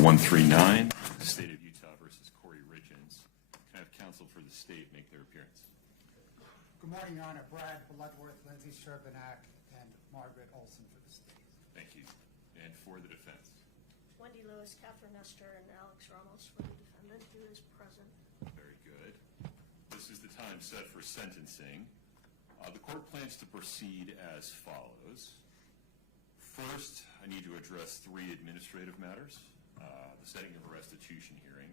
10139, State of Utah versus Kouri Richins. Can I have counsel for the state make their appearance? Good morning, Your Honor. Brad Bloodworth, Lindsay Sherbanak, and Margaret Olson for the state. Thank you. And for the defense? Wendy Lewis, Catherine Nestor, and Alex Ramos for the defendant, who is present. Very good. This is the time set for sentencing. The court plans to proceed as follows. First, I need to address 3 administrative matters. The setting of a restitution hearing,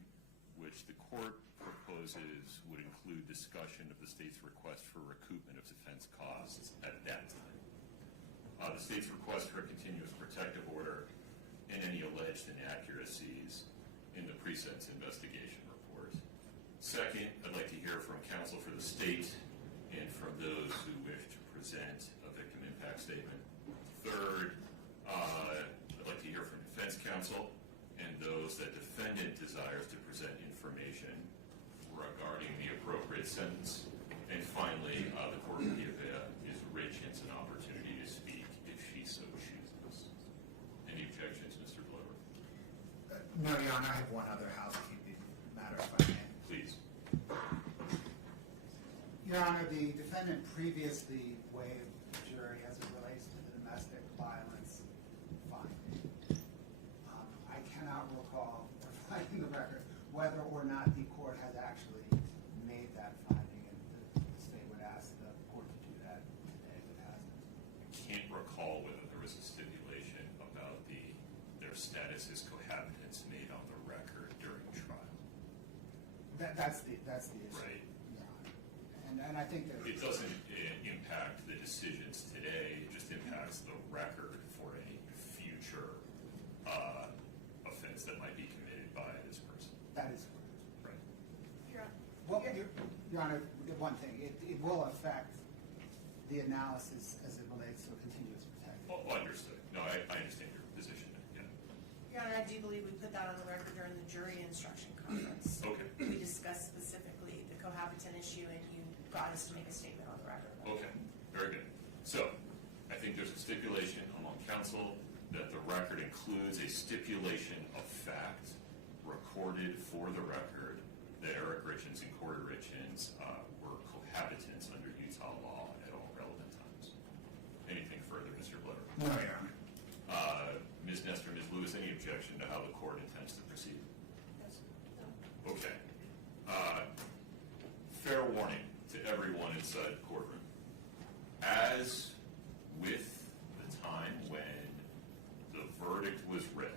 which the court proposes would include discussion of the state's request for recoupment of defense costs at that time. The state's request for a continuous protective order and any alleged inaccuracies in the pre-sentence investigation report. Second, I'd like to hear from counsel for the state and from those who wish to present a victim impact statement. Third, I'd like to hear from defense counsel and those that defendant desires to present information regarding the appropriate sentence. And finally, the court will give Ms. Richins an opportunity to speak if she so chooses. Any objections, Mr. Bloodworth? No, Your Honor. I have one other housekeeping matter, if I may. Please. Your Honor, the defendant previously waived the jury as it relates to the domestic violence finding. I cannot recall, or finding the record, whether or not the court has actually made that finding, and the state would ask the court to do that today if it hasn't. I can't recall whether there was a stipulation about their status as cohabitants made on the record during trial. That's the issue. Right. Your Honor. And I think that It doesn't impact the decisions today, it just impacts the record for a future offense that might be committed by this person. that is Right. Your Honor. well, Your Honor, one thing, it will affect the analysis as it relates to a continuous protective. Well, understood. No, I understand your position. Yeah. Your Honor, I do believe we put that on the record during the jury instruction conference. Okay. We discussed specifically the cohabitant issue, and you got us to make a statement on the record. Okay. Very good. So, I think there's a stipulation among counsel that the record includes a stipulation of fact recorded for the record that Eric Richins and Kouri Richins were cohabitants under Utah law at all relevant times. Anything further, Mr. Blair? No, Your Honor. Ms. Nestor, Ms. Lewis, any objection to how the court intends to proceed? Yes. No. Okay. Fair warning to everyone inside the courtroom. As with the time when the verdict was read,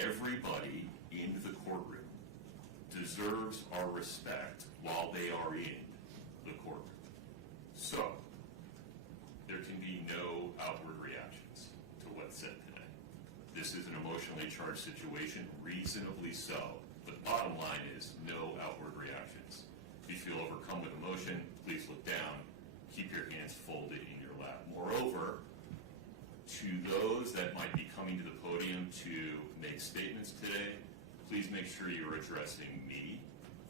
everybody in the courtroom deserves our respect while they are in the courtroom. So, there can be no outward reactions to what's said today. This is an emotionally charged situation, reasonably so. The bottom line is no outward reactions. If you feel overcome with emotion, please look down. Keep your hands folded in your lap. Moreover, to those that might be coming to the podium to make statements today, please make sure you're addressing me,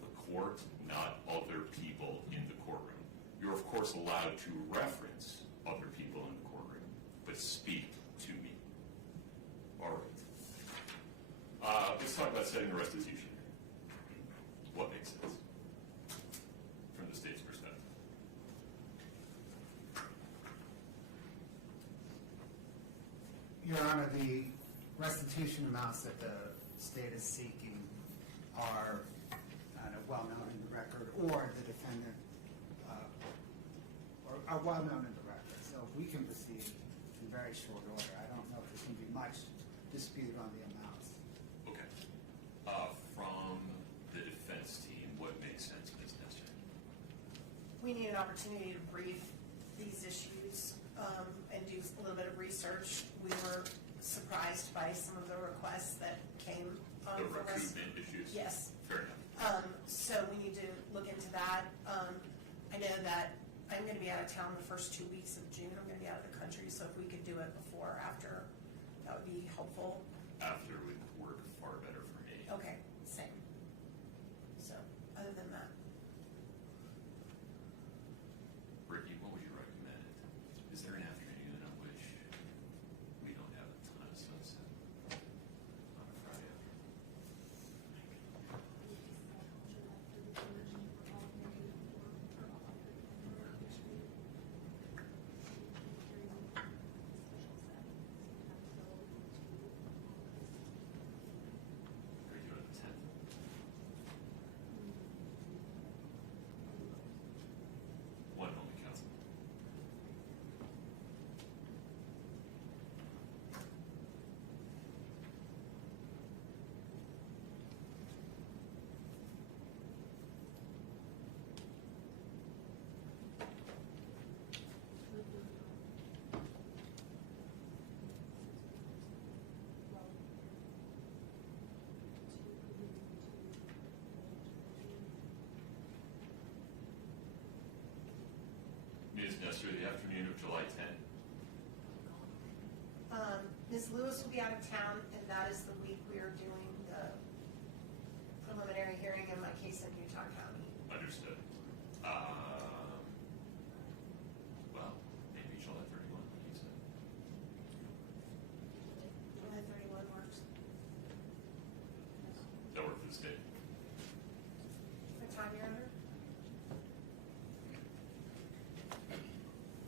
the court, not other people in the courtroom. You're of course allowed to reference other people in the courtroom, but speak to me. All right. Let's talk about setting a restitution. What makes sense from the state's perspective? Your Honor, the restitution amounts that the state is seeking are well known in the record, or the defendant or are well known in the record. So we can proceed in very short order. I don't know if there's going to be much dispute on the amounts. Okay. From the defense team, what makes sense, Ms. Nestor? We need an opportunity to brief these issues and do a little bit of research. We were surprised by some of the requests that came The from us. recoupment issues? Yes. Fair enough. So we need to look into that. I know that I'm going to be out of town the first 2 weeks of June. I'm going to be out of the country, so if we could do it before or after, that would be helpful. After would work far better for me. Okay, same. So, other than that, Ricky, what would you recommend? Is there an afternoon on which we don't have a ton of sunset on a Friday? Ms. Nestor, the afternoon of July 10. Ms. Lewis will be out of town, and that is the week we are doing the preliminary hearing in my case in Utah County. Understood. Well, maybe July 31, like you said. July 31 works. That work for the state? What time, Your Honor?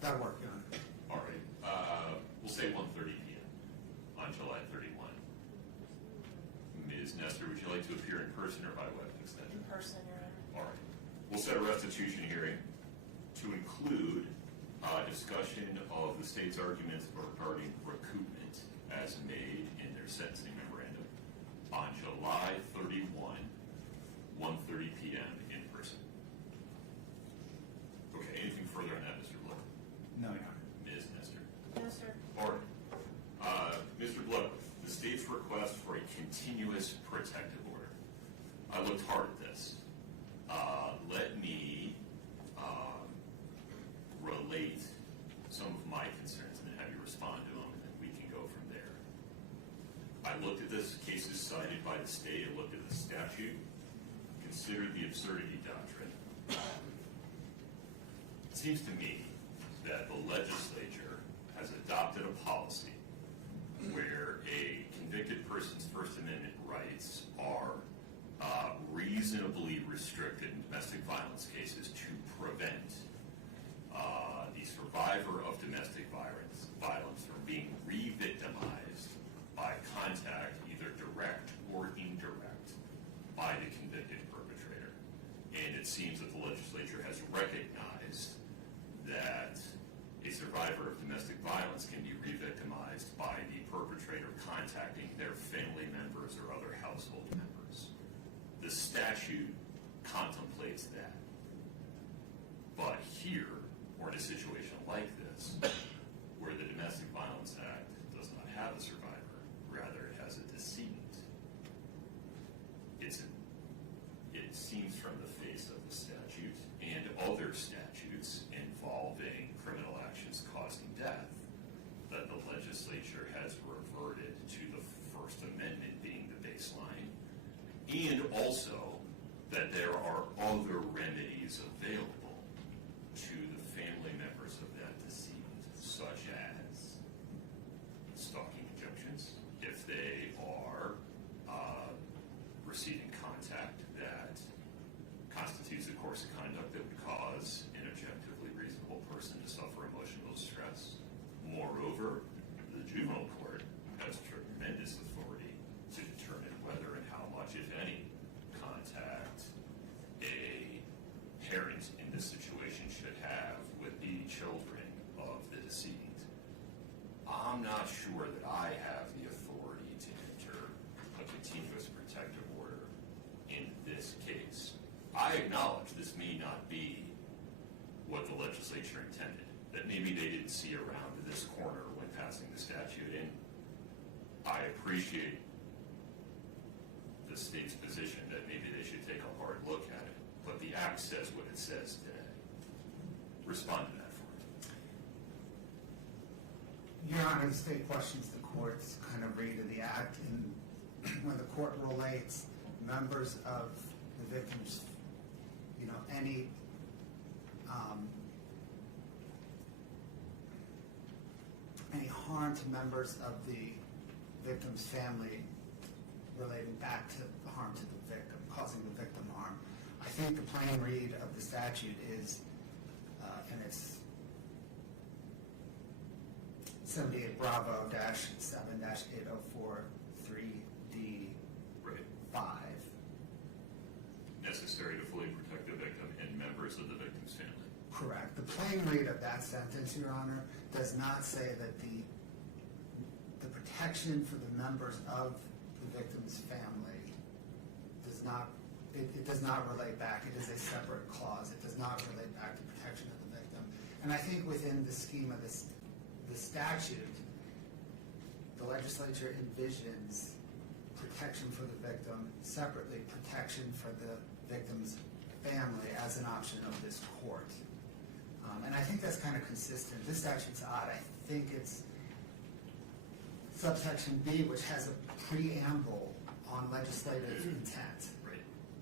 That'll work, Your Honor. All right. We'll say 1:30 p.m. on July 31. Ms. Nestor, would you like to appear in person or by web extension? In person, Your Honor. All right. We'll set a restitution hearing to include discussion of the state's arguments regarding recoupment as made in their sentencing memorandum on July 31, 1:30 p.m. in person. Okay, anything further on that, Mr. Blood? No, Your Honor. Ms. Nestor? No, sir. All right. Mr. Blood, the state's request for a continuous protective order. I looked hard at this. Let me relate some of my concerns and then have you respond to them, and then we can go from there. I looked at this, cases cited by the state, I looked at the statute, considered the absurdity doctrine. It seems to me that the legislature has adopted a policy where a convicted person's First Amendment rights are reasonably restricted in domestic violence cases to prevent the survivor of domestic violence from being re-victimized by contact, either direct or indirect, by the convicted perpetrator. And it seems that the legislature has recognized that a survivor of domestic violence can be re-victimized by the perpetrator contacting their family members or other household members. The statute contemplates that. But here, or in a situation like this, where the Domestic Violence Act does not have a survivor, rather it has a decedent, it seems from the face of the statute and other statutes involving criminal actions causing death that the legislature has reverted to the First Amendment being the baseline, and also that there are other remedies available to the family members of that decedent, such as stalking injunctions, if they are receiving contact that constitutes a course of conduct that would cause an objectively reasonable person to suffer emotional distress. Moreover, the juvenile court has tremendous authority to determine whether and how much, if any, contact a parent in this situation should have with the children of the decedent. I'm not sure that I have the authority to enter a continuous protective order in this case. I acknowledge this may not be what the legislature intended, that maybe they didn't see around this corner when passing the statute, and I appreciate the state's position that maybe they should take a hard look at it, but the act says what it says today. Respond to that for me. Your Honor, the state questions the court's kind of read of the act, and when the court relates members of the victims, any harm to members of the victim's family relating back to the harm to the victim, causing the victim harm. I think the plain read of the statute is, and it's 78 Bravo -7-804 3D Right. 5. Necessary to fully protect the victim and members of the victim's family. Correct. The plain read of that sentence, Your Honor, does not say that the protection for the members of the victim's family does not, it does not relate back. It is a separate clause. It does not relate back to protection of the victim. And I think within the scheme of the statute, the legislature envisions protection for the victim, separately protection for the victim's family as an option of this court. And I think that's kind of consistent. This statute's odd. I think it's subsection B, which has a preamble on legislative intent. Right.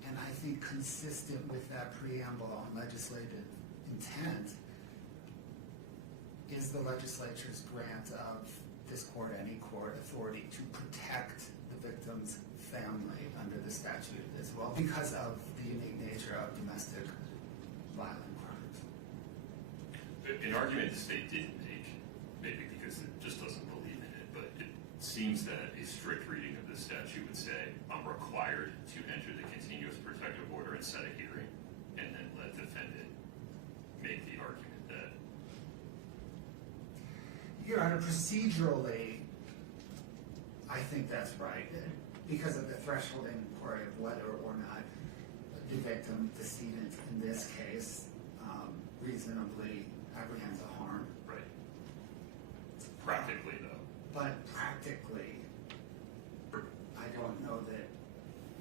And I think consistent with that preamble on legislative intent is the legislature's grant of this court, any court, authority to protect the victim's family under the statute as well, because of the unique nature of domestic violent crimes. An argument the state didn't make, maybe because it just doesn't believe in it, but it seems that a strict reading of the statute would say, I'm required to enter the continuous protective order and set a hearing, and then let defendant make the argument that. Your Honor, procedurally, I think that's right, because of the threshold inquiry of whether or not the victim, decedent in this case, reasonably apprehends a harm. Right. Practically, though. But practically, I don't know that,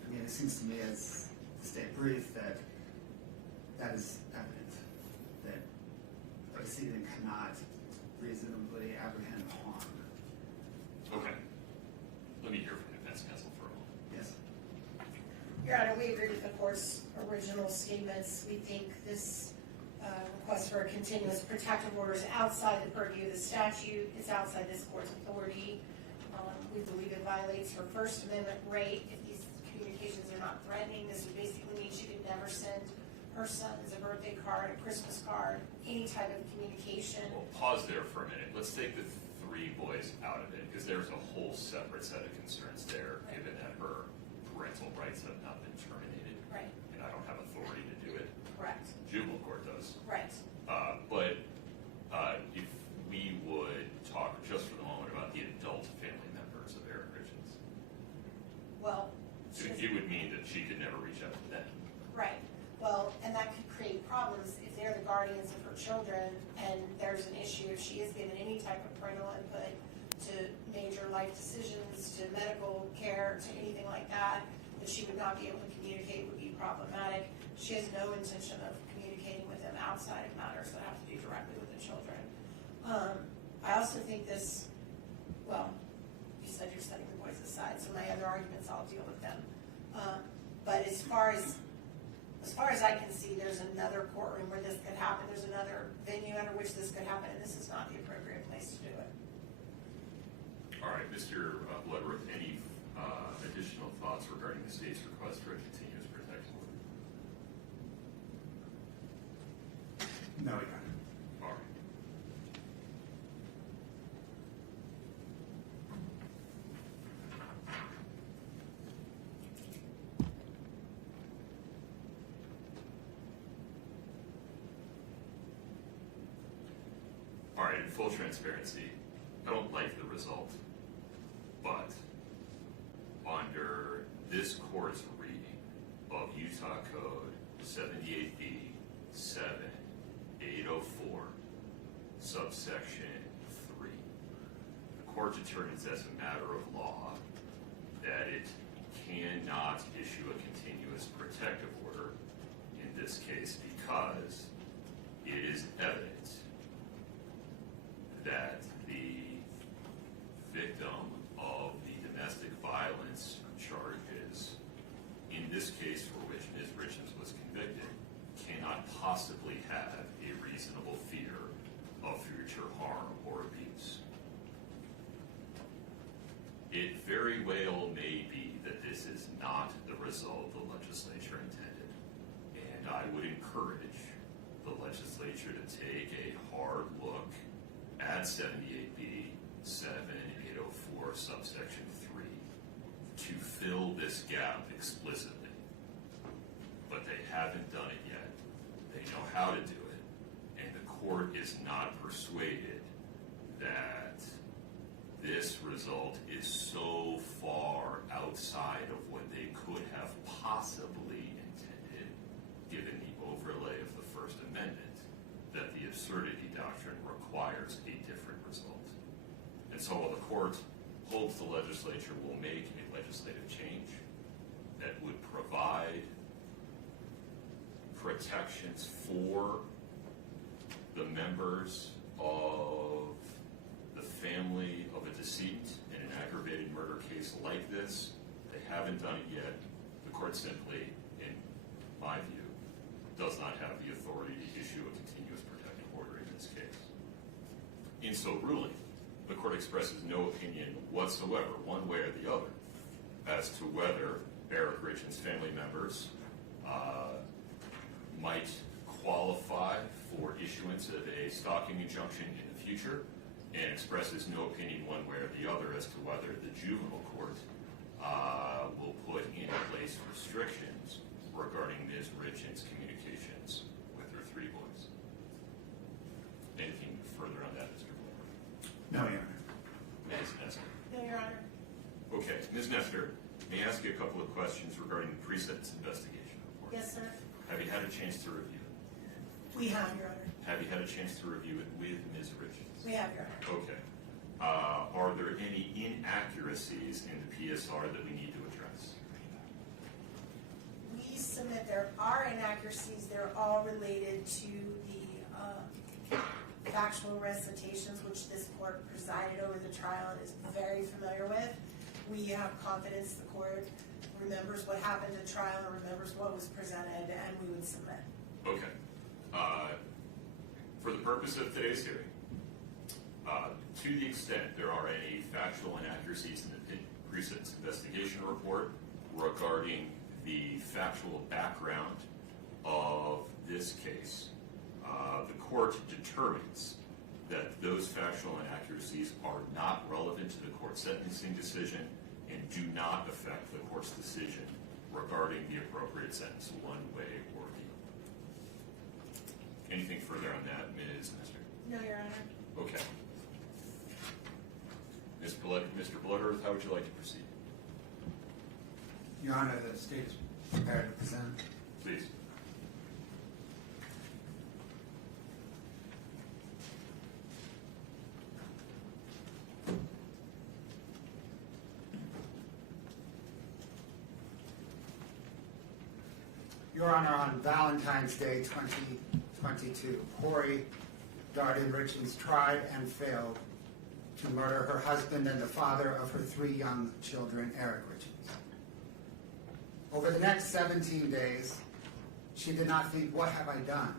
I mean, it seems to me as the state brief that that is evident, that a decedent cannot reasonably apprehend harm. Okay. Let me hear from the defense counsel for a moment. Yes. Your Honor, we agree with the court's original statements. We think this request for a continuous protective order is outside the purview of the statute. It's outside this court's authority. We believe it violates her First Amendment right. If these communications are not threatening, this would basically mean she could never send her sons a birthday card, a Christmas card, any type of communication. Well, pause there for a minute. Let's take the three boys out of it, because there's a whole separate set of concerns there, given that her parental rights have not been terminated. Right. And I don't have authority to do it. Correct. Juvenile court does. Right. But if we would talk just for the moment about the adult family members of Eric Richins, Well, it would mean that she could never reach out to them. right. Well, and that could create problems if they're the guardians of her children and there's an issue if she is given any type of parental input to major life decisions, to medical care, to anything like that she would not be able to communicate would be problematic. She has no intention of communicating with them outside of matters that have to do directly with the children. I also think this, well, you said you're setting the boys aside, so my other arguments, I'll deal with them. But as far as I can see, there's another courtroom where this could happen. There's another venue under which this could happen, and this is not the appropriate place to do it. All right, Mr. Bloodworth, any additional thoughts regarding the state's request for a continuous protection order? No, Your Honor. All right. All right, in full transparency, I don't like the result, but under this court's reading of Utah Code 78B 7804, subsection 3, the court determines as a matter of law that it cannot issue a continuous protective order in this case because it is evident that the victim of the domestic violence charges, in this case for which Ms. Richins was convicted, cannot possibly have a reasonable fear of future harm or abuse. It very well may be that this is not the result the legislature intended, and I would encourage the legislature to take a hard look at 78B 7804 subsection 3 to fill this gap explicitly. But they haven't done it yet. They know how to do it, and the court is not persuaded that this result is so far outside of what they could have possibly intended, given the overlay of the First Amendment, that the absurdity doctrine requires a different result. And so while the court holds the legislature will make a legislative change that would provide protections for the members of the family of a decedent in an aggravated murder case like this. They haven't done it yet. The court simply, in my view, does not have the authority to issue a continuous protective order in this case. In so ruling, the court expresses no opinion whatsoever, one way or the other, as to whether Eric Richins' family members might qualify for issuance of a stalking injunction in the future, and expresses no opinion one way or the other as to whether the juvenile court will put in place restrictions regarding Ms. Richins' communications with her 3 boys. Anything further on that, Mr. Blair? No, Your Honor. Ms. Nestor? No, Your Honor. Okay, Ms. Nestor, may I ask you a couple of questions regarding the pre-sentence investigation report? Yes, sir. Have you had a chance to review it? We have, Your Honor. Have you had a chance to review it with Ms. Richins? We have, Your Honor. Okay. Are there any inaccuracies in the PSR that we need to address? We submit there are inaccuracies. They're all related to the factual recitations, which this court presided over the trial and is very familiar with. We have confidence the court remembers what happened at trial and remembers what was presented, and we would submit. Okay. For the purpose of today's hearing, to the extent there are any factual inaccuracies in the pre-sentence investigation report regarding the factual background of this case, the court determines that those factual inaccuracies are not relevant to the court's sentencing decision and do not affect the court's decision regarding the appropriate sentence one way or the other. Anything further on that, Ms. Nestor? No, Your Honor. Okay. Mr. Bloodworth, how would you like to proceed? Your Honor, the state is prepared to present. Please. Your Honor, on Valentine's Day 2022, Kouri Richins tried and failed to murder her husband and the father of her 3 young children, Eric Richins. Over the next 17 days, she did not think, what have I done?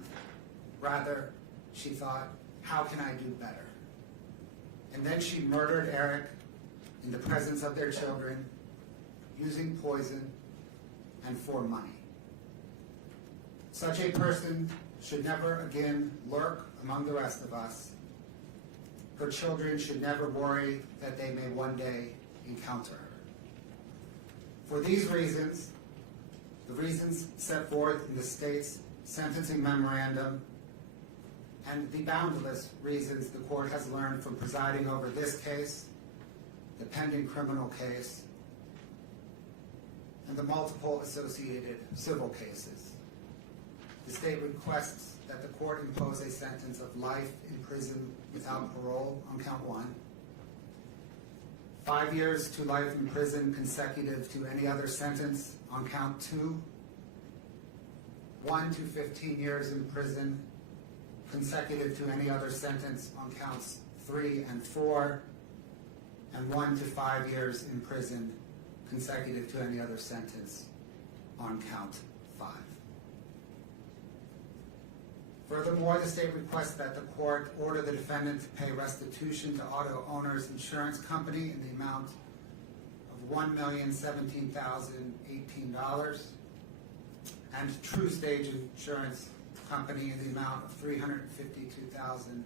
Rather, she thought, how can I do better? And then she murdered Eric in the presence of their children, using poison and for money. Such a person should never again lurk among the rest of us. Her children should never worry that they may one day encounter her. For these reasons, the reasons set forth in the state's sentencing memorandum, and the boundless reasons the court has learned from presiding over this case, the pending criminal case, and the multiple associated civil cases, the state requests that the court impose a sentence of life in prison without parole on count 1, 5 years to life in prison consecutive to any other sentence on count 2, 1 to 15 years in prison consecutive to any other sentence on counts 3 and 4, and 1 to 5 years in prison consecutive to any other sentence on count 5. Furthermore, the state requests that the court order the defendant to pay restitution to Auto Owners Insurance Company in the amount of $1,017,018 and True Stage Insurance Company in the amount of $352,562.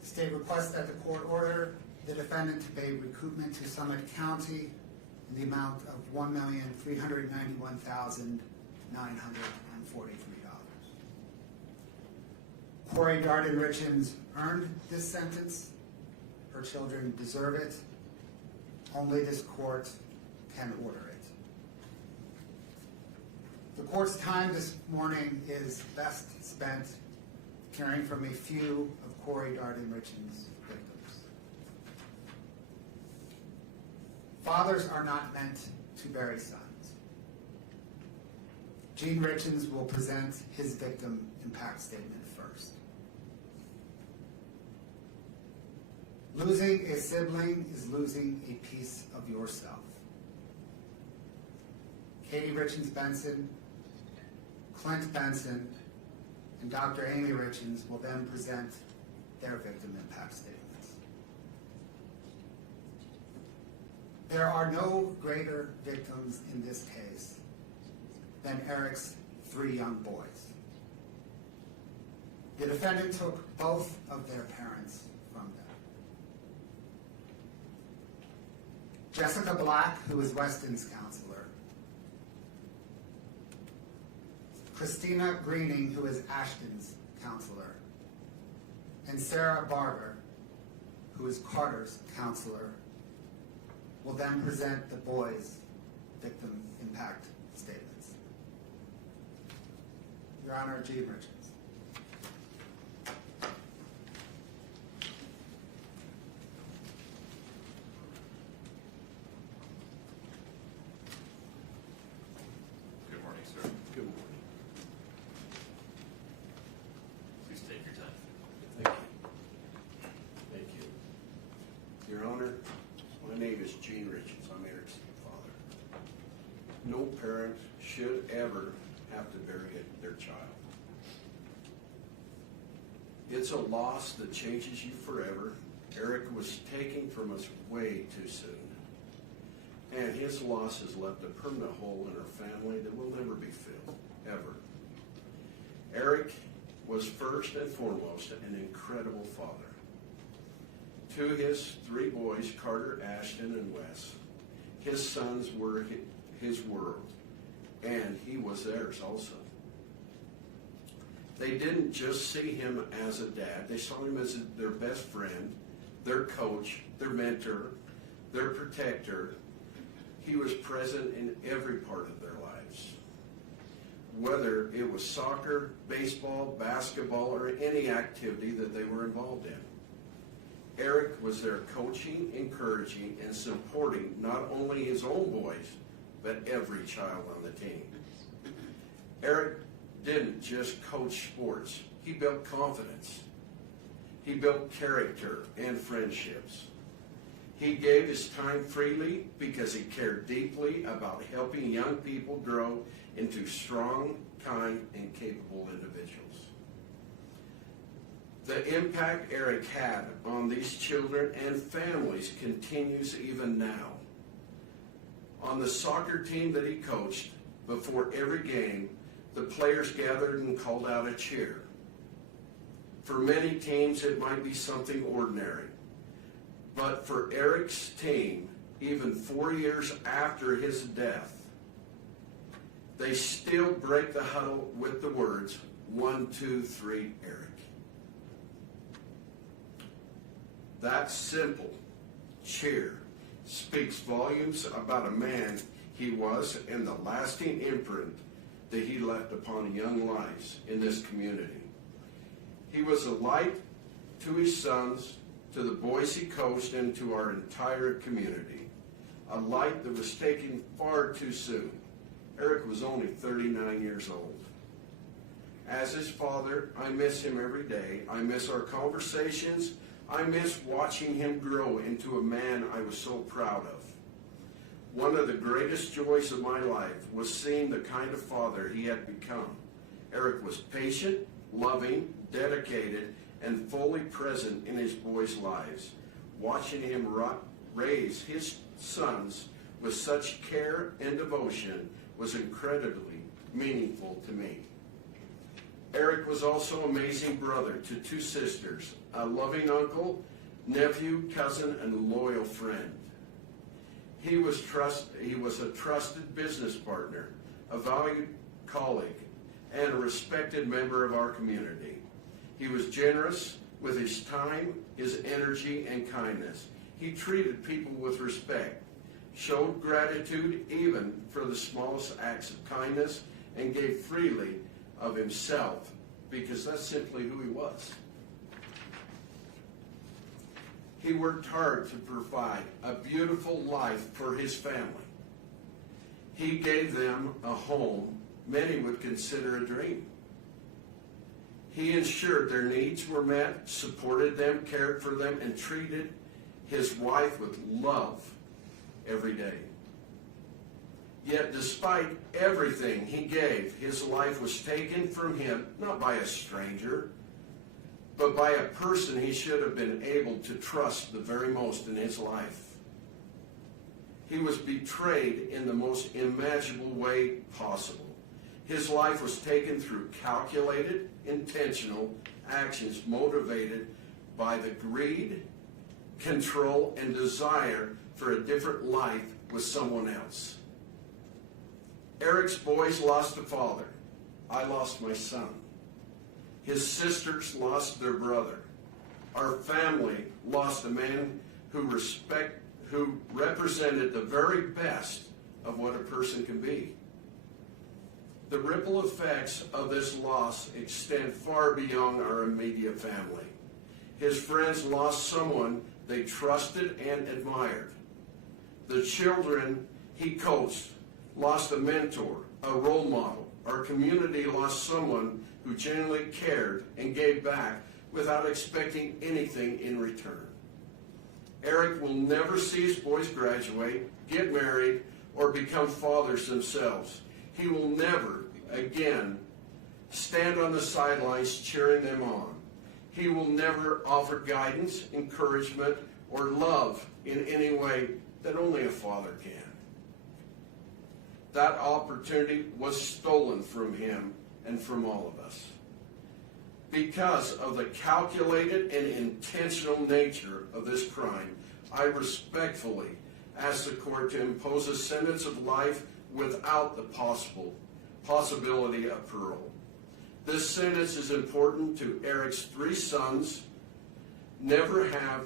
The state requests that the court order the defendant to pay recoupment to Summit County in the amount of $1,391,943. Kouri Richins earned this sentence. Her children deserve it. Only this court can order it. The court's time this morning is best spent caring for a few of Kouri Richins' victims. Fathers are not meant to bury sons. Gene Richins will present his victim impact statement first. Losing a sibling is losing a piece of yourself. Kouri Richins Benson, Clint Benson, and Dr. Amy Richins will then present their victim impact statements. There are no greater victims in this case than Eric's 3 young boys. The defendant took both of their parents from them. Jessica Black, who is Weston's counselor. Christina Greening, who is Ashton's counselor. And Sarah Barber, who is Carter's counselor, will then present the boys' victim impact statements. Your Honor, Gene Richins. Good morning, sir. Good morning. Please take your time. Thank you. Thank you. Your Honor, my name is Gene Richins. I'm Eric's father. No parent should ever have to bury their child. It's a loss that changes you forever. Eric was taken from us way too soon. And his loss has left a permanent hole in our family that will never be filled, ever. Eric was first and foremost an incredible father. To his 3 boys, Carter, Ashton, and Wes, his sons were his world, and he was theirs also. They didn't just see him as a dad, they saw him as their best friend, their coach, their mentor, their protector. He was present in every part of their lives. Whether it was soccer, baseball, basketball, or any activity that they were involved in. Eric was there coaching, encouraging, and supporting not only his own boys, but every child on the team. Eric didn't just coach sports. He built confidence. He built character and friendships. He gave his time freely because he cared deeply about helping young people grow into strong, kind, and capable individuals. The impact Eric had on these children and families continues even now. On the soccer team that he coached, before every game, the players gathered and called out a cheer. For many teams, it might be something ordinary. But for Eric's team, even 4 years after his death, they still break the huddle with the words, 1, 2, 3, Eric. That simple cheer speaks volumes about a man he was and the lasting imprint that he left upon young lives in this community. He was a light to his sons, to the boys he coached, and to our entire community. A light that was taken far too soon. Eric was only 39 years old. As his father, I miss him every day. I miss our conversations. I miss watching him grow into a man I was so proud of. One of the greatest joys of my life was seeing the kind of father he had become. Eric was patient, loving, dedicated, and fully present in his boys' lives. Watching him raise his sons with such care and devotion was incredibly meaningful to me. Eric was also an amazing brother to 2 sisters, a loving uncle, nephew, cousin, and loyal friend. He was a trusted business partner, a valued colleague, and a respected member of our community. He was generous with his time, his energy, and kindness. He treated people with respect, showed gratitude even for the smallest acts of kindness, and gave freely of himself because that's simply who he was. He worked hard to provide a beautiful life for his family. He gave them a home many would consider a dream. He ensured their needs were met, supported them, cared for them, and treated his wife with love every day. Yet despite everything he gave, his life was taken from him, not by a stranger, but by a person he should have been able to trust the very most in his life. He was betrayed in the most imaginable way possible. His life was taken through calculated, intentional actions motivated by the greed, control, and desire for a different life with someone else. Eric's boys lost a father. I lost my son. His sisters lost their brother. Our family lost a man who represented the very best of what a person can be. The ripple effects of this loss extend far beyond our immediate family. His friends lost someone they trusted and admired. The children he coached lost a mentor, a role model. Our community lost someone who genuinely cared and gave back without expecting anything in return. Eric will never see his boys graduate, get married, or become fathers themselves. He will never again stand on the sidelines cheering them on. He will never offer guidance, encouragement, or love in any way that only a father can. That opportunity was stolen from him and from all of us. Because of the calculated and intentional nature of this crime, I respectfully ask the court to impose a sentence of life without the possibility of parole. This sentence is important to Eric's 3 sons. Never have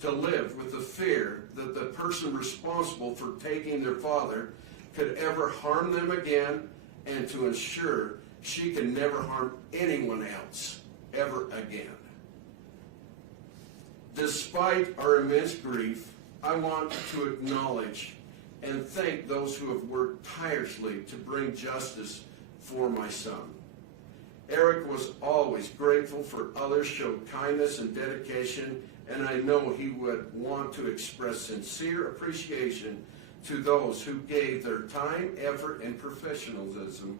to live with the fear that the person responsible for taking their father could ever harm them again, and to ensure she can never harm anyone else ever again. Despite our immense grief, I want to acknowledge and thank those who have worked tirelessly to bring justice for my son. Eric was always grateful for others showed kindness and dedication, and I know he would want to express sincere appreciation to those who gave their time, effort, and professionalism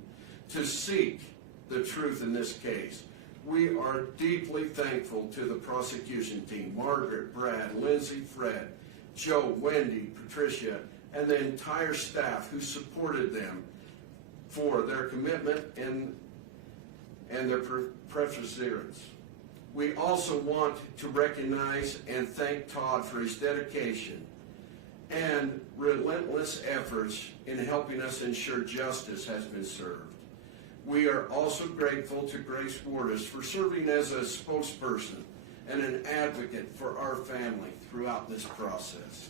to seek the truth in this case. We are deeply thankful to the prosecution team, Margaret, Brad, Lindsay, Fred, Joe, Wendy, Patricia, and the entire staff who supported them for their commitment and their perseverance. We also want to recognize and thank Todd for his dedication and relentless efforts in helping us ensure justice has been served. We are also grateful to Grace Wardis for serving as a spokesperson and an advocate for our family throughout this process.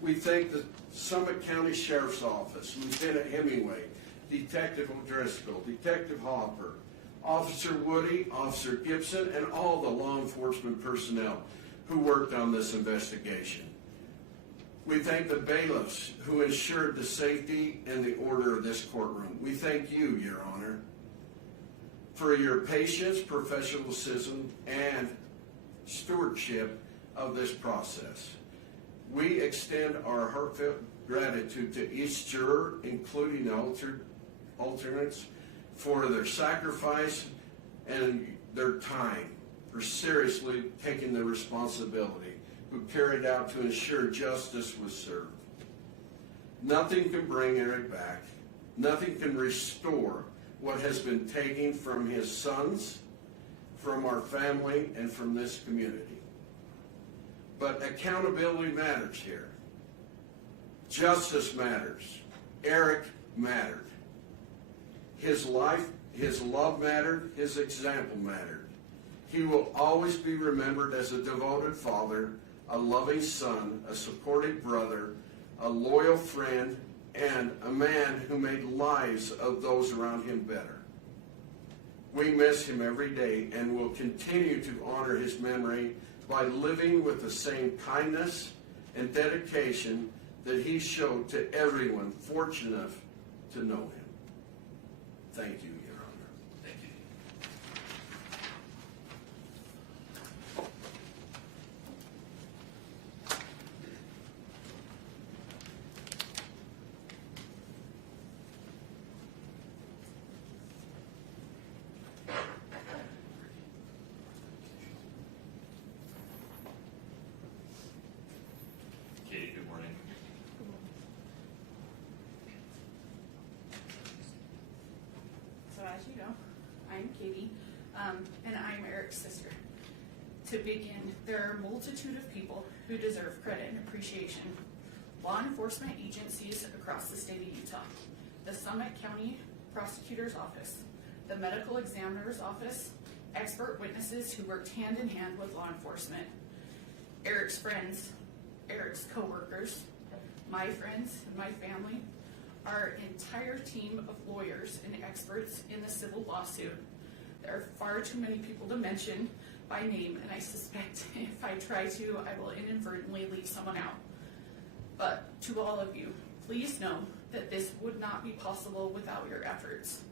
We thank the Summit County Sheriff's Office, Lieutenant Hemingway, Detective O'Driscoll, Detective Hopper, Officer Woody, Officer Gibson, and all the law enforcement personnel who worked on this investigation. We thank the bailiffs who ensured the safety and the order of this courtroom. We thank you, Your Honor, for your patience, professionalism, and stewardship of this process. We extend our heartfelt gratitude to each juror, including the alternates, for their sacrifice and their time, for seriously taking the responsibility, who carried out to ensure justice was served. Nothing can bring Eric back. Nothing can restore what has been taken from his sons, from our family, and from this community. But accountability matters here. Justice matters. Eric mattered. His life, his love mattered, his example mattered. He will always be remembered as a devoted father, a loving son, a supportive brother, a loyal friend, and a man who made lives of those around him better. We miss him every day and will continue to honor his memory by living with the same kindness and dedication that he showed to everyone fortunate enough to know him. Thank you, Your Honor. Thank you. Katie, good morning. So as you know, I'm Katie, and I'm Eric's sister. To begin, there are a multitude of people who deserve credit and appreciation. Law enforcement agencies across the state of Utah, the Summit County Prosecutor's Office, the Medical Examiner's Office, expert witnesses who worked hand in hand with law enforcement, Eric's friends, Eric's co-workers, my friends and my family, our entire team of lawyers and experts in the civil lawsuit. There are far too many people to mention by name, and I suspect if I try to, I will inadvertently leave someone out. But to all of you, please know that this would not be possible without your efforts,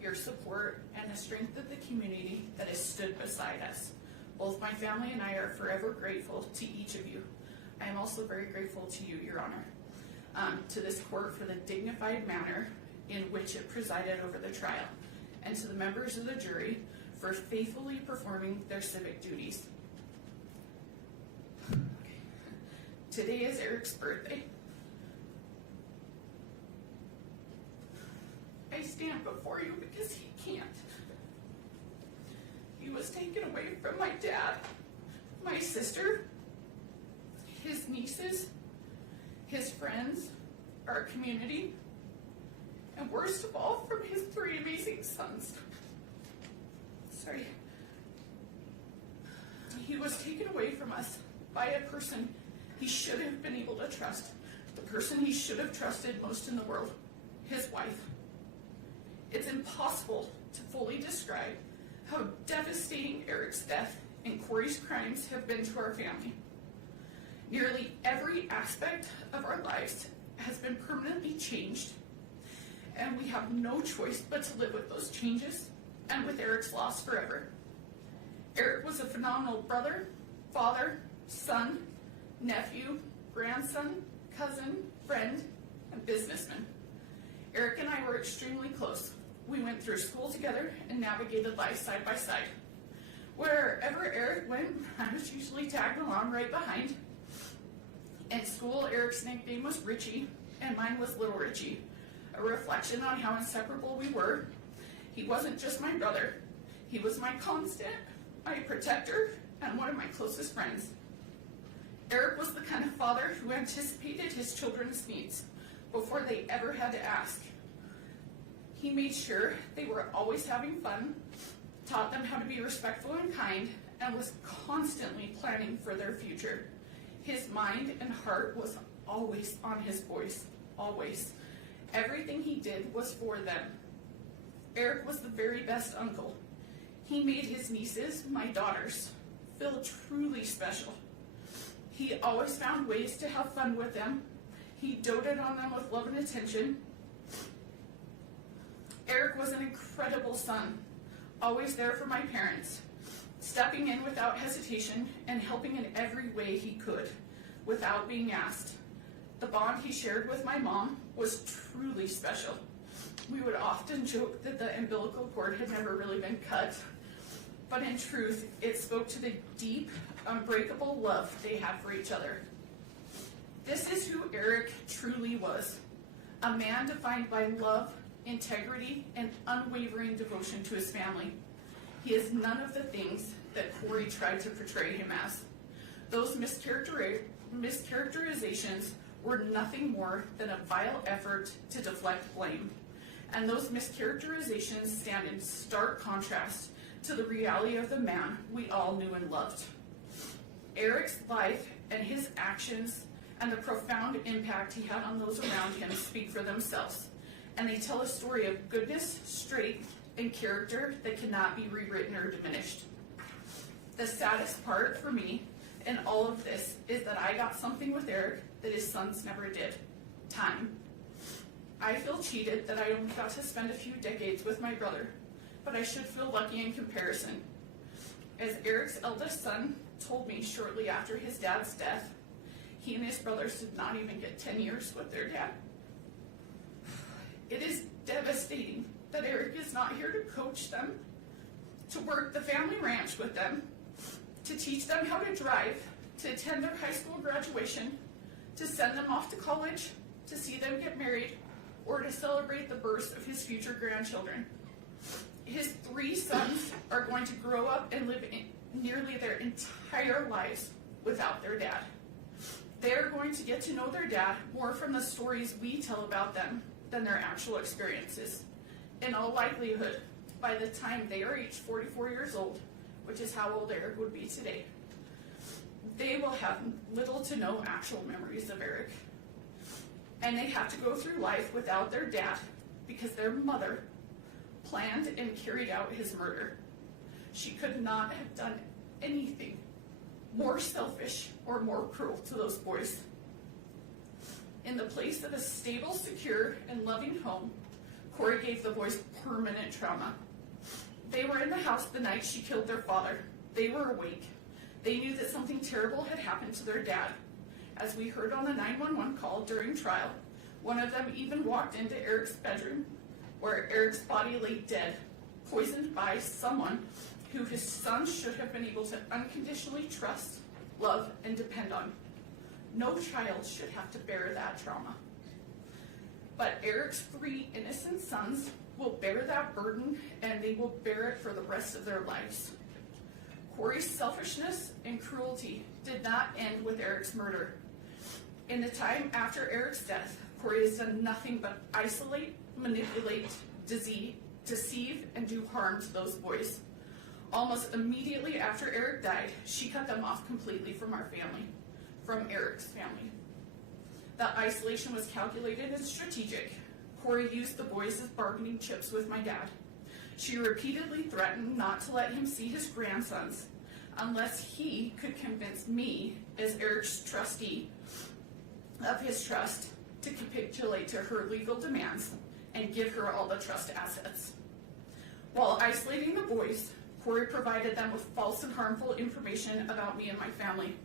your support, and the strength of the community that has stood beside us. Both my family and I are forever grateful to each of you. I am also very grateful to you, Your Honor, to this court for the dignified manner in which it presided over the trial, and to the members of the jury for faithfully performing their civic duties. Today is Eric's birthday. I stand before you because he can't. He was taken away from my dad, my sister, his nieces, his friends, our community, and worst of all, from his 3 amazing sons. Sorry. He was taken away from us by a person he should have been able to trust, the person he should have trusted most in the world, his wife. It's impossible to fully describe how devastating Eric's death and Kouri's crimes have been to our family. Nearly every aspect of our lives has been permanently changed, and we have no choice but to live with those changes and with Eric's loss forever. Eric was a phenomenal brother, father, son, nephew, grandson, cousin, friend, and businessman. Eric and I were extremely close. We went through school together and navigated life side by side. Wherever Eric went, I was usually tagged along right behind. In school, Eric's nickname was Richie, and mine was Little Richie, a reflection on how inseparable we were. He wasn't just my brother. He was my constant, my protector, and one of my closest friends. Eric was the kind of father who anticipated his children's needs before they ever had to ask. He made sure they were always having fun, taught them how to be respectful and kind, and was constantly planning for their future. His mind and heart was always on his boys, always. Everything he did was for them. Eric was the very best uncle. He made his nieces, my daughters, feel truly special. He always found ways to have fun with them. He doted on them with love and attention. Eric was an incredible son, always there for my parents, stepping in without hesitation and helping in every way he could, without being asked. The bond he shared with my mom was truly special. We would often joke that the umbilical cord had never really been cut, but in truth, it spoke to the deep, unbreakable love they had for each other. This is who Eric truly was, a man defined by love, integrity, and unwavering devotion to his family. He is none of the things that Kouri tried to portray him as. Those mischaracterizations were nothing more than a vile effort to deflect blame. And those mischaracterizations stand in stark contrast to the reality of the man we all knew and loved. Eric's life and his actions and the profound impact he had on those around him speak for themselves, and they tell a story of goodness, strength, and character that cannot be rewritten or diminished. The saddest part for me in all of this is that I got something with Eric that his sons never did: time. I feel cheated that I only got to spend a few decades with my brother, but I should feel lucky in comparison. As Eric's eldest son told me shortly after his dad's death, he and his brothers did not even get 10 years with their dad. It is devastating that Eric is not here to coach them, to work the family ranch with them, to teach them how to drive, to attend their high school graduation, to send them off to college, to see them get married, or to celebrate the births of his future grandchildren. His 3 sons are going to grow up and live nearly their entire lives without their dad. They're going to get to know their dad more from the stories we tell about them than their actual experiences. In all likelihood, by the time they are each 44 years old, which is how old Eric would be today, they will have little to no actual memories of Eric. And they have to go through life without their dad because their mother planned and carried out his murder. She could not have done anything more selfish or more cruel to those boys. In the place of a stable, secure, and loving home, Kouri gave the boys permanent trauma. They were in the house the night she killed their father. They were awake. They knew that something terrible had happened to their dad. As we heard on the 911 call during trial, one of them even walked into Eric's bedroom, where Eric's body lay dead, poisoned by someone who his son should have been able to unconditionally trust, love, and depend on. No child should have to bear that trauma. But Eric's 3 innocent sons will bear that burden, and they will bear it for the rest of their lives. Kouri's selfishness and cruelty did not end with Eric's murder. In the time after Eric's death, Kouri has done nothing but isolate, manipulate, deceive, and do harm to those boys. Almost immediately after Eric died, she cut them off completely from our family, from Eric's family. The isolation was calculated and strategic. Kouri used the boys as bargaining chips with my dad. She repeatedly threatened not to let him see his grandsons unless he could convince me, as Eric's trustee of his trust, to capitulate to her legal demands and give her all the trust assets. While isolating the boys, Kouri provided them with false and harmful information about me and my family.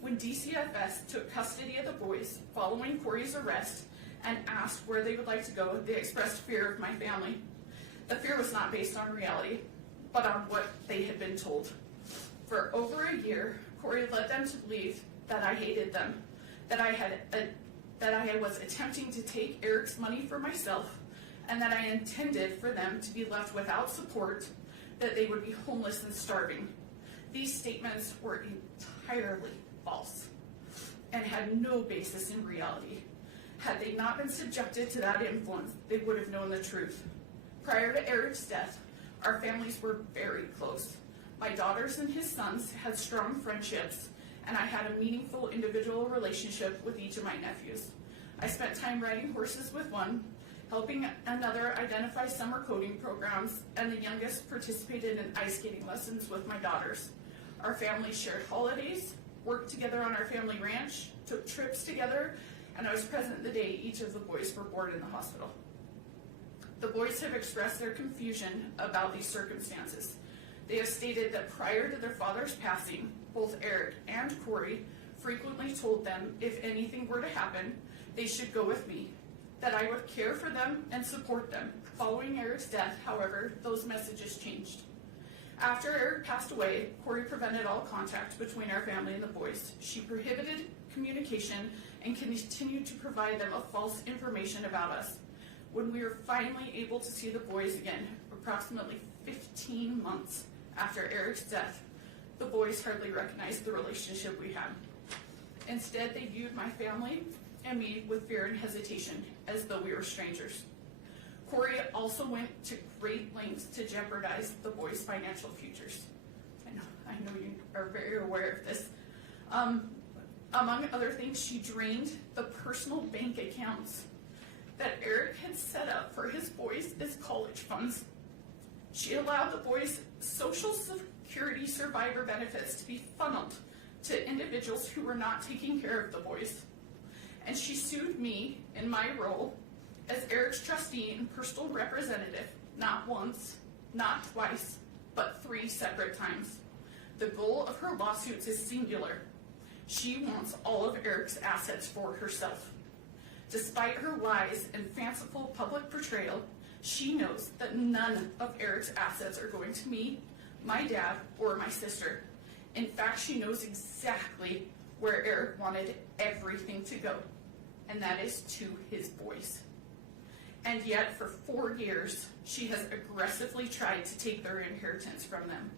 When DCFS took custody of the boys following Kouri's arrest and asked where they would like to go, they expressed fear of my family. The fear was not based on reality, but on what they had been told. For over a year, Kouri led them to believe that I hated them, that I was attempting to take Eric's money for myself, and that I intended for them to be left without support, that they would be homeless and starving. These statements were entirely false and had no basis in reality. Had they not been subjected to that influence, they would have known the truth. Prior to Eric's death, our families were very close. My daughters and his sons had strong friendships, and I had a meaningful individual relationship with each of my nephews. I spent time riding horses with one, helping another identify summer coding programs, and the youngest participated in ice skating lessons with my daughters. Our families shared holidays, worked together on our family ranch, took trips together, and I was present the day each of the boys were born in the hospital. The boys have expressed their confusion about these circumstances. They have stated that prior to their father's passing, both Eric and Kouri frequently told them if anything were to happen, they should go with me, that I would care for them and support them. Following Eric's death, however, those messages changed. After Eric passed away, Kouri prevented all contact between our family and the boys. She prohibited communication and continued to provide them with false information about us. When we were finally able to see the boys again, approximately 15 months after Eric's death, the boys hardly recognized the relationship we had. Instead, they viewed my family and me with fear and hesitation, as though we were strangers. Kouri also went to great lengths to jeopardize the boys' financial futures. I know you are very aware of this. Among other things, she drained the personal bank accounts that Eric had set up for his boys as college funds. She allowed the boys' Social Security survivor benefits to be funneled to individuals who were not taking care of the boys. And she sued me in my role as Eric's trustee and personal representative, not once, not twice, but 3 separate times. The goal of her lawsuits is singular. She wants all of Eric's assets for herself. Despite her lies and fanciful public portrayal, she knows that none of Eric's assets are going to me, my dad, or my sister. In fact, she knows exactly where Eric wanted everything to go, and that is to his boys. And yet, for 4 years, she has aggressively tried to take their inheritance from them.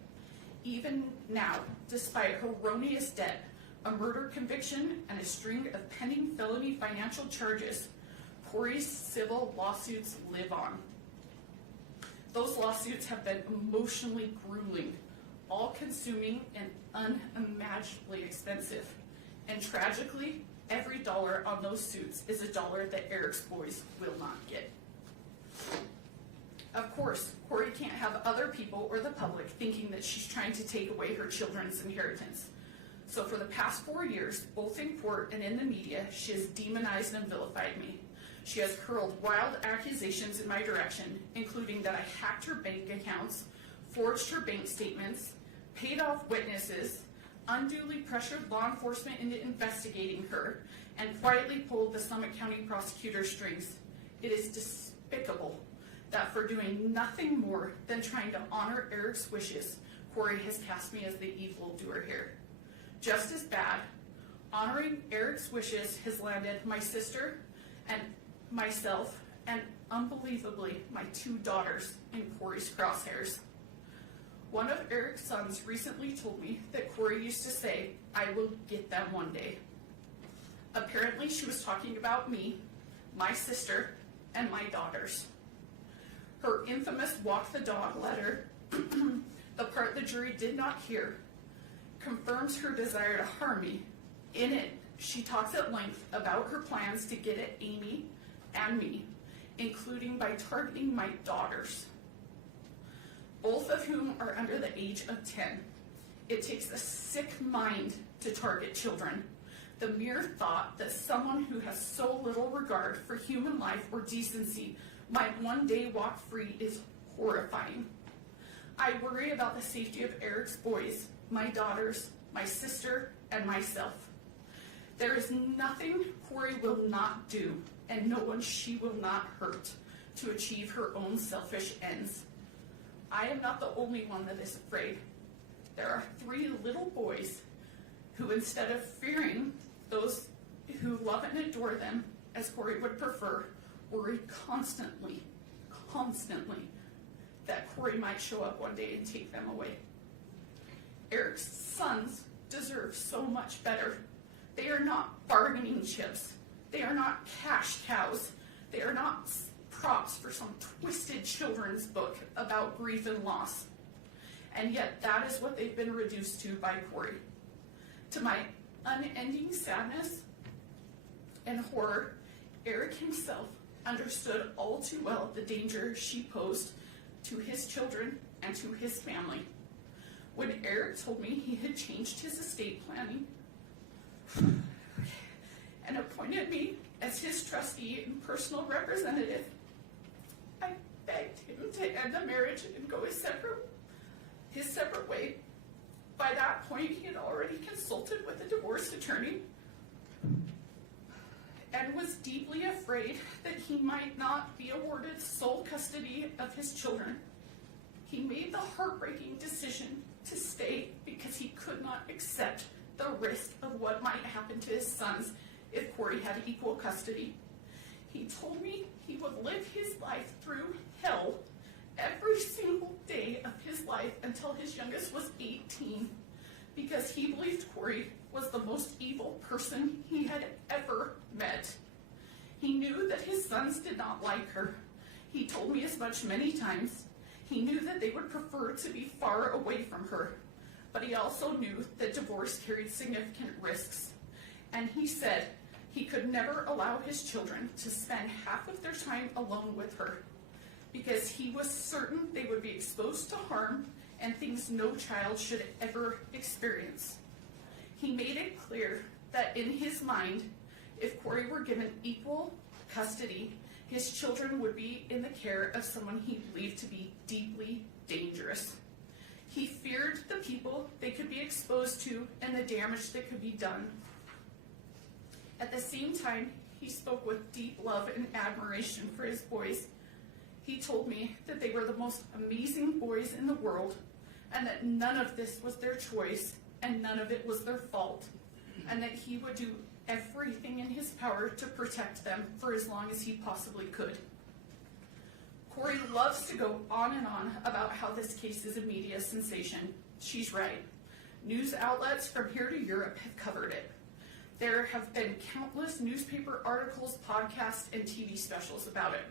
Even now, despite erroneous debt, a murder conviction, and a string of pending felony financial charges, Kouri's civil lawsuits live on. Those lawsuits have been emotionally grueling, all-consuming, and unimaginably expensive. And tragically, every dollar on those suits is a dollar that Eric's boys will not get. Of course, Kouri can't have other people or the public thinking that she's trying to take away her children's inheritance. So for the past 4 years, both in court and in the media, she has demonized and vilified me. She has hurled wild accusations in my direction, including that I hacked her bank accounts, forged her bank statements, paid off witnesses, unduly pressured law enforcement into investigating her, and quietly pulled the Summit County prosecutor's strings. It is despicable that for doing nothing more than trying to honor Eric's wishes, Kouri has cast me as the evildoer here. Just as bad, honoring Eric's wishes has landed my sister and myself, and unbelievably, my 2 daughters in Kouri's crosshairs. One of Eric's sons recently told me that Kouri used to say, "I will get them one day." Apparently, she was talking about me, my sister, and my daughters. Her infamous walk the dog letter, the part the jury did not hear, confirms her desire to harm me. In it, she talks at length about her plans to get at Amy and me, including by targeting my daughters, both of whom are under the age of 10. It takes a sick mind to target children. The mere thought that someone who has so little regard for human life or decency might one day walk free is horrifying. I worry about the safety of Eric's boys, my daughters, my sister, and myself. There is nothing Kouri will not do, and no one she will not hurt, to achieve her own selfish ends. I am not the only one that is afraid. There are 3 little boys who, instead of fearing those who love and adore them, as Kouri would prefer, worry constantly that Kouri might show up one day and take them away. Eric's sons deserve so much better. They are not bargaining chips. They are not cash cows. They are not props for some twisted children's book about grief and loss. And yet that is what they've been reduced to by Kouri. To my unending sadness and horror, Eric himself understood all too well the danger she posed to his children and to his family. When Eric told me he had changed his estate planning and appointed me as his trustee and personal representative, I begged him to end the marriage and go his separate way. By that point, he had already consulted with a divorce attorney and was deeply afraid that he might not be awarded sole custody of his children. He made the heartbreaking decision to stay because he could not accept the risk of what might happen to his sons if Kouri had equal custody. He told me he would live his life through hell every single day of his life until his youngest was 18, because he believed Kouri was the most evil person he had ever met. He knew that his sons did not like her. He told me as much many times. He knew that they would prefer to be far away from her, but he also knew that divorce carried significant risks. And he said he could never allow his children to spend half of their time alone with her, because he was certain they would be exposed to harm and things no child should ever experience. He made it clear that in his mind, if Kouri were given equal custody his children would be in the care of someone he believed to be deeply dangerous. He feared the people they could be exposed to and the damage that could be done. At the same time, he spoke with deep love and admiration for his boys. He told me that they were the most amazing boys in the world, and that none of this was their choice and none of it was their fault, and that he would do everything in his power to protect them for as long as he possibly could. Kouri loves to go on and on about how this case is a media sensation. She's right. News outlets from here to Europe have covered it. There have been countless newspaper articles, podcasts, and TV specials about it.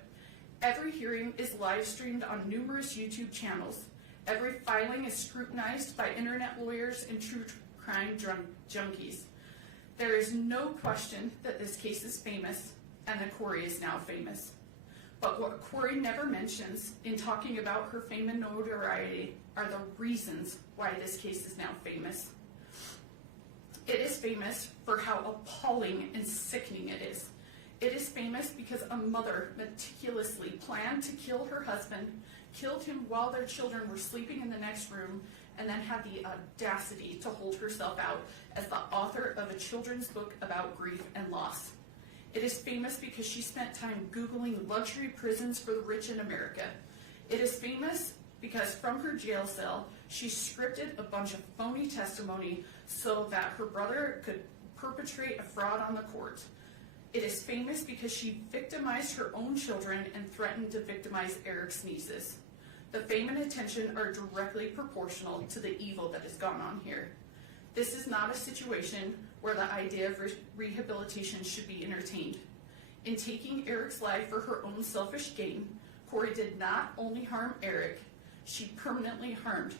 Every hearing is live streamed on numerous YouTube channels. Every filing is scrutinized by internet lawyers and true crime junkies. There is no question that this case is famous, and that Kouri is now famous. But what Kouri never mentions in talking about her fame and notoriety are the reasons why this case is now famous. It is famous for how appalling and sickening it is. It is famous because a mother meticulously planned to kill her husband, killed him while their children were sleeping in the next room, and then had the audacity to hold herself out as the author of a children's book about grief and loss. It is famous because she spent time Googling luxury prisons for the rich in America. It is famous because from her jail cell, she scripted a bunch of phony testimony so that her brother could perpetrate a fraud on the court. It is famous because she victimized her own children and threatened to victimize Eric's nieces. The fame and attention are directly proportional to the evil that has gone on here. This is not a situation where the idea of rehabilitation should be entertained. In taking Eric's life for her own selfish gain, Kouri did not only harm Eric, she permanently harmed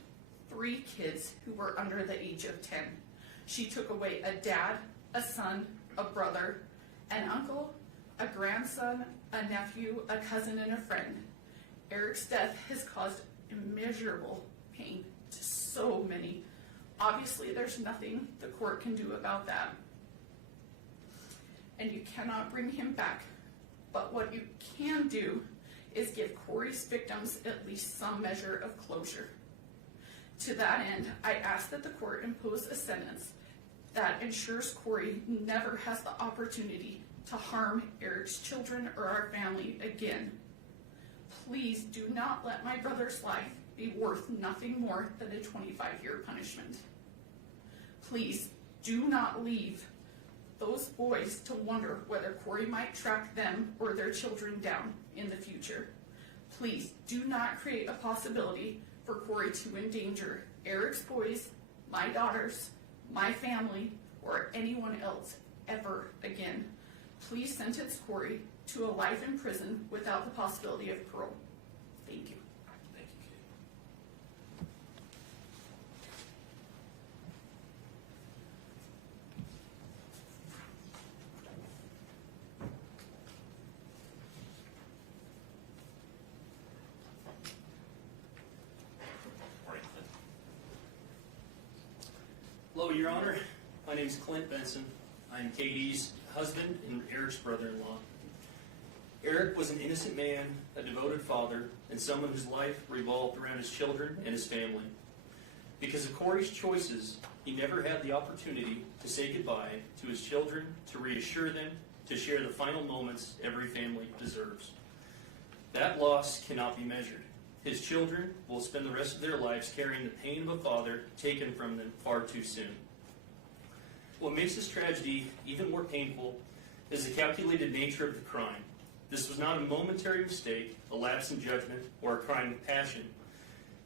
3 kids who were under the age of 10. She took away a dad, a son, a brother, an uncle, a grandson, a nephew, a cousin, and a friend. Eric's death has caused immeasurable pain to so many. Obviously, there's nothing the court can do about that. And you cannot bring him back. But what you can do is give Kouri's victims at least some measure of closure. To that end, I ask that the court impose a sentence that ensures Kouri never has the opportunity to harm Eric's children or our family again. Please do not let my brother's life be worth nothing more than a 25-year punishment. Please do not leave those boys to wonder whether Kouri might track them or their children down in the future. Please do not create a possibility for Kouri to endanger Eric's boys, my daughters, my family, or anyone else ever again. Please sentence Kouri to a life in prison without the possibility of parole. Thank you. Thank you, Katie. Morning, Clint. Hello, Your Honor. My name is Clint Benson. I'm Katie's husband and Eric's brother-in-law. Eric was an innocent man, a devoted father, and someone whose life revolved around his children and his family. Because of Kouri's choices, he never had the opportunity to say goodbye to his children, to reassure them, to share the final moments every family deserves. That loss cannot be measured. His children will spend the rest of their lives carrying the pain of a father taken from them far too soon. What makes this tragedy even more painful is the calculated nature of the crime. This was not a momentary mistake, a lapse in judgment, or a crime of passion.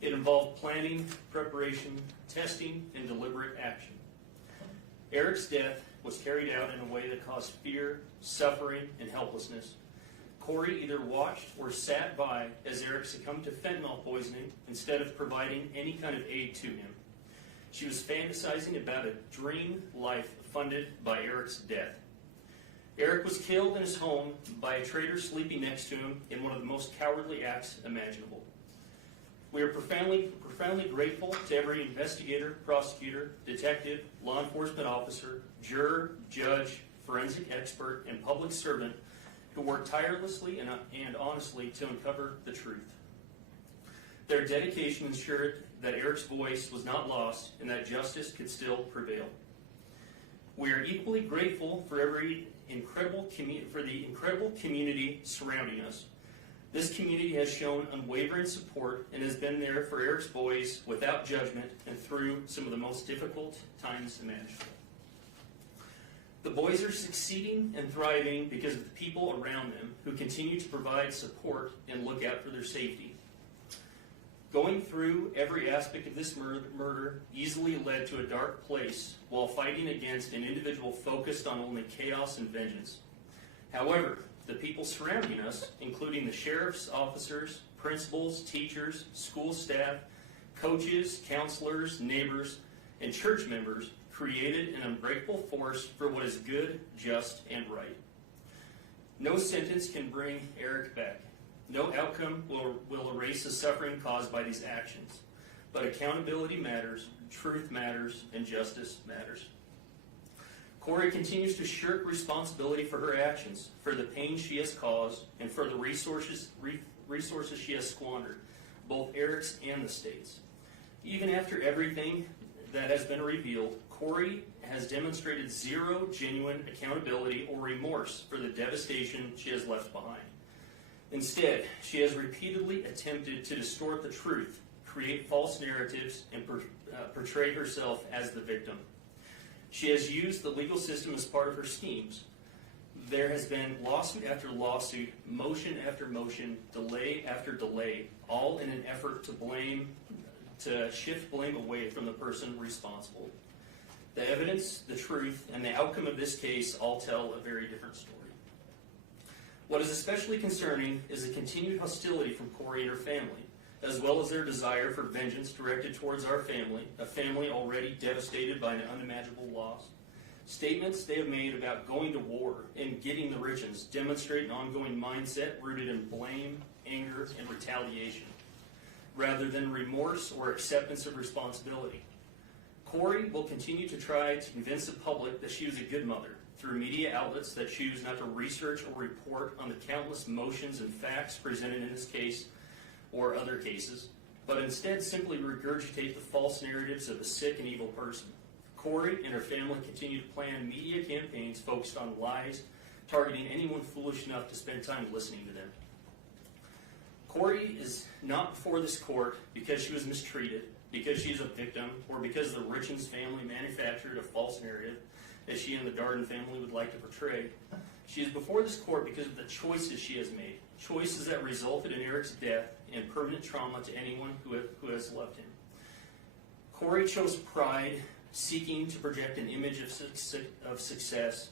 It involved planning, preparation, testing, and deliberate action. Eric's death was carried out in a way that caused fear, suffering, and helplessness. Kouri either watched or sat by as Eric succumbed to fentanyl poisoning instead of providing any kind of aid to him. She was fantasizing about a dream life funded by Eric's death. Eric was killed in his home by a traitor sleeping next to him in one of the most cowardly acts imaginable. We are profoundly grateful to every investigator, prosecutor, detective, law enforcement officer, juror, judge, forensic expert, and public servant who who work tirelessly and honestly to uncover the truth. Their dedication ensured that Eric's voice was not lost and that justice could still prevail. We are equally grateful for the incredible community surrounding us. This community has shown unwavering support and has been there for Eric's boys without judgment and through some of the most difficult times imaginable. The boys are succeeding and thriving because of the people around them who continue to provide support and look out for their safety. Going through every aspect of this murder easily led to a dark place while fighting against an individual focused on only chaos and vengeance. However, the people surrounding us, including the sheriff's officers, principals, teachers, school staff, coaches, counselors, neighbors, and church members, created an unbreakable force for what is good, just, and right. No sentence can bring Eric back. No outcome will erase the suffering caused by these actions. But accountability matters, truth matters, and justice matters. Kouri continues to shirk responsibility for her actions, for the pain she has caused, and for the resources she has squandered, both Eric's and the state's. Even after everything that has been revealed, Kouri has demonstrated zero genuine accountability or remorse for the devastation she has left behind. Instead, she has repeatedly attempted to distort the truth, create false narratives, and portray herself as the victim. She has used the legal system as part of her schemes. There has been lawsuit after lawsuit, motion after motion, delay after delay, all in an effort to shift blame away from the person responsible. The evidence, the truth, and the outcome of this case all tell a very different story. What is especially concerning is the continued hostility from Kouri and her family, as well as their desire for vengeance directed towards our family, a family already devastated by an unimaginable loss. Statements they have made about going to war and getting the Richins demonstrate an ongoing mindset rooted in blame, anger, and retaliation, rather than remorse or acceptance of responsibility. Kouri will continue to try to convince the public that she was a good mother through media outlets that choose not to research or report on the countless motions and facts presented in this case or other cases, but instead simply regurgitate the false narratives of a sick and evil person. Kouri and her family continue to plan media campaigns focused on lies, targeting anyone foolish enough to spend time listening to them. Kouri is not before this court because she was mistreated, because she is a victim, or because the Richins family manufactured a false narrative as she and the Darden family would like to portray. She is before this court because of the choices she has made, choices that resulted in Eric's death and permanent trauma to anyone who has loved him. Kouri chose pride, seeking to project an image of success.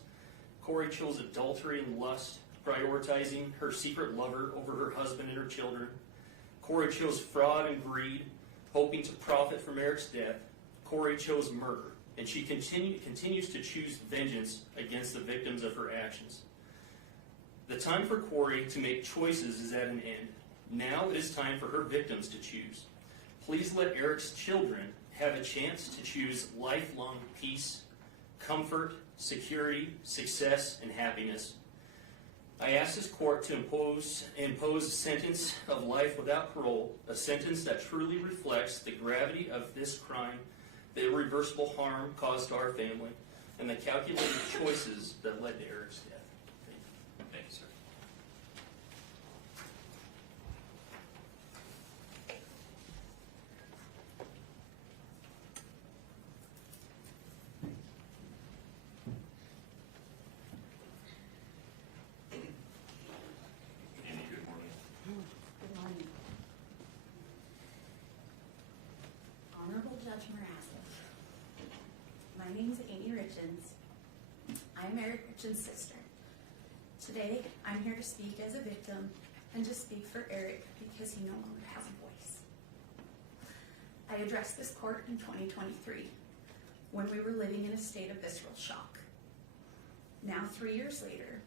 Kouri chose adultery and lust, prioritizing her secret lover over her husband and her children. Kouri chose fraud and greed, hoping to profit from Eric's death. Kouri chose murder, and she continues to choose vengeance against the victims of her actions. The time for Kouri to make choices is at an end. Now it is time for her victims to choose. Please let Eric's children have a chance to choose lifelong peace, comfort, security, success, and happiness. I ask this court to impose a sentence of life without parole, a sentence that truly reflects the gravity of this crime, the irreversible harm caused to our family, and the calculated choices that led to Eric's death. Thank you, sir. Annie, good morning. Good morning. Honorable Judge Marasek, my name is Amy Richins. I'm Eric Richins' sister. Today, I'm here to speak as a victim and to speak for Eric because he no longer has a voice. I addressed this court in 2023 when we were living in a state of visceral shock. Now, 3 years later,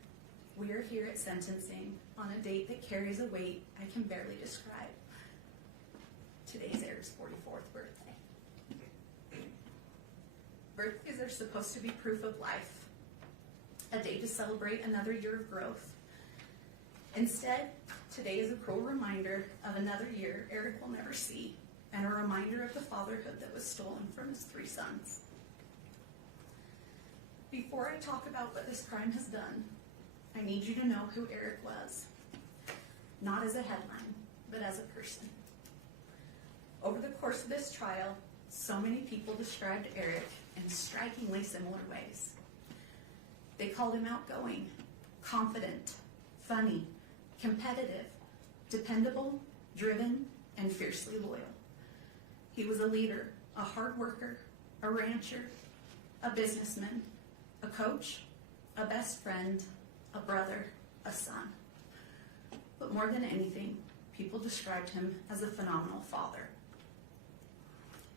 we are here at sentencing on a date that carries a weight I can barely describe. Today's Eric's 44th birthday. Birthdays are supposed to be proof of life, a day to celebrate another year of growth, Instead, today is a cruel reminder of another year Eric will never see, and a reminder of the fatherhood that was stolen from his 3 sons. Before I talk about what this crime has done, I need you to know who Eric was. Not as a headline, but as a person. Over the course of this trial, so many people described Eric in strikingly similar ways. They called him outgoing, confident, funny, competitive, dependable, driven, and fiercely loyal. He was a leader, a hard worker, a rancher, a businessman, a coach, a best friend, a brother, a son. But more than anything, people described him as a phenomenal father.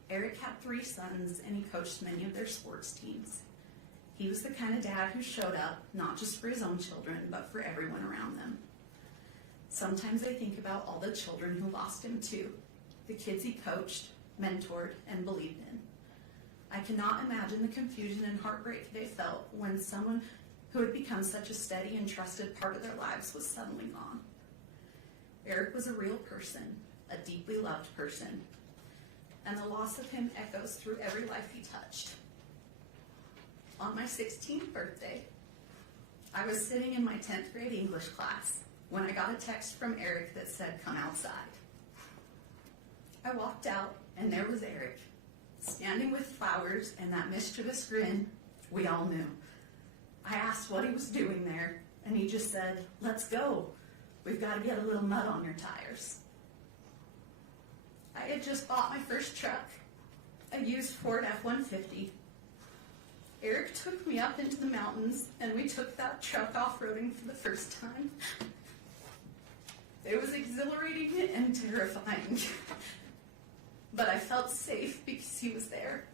Eric had 3 sons, and he coached many of their sports teams. He was the kind of dad who showed up not just for his own children, but for everyone around them. Sometimes I think about all the children who lost him too, the kids he coached, mentored, and believed in. I cannot imagine the confusion and heartbreak they felt when someone who had become such a steady and trusted part of their lives was suddenly gone. Eric was a real person, a deeply loved person, and the loss of him echoes through every life he touched. On my 16th birthday, I was sitting in my 10th grade English class when I got a text from Eric that said, "Come outside." I walked out, and there was Eric, standing with flowers and that mischievous grin we all knew. I asked what he was doing there, and he just said, "Let's go. We've got to get a little mud on your tires." I had just bought my first truck, a used Ford F-150. Eric took me up into the mountains, and we took that truck off-roading for the first time. It was exhilarating and terrifying, but I felt safe because he was there.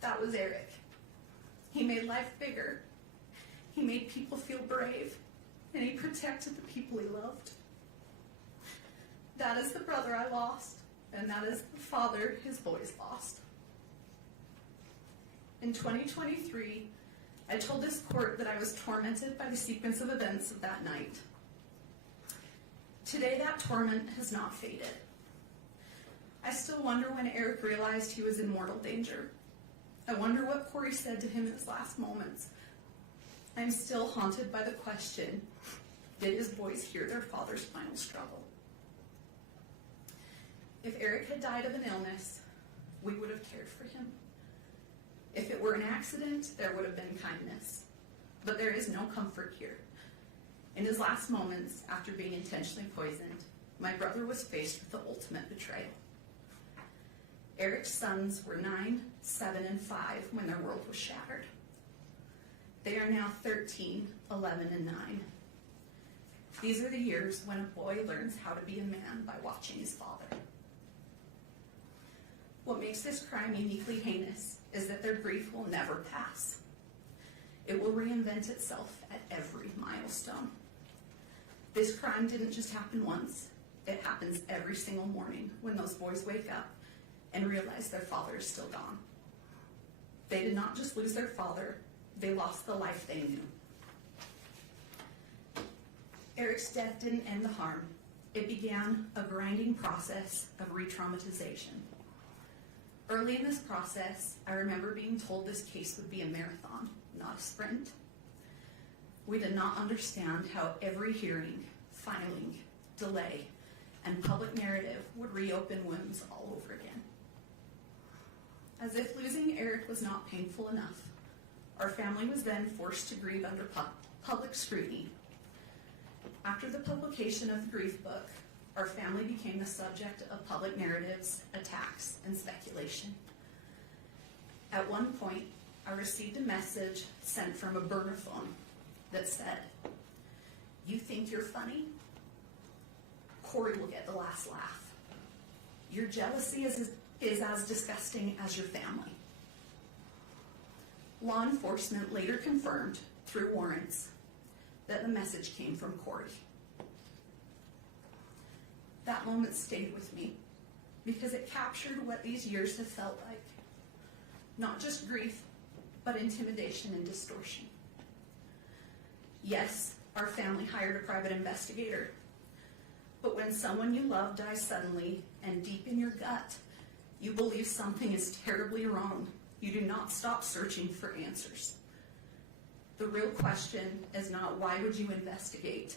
That was Eric. He made life bigger. He made people feel brave, and he protected the people he loved. That is the brother I lost, and that is the father his boys lost. In 2023, I told this court that I was tormented by the sequence of events of that night. Today, that torment has not faded. I still wonder when Eric realized he was in mortal danger. I wonder what Kouri said to him in his last moments. I'm still haunted by the question, did his boys hear their father's final struggle? If Eric had died of an illness, we would have cared for him. If it were an accident, there would have been kindness. But there is no comfort here. In his last moments, after being intentionally poisoned, my brother was faced with the ultimate betrayal. Eric's sons were 9, 7, and 5 when their world was shattered. They are now 13, 11, and 9. These are the years when a boy learns how to be a man by watching his father. What makes this crime uniquely heinous is that their grief will never pass. It will reinvent itself at every milestone. This crime didn't just happen once. It happens every single morning when those boys wake up and realize their father is still gone. They did not just lose their father, they lost the life they knew. Eric's death didn't end the harm. It began a grinding process of re-traumatization. Early in this process, I remember being told this case would be a marathon, not a sprint. We did not understand how every hearing, filing, delay, and public narrative would reopen wounds all over again. As if losing Eric was not painful enough, our family was then forced to grieve under public scrutiny. After the publication of the grief book, our family became the subject of public narratives, attacks, and speculation. At one point, I received a message sent from a burner phone that said, "You think you're funny? Kouri will get the last laugh. Your jealousy is as disgusting as your family." Law enforcement later confirmed, through warrants, that the message came from Kouri. That moment stayed with me because it captured what these years have felt like. Not just grief, but intimidation and distortion. Yes, our family hired a private investigator. But when someone you love dies suddenly and deep in your gut, you believe something is terribly wrong, you do not stop searching for answers. The real question is not why would you investigate?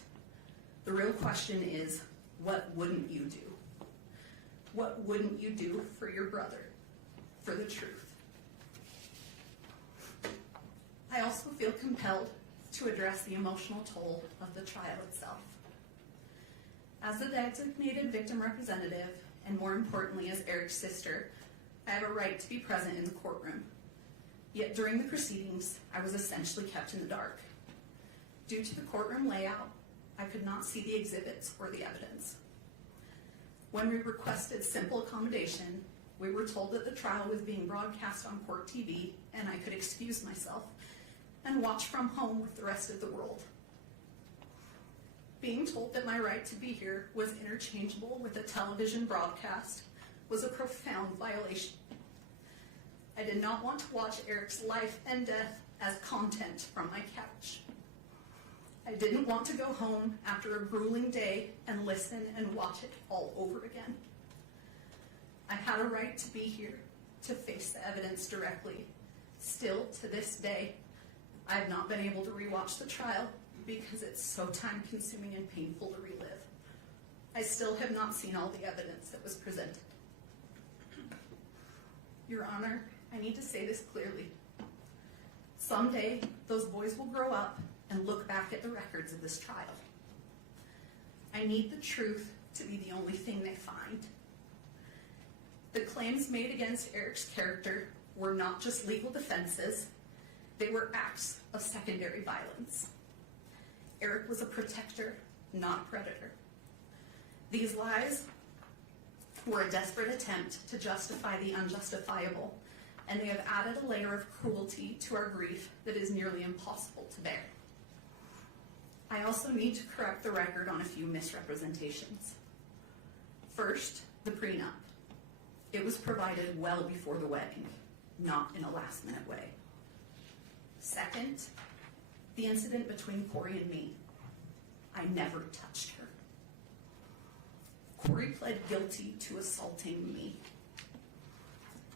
The real question is, what wouldn't you do? What wouldn't you do for your brother, for the truth? I also feel compelled to address the emotional toll of the trial itself. As the designated victim representative, and more importantly as Eric's sister, I have a right to be present in the courtroom. Yet during the proceedings, I was essentially kept in the dark. Due to the courtroom layout, I could not see the exhibits or the evidence. When we requested simple accommodation, we were told that the trial was being broadcast on court TV and I could excuse myself and watch from home with the rest of the world. Being told that my right to be here was interchangeable with a television broadcast was a profound violation. I did not want to watch Eric's life and death as content from my couch. I didn't want to go home after a grueling day and listen and watch it all over again. I had a right to be here, to face the evidence directly. Still, to this day, I have not been able to rewatch the trial because it's so time-consuming and painful to relive. I still have not seen all the evidence that was presented. Your Honor, I need to say this clearly. Someday, those boys will grow up and look back at the records of this trial. I need the truth to be the only thing they find. The claims made against Eric's character were not just legal defenses, they were acts of secondary violence. Eric was a protector, not a predator. These lies were a desperate attempt to justify the unjustifiable, and they have added a layer of cruelty to our grief that is nearly impossible to bear. I also need to correct the record on a few misrepresentations. First, the prenup. It was provided well before the wedding, not in a last-minute way. Second, the incident between Kouri and me. I never touched her. Kouri pled guilty to assaulting me.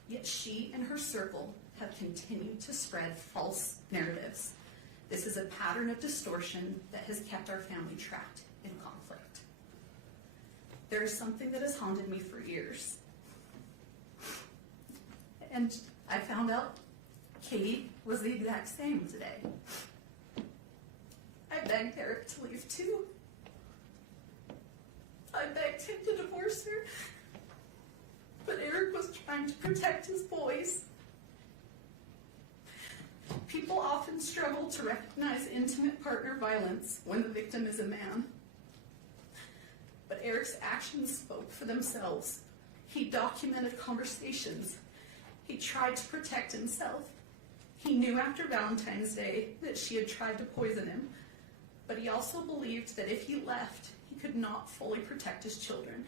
Yet she and her circle have continued to spread false narratives. This is a pattern of distortion that has kept our family trapped in conflict. There is something that has haunted me for years. And I found out Katie was the exact same today. I begged Eric to leave too. I begged him to divorce her. But Eric was trying to protect his boys. People often struggle to recognize intimate partner violence when the victim is a man. But Eric's actions spoke for themselves. He documented conversations. He tried to protect himself. He knew after Valentine's Day that she had tried to poison him, but he also believed that if he left, he could not fully protect his children.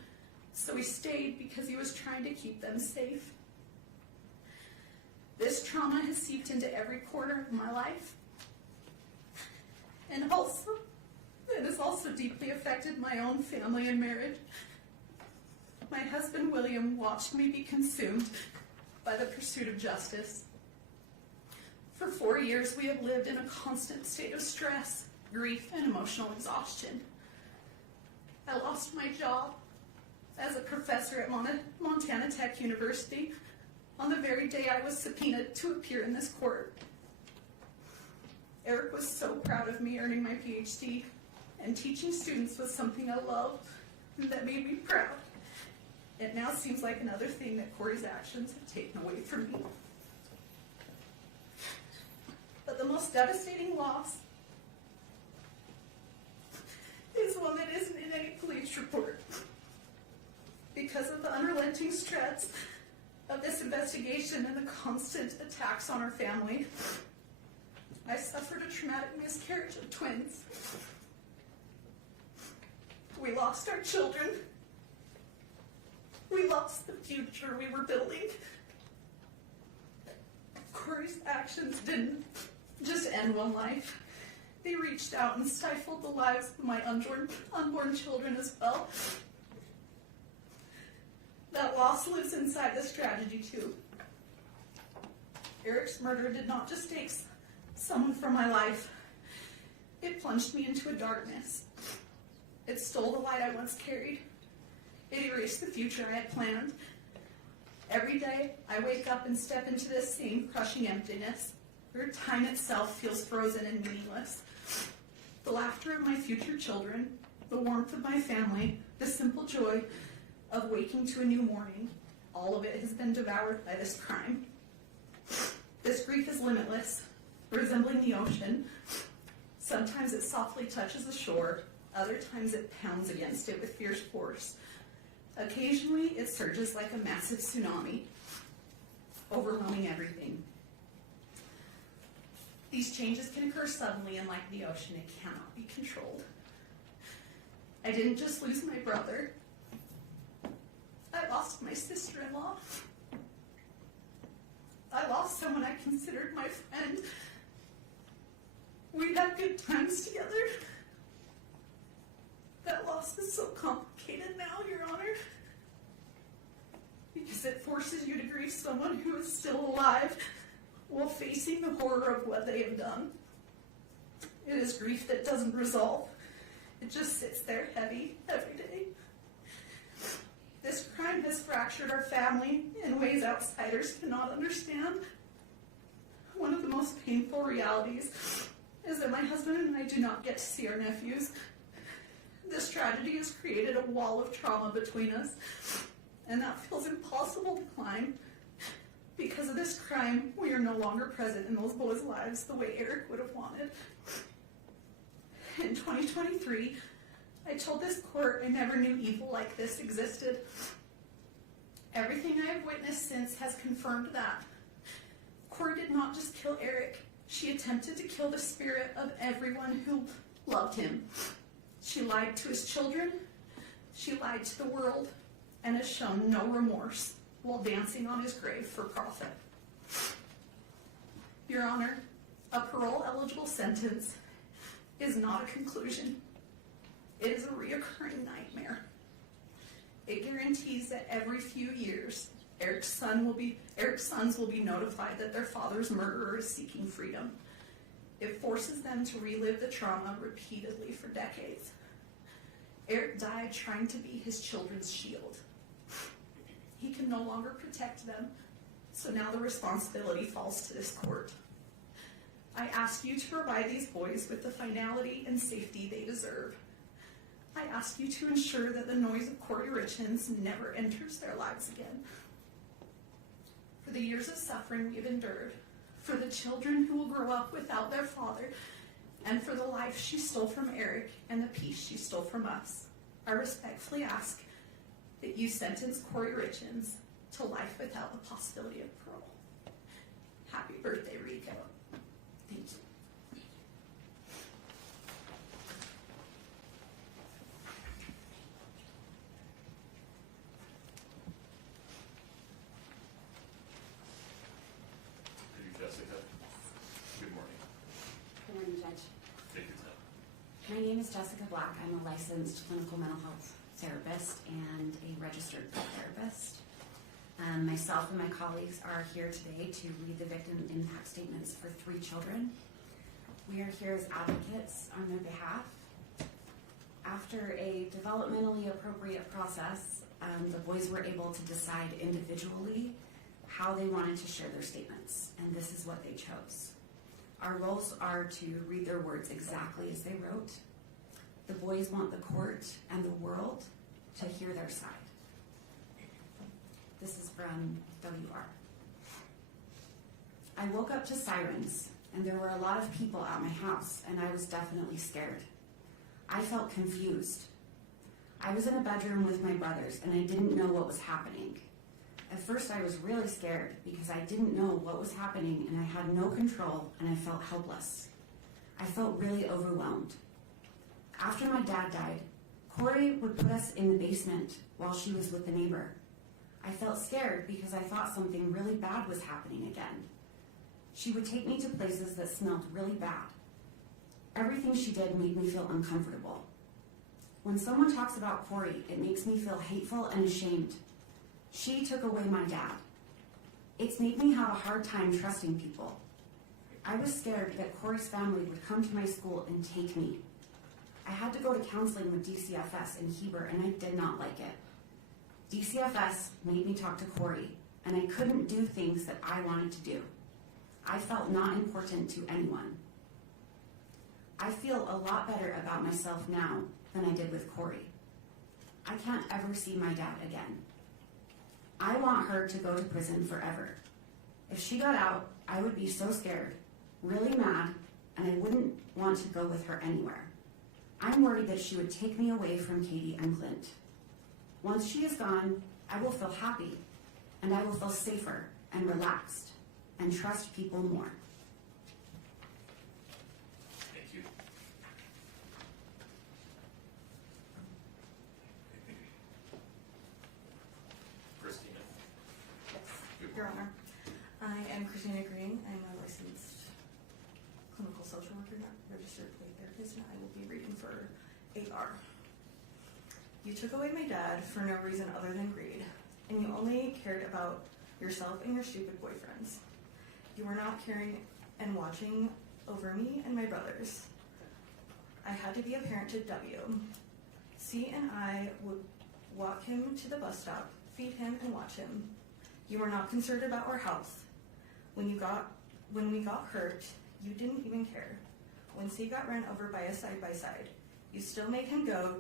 So he stayed because he was trying to keep them safe. This trauma has seeped into every corner of my life. And also, it has also deeply affected my own family and marriage. My husband, William, watched me be consumed by the pursuit of justice. For 4 years, we have lived in a constant state of stress, grief, and emotional exhaustion. I lost my job as a professor at Montana Tech University on the very day I was subpoenaed to appear in this court. Eric was so proud of me earning my PhD, and teaching students was something I loved and that made me proud. It now seems like another thing that Kouri's actions have taken away from me. But the most devastating loss is one that isn't in any police report. Because of the unrelenting stress of this investigation and the constant attacks on our family, I suffered a traumatic miscarriage of twins. We lost our children. We lost the future we were building. Kouri's actions didn't just end one life. They reached out and stifled the lives of my unborn children as well. That loss lives inside this tragedy too. Eric's murder did not just take someone from my life. It plunged me into a darkness. It stole the light I once carried. It erased the future I had planned. Every day, I wake up and step into this same crushing emptiness, where time itself feels frozen and meaningless. The laughter of my future children, the warmth of my family, the simple joy of waking to a new morning, all of it has been devoured by this crime. This grief is limitless, resembling the ocean. Sometimes it softly touches the shore, other times it pounds against it with fierce force. Occasionally, it surges like a massive tsunami, overwhelming everything. These changes can occur suddenly, and like the ocean, it cannot be controlled. I didn't just lose my brother. I lost my sister-in-law. I lost someone I considered my friend. We had good times together. That loss is so complicated now, Your Honor, because it forces you to grieve someone who is still alive while facing the horror of what they have done. It is grief that doesn't resolve. It just sits there heavy every day. This crime has fractured our family in ways outsiders cannot understand. One of the most painful realities is that my husband and I do not get to see our nephews. This tragedy has created a wall of trauma between us, and that feels impossible to climb. Because of this crime, we are no longer present in those boys' lives the way Eric would have wanted. In 2023, I told this court I never knew evil like this existed. Everything I have witnessed since has confirmed that. Kouri did not just kill Eric. She attempted to kill the spirit of everyone who loved him. She lied to his children, she lied to the world, and has shown no remorse while dancing on his grave for profit. Your Honor, a parole-eligible sentence is not a conclusion. It is a reoccurring nightmare. It guarantees that every few years, Eric's sons will be notified that their father's murderer is seeking freedom. It forces them to relive the trauma repeatedly for decades. Eric died trying to be his children's shield. He can no longer protect them, so now the responsibility falls to this court. I ask you to provide these boys with the finality and safety they deserve. I ask you to ensure that the noise of Kouri Richins never enters their lives again. For the years of suffering we have endured, for the children who will grow up without their father, and for the life she stole from Eric and the peace she stole from us, I respectfully ask that you sentence Kouri Richins to life without the possibility of parole. Happy birthday, Rico. Thank you. Jessica, good morning. Good morning, Judge. Take your time. My name is Jessica Black. I'm a licensed clinical mental health therapist and a registered therapist. Myself and my colleagues are here today to read the victim impact statements for 3 children. We are here as advocates on their behalf. After a developmentally appropriate process, the boys were able to decide individually how they wanted to share their statements, and this is what they chose. Our roles are to read their words exactly as they wrote. The boys want the court and the world to hear their side. This is from WR. I woke up to sirens, and there were a lot of people at my house, and I was definitely scared. I felt confused. I was in a bedroom with my brothers, and I didn't know what was happening. At first, I was really scared because I didn't know what was happening, and I had no control, and I felt helpless. I felt really overwhelmed. After my dad died, Kouri would put us in the basement while she was with the neighbor. I felt scared because I thought something really bad was happening again. She would take me to places that smelled really bad. Everything she did made me feel uncomfortable. When someone talks about Kouri, it makes me feel hateful and ashamed. She took away my dad. It's made me have a hard time trusting people. I was scared that Kouri's family would come to my school and take me. I had to go to counseling with DCFS in Heber, and I did not like it. DCFS made me talk to Kouri, and I couldn't do things that I wanted to do. I felt not important to anyone. I feel a lot better about myself now than I did with Kouri. I can't ever see my dad again. I want her to go to prison forever. If she got out, I would be so scared, really mad, and I wouldn't want to go with her anywhere. I'm worried that she would take me away from Katie and Clint. Once she is gone, I will feel happy, and I will feel safer and relaxed, and trust people more. Thank you. Christina. Yes, Your Honor. I am Christina Green. I'm a licensed clinical social worker, registered play therapist, and I will be reading for AR. You took away my dad for no reason other than greed, and you only cared about yourself and your stupid boyfriends. You were not caring and watching over me and my brothers. I had to be a parent to W. C and I would walk him to the bus stop, feed him, and watch him. You were not concerned about our health. When we got hurt, you didn't even care. When C got run over by a side-by-side, you still made him go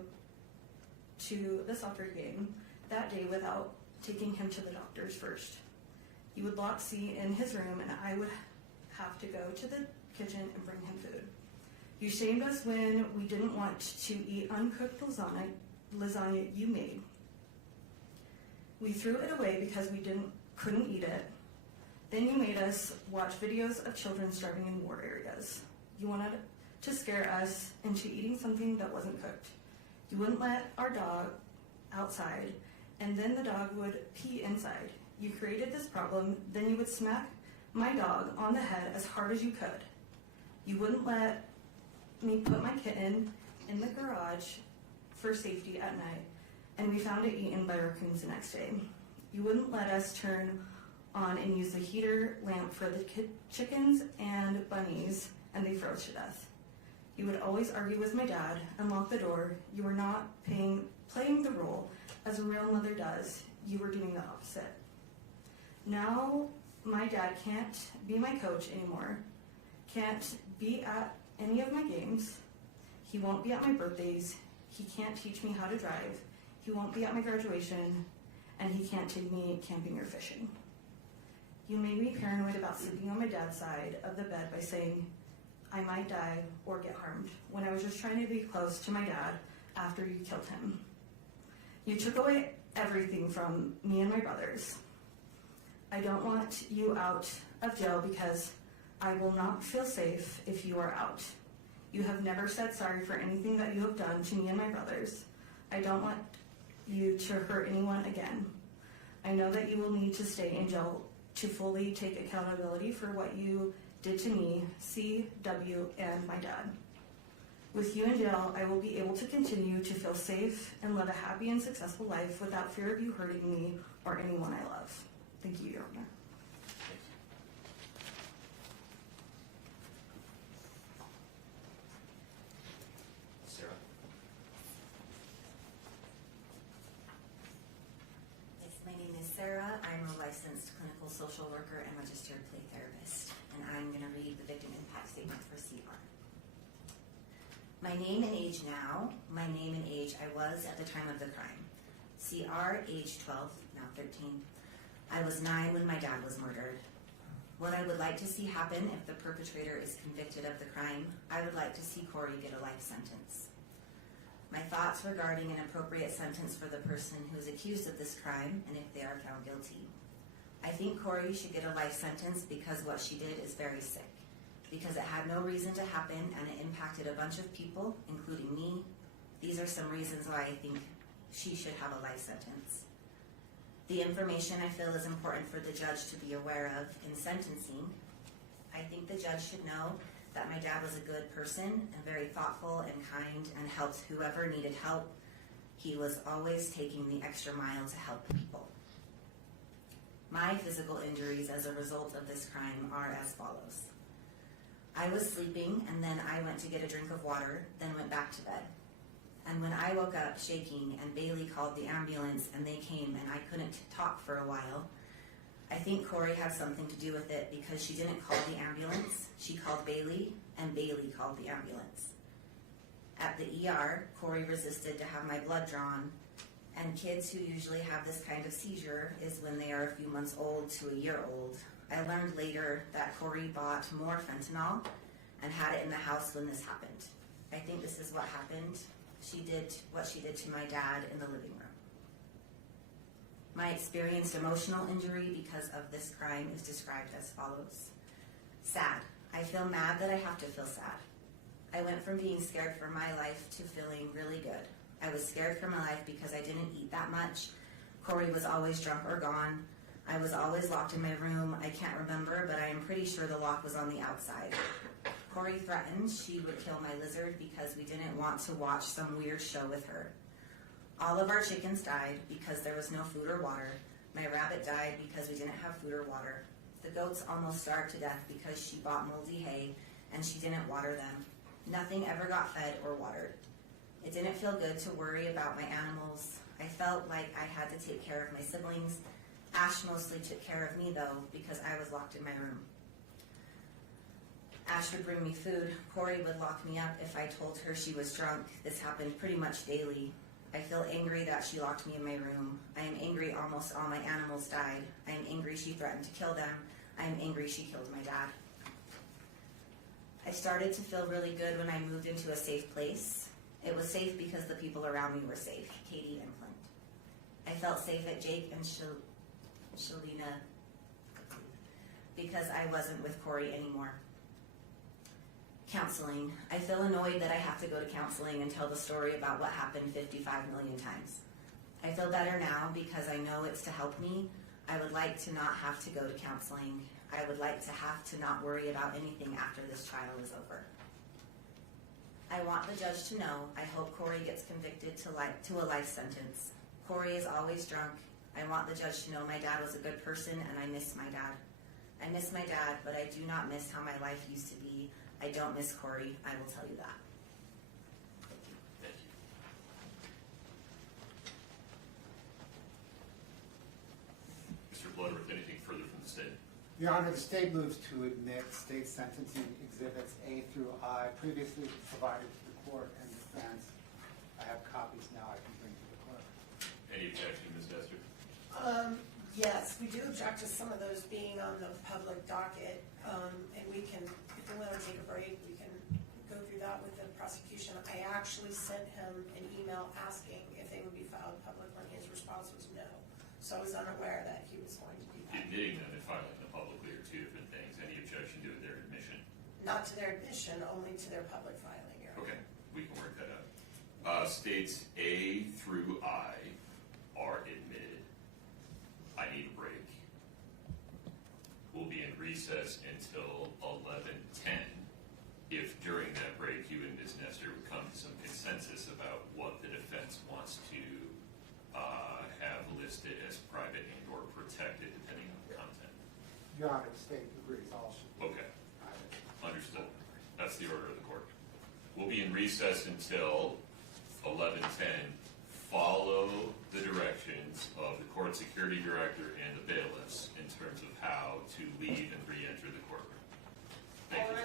to the soccer game that day without taking him to the doctors first. You would lock C in his room, and I would have to go to the kitchen and bring him food. You shamed us when we didn't want to eat uncooked lasagna you made. We threw it away because we couldn't eat it. Then you made us watch videos of children starving in war areas. You wanted to scare us into eating something that wasn't cooked. You wouldn't let our dog outside, and then the dog would pee inside. You created this problem, then you would smack my dog on the head as hard as you could. You wouldn't let me put my kitten in the garage for safety at night, and we found it eaten by raccoons the next day. You wouldn't let us turn on and use the heater lamp for the chickens and bunnies, and they froze to death. You would always argue with my dad and lock the door. You were not playing the role as a real mother does. You were doing the opposite. Now my dad can't be my coach anymore, can't be at any of my games. He won't be at my birthdays. He can't teach me how to drive. He won't be at my graduation, and he can't take me camping or fishing. You made me paranoid about sleeping on my dad's side of the bed by saying I might die or get harmed when I was just trying to be close to my dad after you killed him. You took away everything from me and my brothers. I don't want you out of jail because I will not feel safe if you are out. You have never said sorry for anything that you have done to me and my brothers. I don't want you to hurt anyone again. I know that you will need to stay in jail to fully take accountability for what you did to me, C, W, and my dad. With you in jail, I will be able to continue to feel safe and live a happy and successful life without fear of you hurting me or anyone I love. Thank you, Your Honor. Sarah. Yes, my name is Sarah. I'm a licensed clinical social worker and registered play therapist, and I'm going to read the victim impact statement for CR. My name and age now, my name and age I was at the time of the crime. CR, age 12, now 13. I was 9 when my dad was murdered. What I would like to see happen if the perpetrator is convicted of the crime, I would like to see Kouri get a life sentence. My thoughts regarding an appropriate sentence for the person who is accused of this crime and if they are found guilty. I think Kouri should get a life sentence because what she did is very sick, because it had no reason to happen and it impacted a bunch of people, including me. These are some reasons why I think she should have a life sentence. The information I feel is important for the judge to be aware of in sentencing. I think the judge should know that my dad was a good person and very thoughtful and kind and helped whoever needed help. He was always taking the extra mile to help people. My physical injuries as a result of this crime are as follows. I was sleeping and then I went to get a drink of water, then went back to bed. And when I woke up shaking and Bailey called the ambulance and they came and I couldn't talk for a while, I think Kouri had something to do with it because she didn't call the ambulance. She called Bailey and Bailey called the ambulance. At the ER, Kouri resisted to have my blood drawn, and kids who usually have this kind of seizure is when they are a few months old to a year old. I learned later that Kouri bought more fentanyl and had it in the house when this happened. I think this is what happened. She did what she did to my dad in the living room. My experienced emotional injury because of this crime is described as follows. Sad. I feel mad that I have to feel sad. I went from being scared for my life to feeling really good. I was scared for my life because I didn't eat that much. Kouri was always drunk or gone. I was always locked in my room. I can't remember, but I am pretty sure the lock was on the outside. Kouri threatened she would kill my lizard because we didn't want to watch some weird show with her. All of our chickens died because there was no food or water. My rabbit died because we didn't have food or water. The goats almost starved to death because she bought moldy hay and she didn't water them. Nothing ever got fed or watered. It didn't feel good to worry about my animals. I felt like I had to take care of my siblings. Ash mostly took care of me though because I was locked in my room. Ash would bring me food. Kouri would lock me up if I told her she was drunk. This happened pretty much daily. I feel angry that she locked me in my room. I am angry almost all my animals died. I am angry she threatened to kill them. I am angry she killed my dad. I started to feel really good when I moved into a safe place. It was safe because the people around me were safe, Katie and Clint. I felt safe at Jake and Shalina because I wasn't with Kouri anymore. Counseling. I feel annoyed that I have to go to counseling and tell the story about what happened 55 million times. I feel better now because I know it's to help me. I would like to not have to go to counseling. I would like to have to not worry about anything after this trial is over. I want the judge to know I hope Kouri gets convicted to a life sentence. Kouri is always drunk. I want the judge to know my dad was a good person and I miss my dad. I miss my dad, but I do not miss how my life used to be. I don't miss Kouri, I will tell you that. Thank you. Mr. Bloodworth, anything further from the state? Your Honor, the state moves to admit state sentencing exhibits A through I previously provided to the court and defense. I have copies now I can bring to the clerk. Any objection, Ms. Dester? Yes, we do object to some of those being on the public docket, and we can, if we want to take a break, we can go through that with the prosecution. I actually sent him an email asking if they would be filed publicly, and his response was no. So I was unaware that he was going to do that. Admitting them and filing them publicly are two different things. Any objection to their admission? Not to their admission, only to their public filing. Your Honor. Okay, we can work that out. States A through I are admitted. I need a break. We'll be in recess until 11:10. If during that break you and Ms. Nestor would come to some consensus about what the defense wants to have listed as private and or protected depending on the content. Your Honor, the state agrees all should be Okay, private. understood. That's the order of the court. We'll be in recess until 11:10. Follow the directions of the court security director and the bailiffs in terms of how to leave and re-enter the courtroom. Thank you.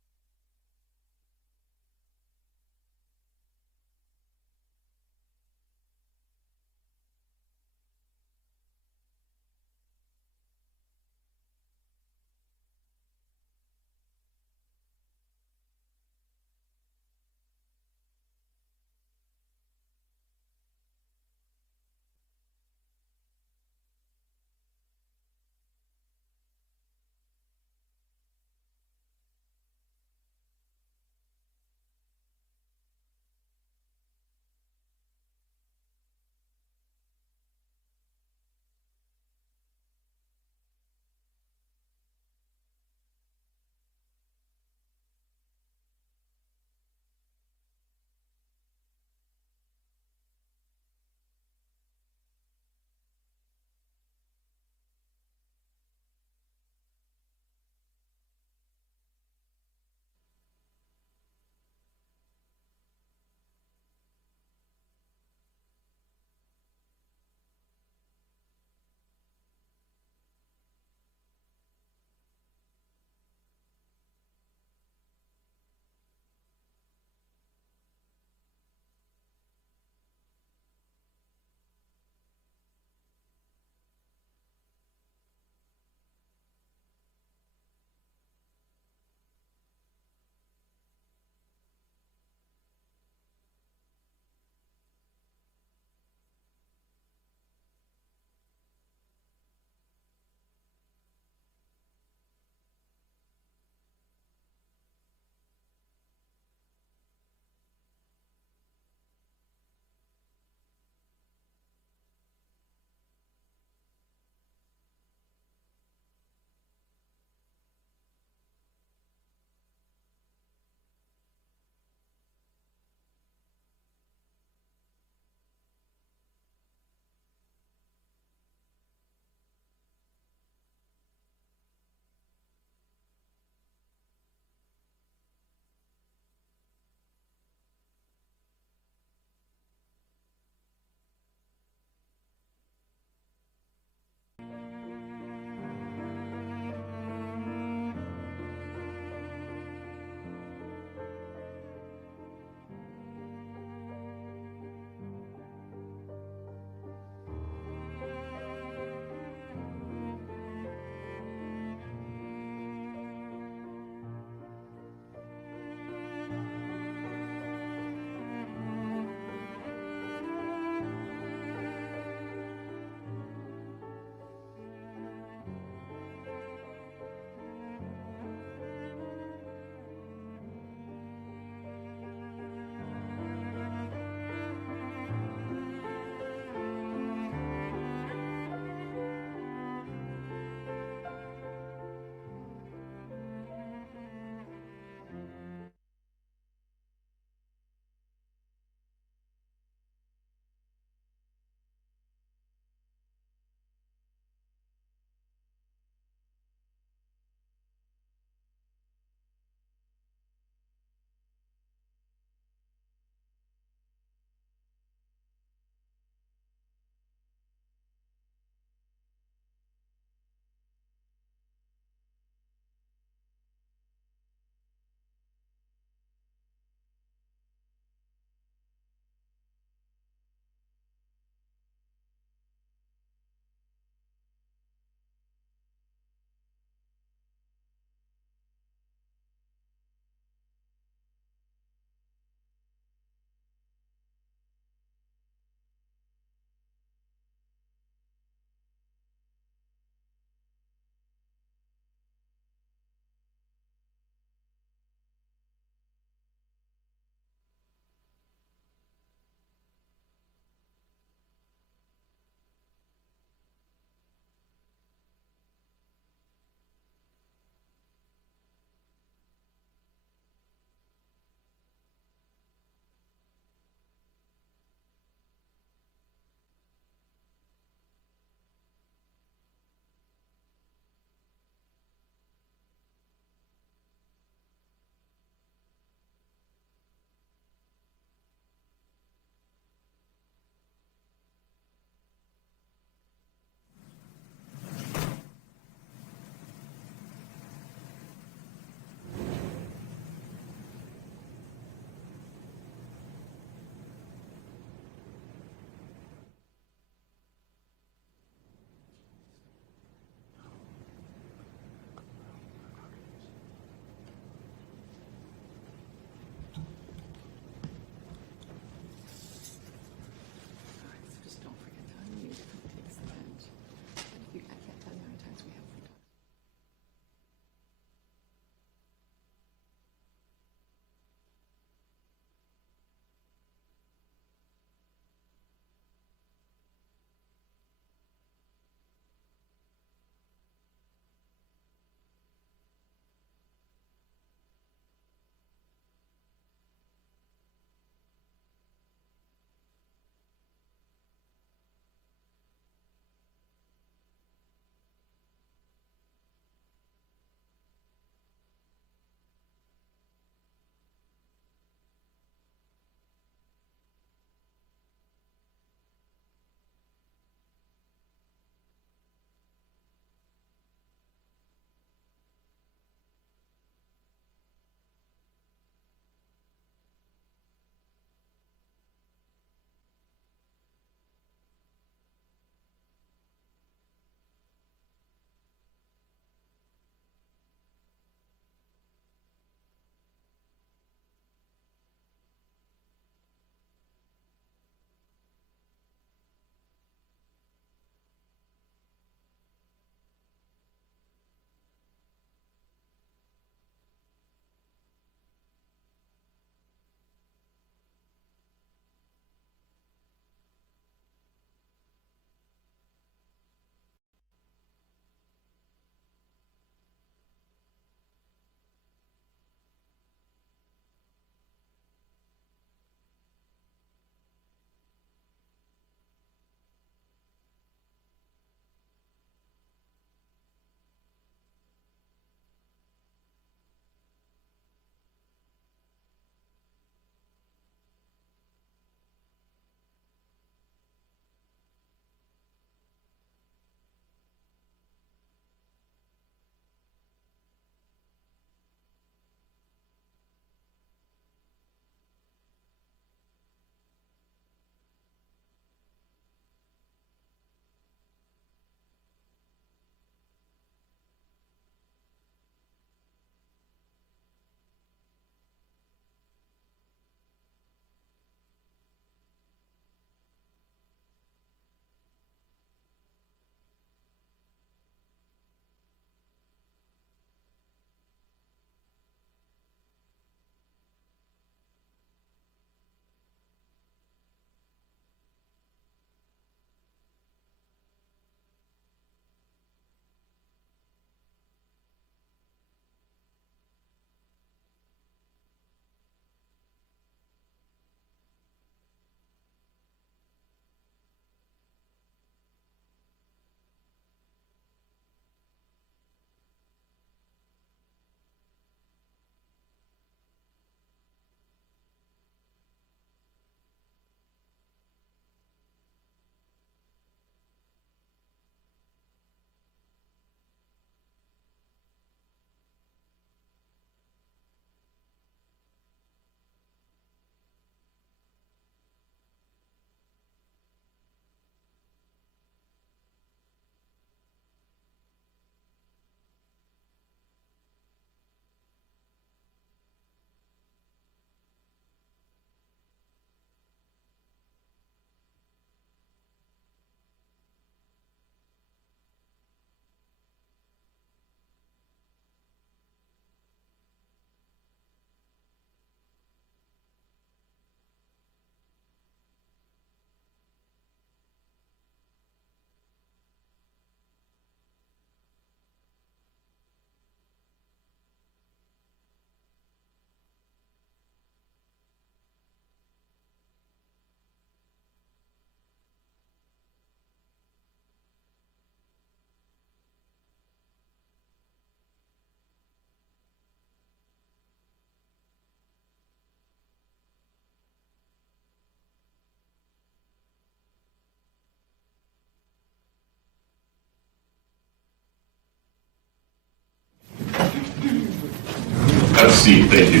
seat, thank you.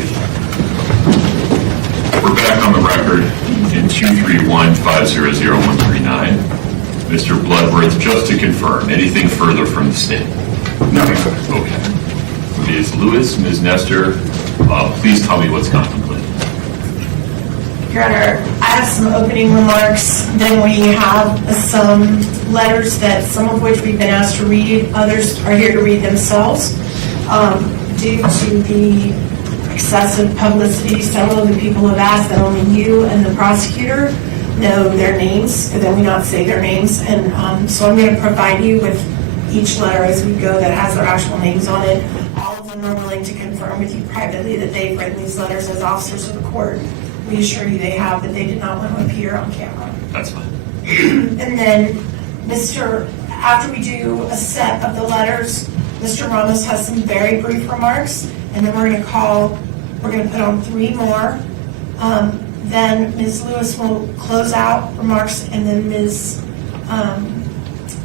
We're back on the record in 231-500-139. Mr. Bloodworth, just to confirm, anything further from the state? Nothing, sir. Okay. Ms. Lewis, Ms. Nestor, please tell me what's contemplated. Your Honor, I have some opening remarks, then we have some letters that some of which we've been asked to read, others are here to read themselves. Due to the excessive publicity, some of the people have asked that only you and the prosecutor know their names, and then we not say their names, and so I'm going to provide you with each letter as we go that has their actual names on it. All of them are willing to confirm with you privately that they've written these letters as officers of the court. We assure you they have, but they did not want to appear on camera. That's fine. And then, after we do a set of the letters, Mr. Ramos has some very brief remarks, and then we're going to put on 3 more. Then Ms. Lewis will close out remarks, and then Ms.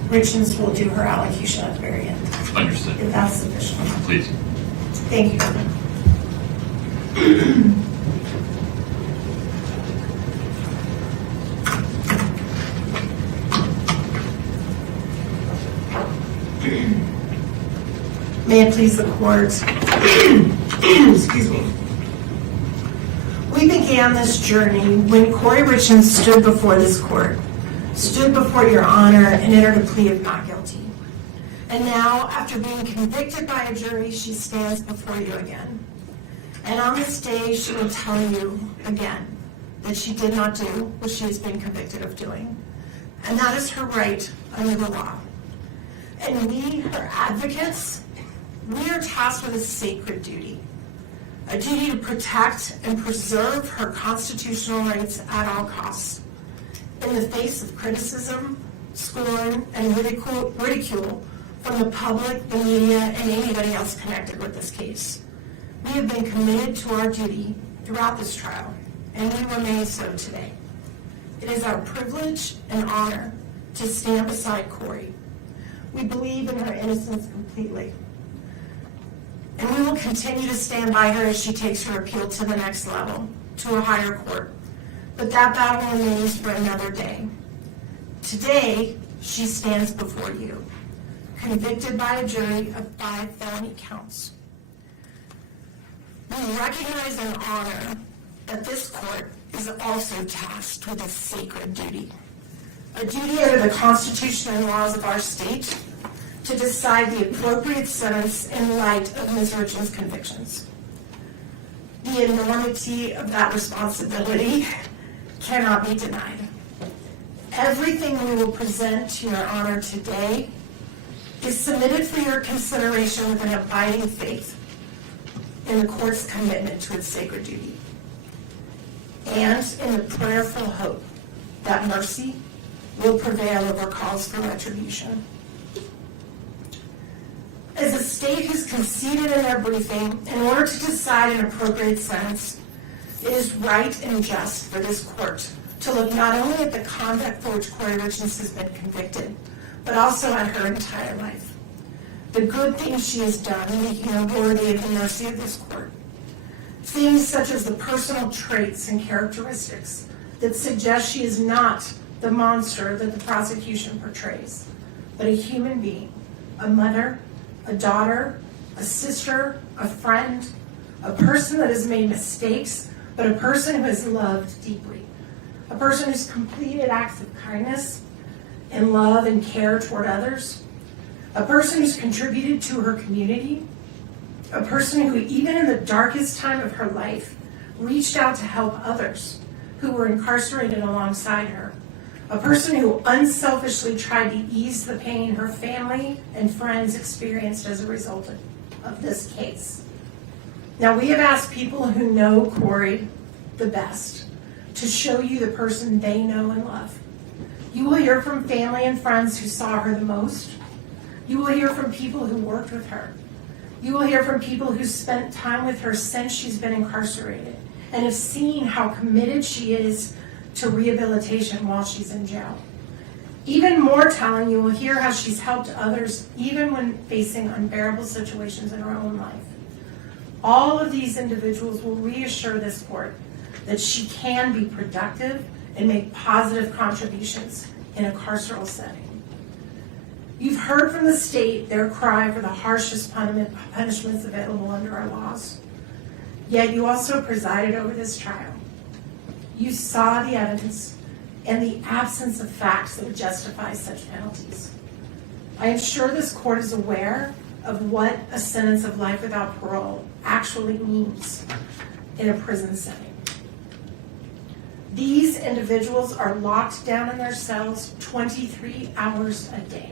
Richins will do her allocution at the very end. Understood. If that's sufficient. Please. Thank you. May it please the court. Excuse me. We began this journey when Kouri Richins stood before this court, stood before your honor, and entered a plea of not guilty. And now, after being convicted by a jury, she stands before you again. And on this day, she will tell you again that she did not do what she has been convicted of doing. And that is her right under the law. And we, her advocates, we are tasked with a sacred duty. A duty to protect and preserve her constitutional rights at all costs. In the face of criticism, scorn, and ridicule from the public, the media, and anybody else connected with this case. We have been committed to our duty throughout this trial, and we remain so today. It is our privilege and honor to stand beside Kouri. We believe in her innocence completely. And we will continue to stand by her as she takes her appeal to the next level, to a higher court. But that battle remains for another day. Today, she stands before you, convicted by a jury of 5 felony counts. We recognize and honor that this court is also tasked with a sacred duty. A duty under the Constitution and laws of our state to decide the appropriate sentence in light of Ms. Richins' convictions. The enormity of that responsibility cannot be denied. Everything we will present to your honor today is submitted for your consideration with an abiding faith in the court's commitment to its sacred duty, and in the prayerful hope that mercy will prevail over calls for retribution. As the state has conceded in their briefing, in order to decide an appropriate sentence, it is right and just for this court to look not only at the conduct for which Kouri Richins has been convicted, but also at her entire life. The good things she has done, making her worthy of the mercy of this court. Things such as the personal traits and characteristics that suggest she is not the monster that the prosecution portrays, but a human being, a mother, a daughter, a sister, a friend, a person that has made mistakes, but a person who has loved deeply, a person who's completed acts of kindness and love and care toward others, a person who's contributed to her community, a person who, even in the darkest time of her life, reached out to help others who were incarcerated alongside her, a person who unselfishly tried to ease the pain her family and friends experienced as a result of this case. Now, we have asked people who know Kouri the best to show you the person they know and love. You will hear from family and friends who saw her the most. You will hear from people who worked with her. You will hear from people who spent time with her since she's been incarcerated and have seen how committed she is to rehabilitation while she's in jail. Even more telling, you will hear how she's helped others even when facing unbearable situations in her own life. All of these individuals will reassure this court that she can be productive and make positive contributions in a carceral setting. You've heard from the state their cry for the harshest punishments available under our laws. Yet you also presided over this trial. You saw the evidence and the absence of facts that would justify such penalties. I am sure this court is aware of what a sentence of life without parole actually means in a prison setting. These individuals are locked down in their cells 23 hours a day.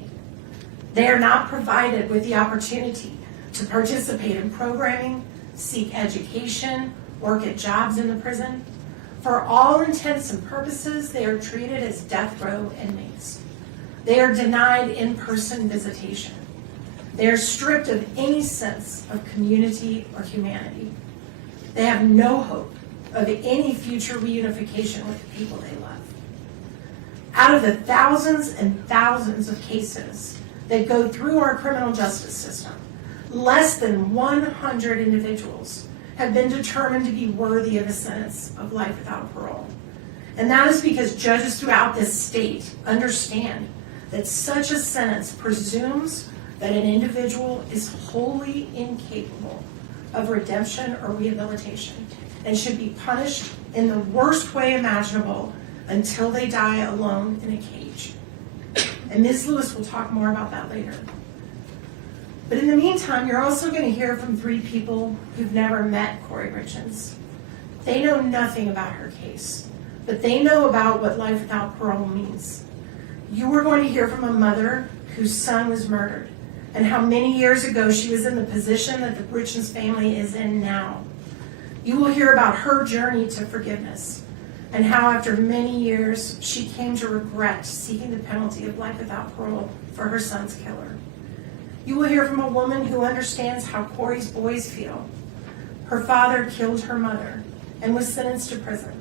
They are not provided with the opportunity to participate in programming, seek education, work at jobs in the prison. For all intents and purposes, they are treated as death row inmates. They are denied in-person visitation. They are stripped of any sense of community or humanity. They have no hope of any future reunification with the people they love. Out of the thousands and thousands of cases that go through our criminal justice system, less than 100 individuals have been determined to be worthy of a sentence of life without parole. And that is because judges throughout this state understand that such a sentence presumes that an individual is wholly incapable of redemption or rehabilitation and should be punished in the worst way imaginable until they die alone in a cage. And Ms. Lewis will talk more about that later. But in the meantime, you're also going to hear from 3 people who've never met Kouri Richins. They know nothing about her case, but they know about what life without parole means. You are going to hear from a mother whose son was murdered and how many years ago she was in the position that the Richins family is in now. You will hear about her journey to forgiveness and how after many years she came to regret seeking the penalty of life without parole for her son's killer. You will hear from a woman who understands how Kouri's boys feel. Her father killed her mother and was sentenced to prison.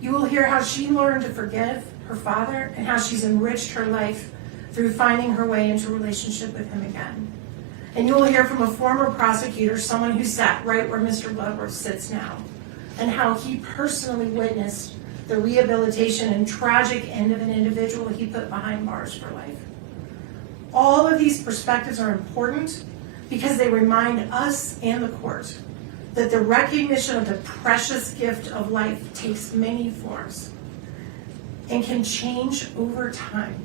You will hear how she learned to forgive her father and how she's enriched her life through finding her way into a relationship with him again. And you will hear from a former prosecutor, someone who sat right where Mr. Bloodworth sits now, and how he personally witnessed the rehabilitation and tragic end of an individual he put behind bars for life. All of these perspectives are important because they remind us and the court that the recognition of the precious gift of life takes many forms and can change over time.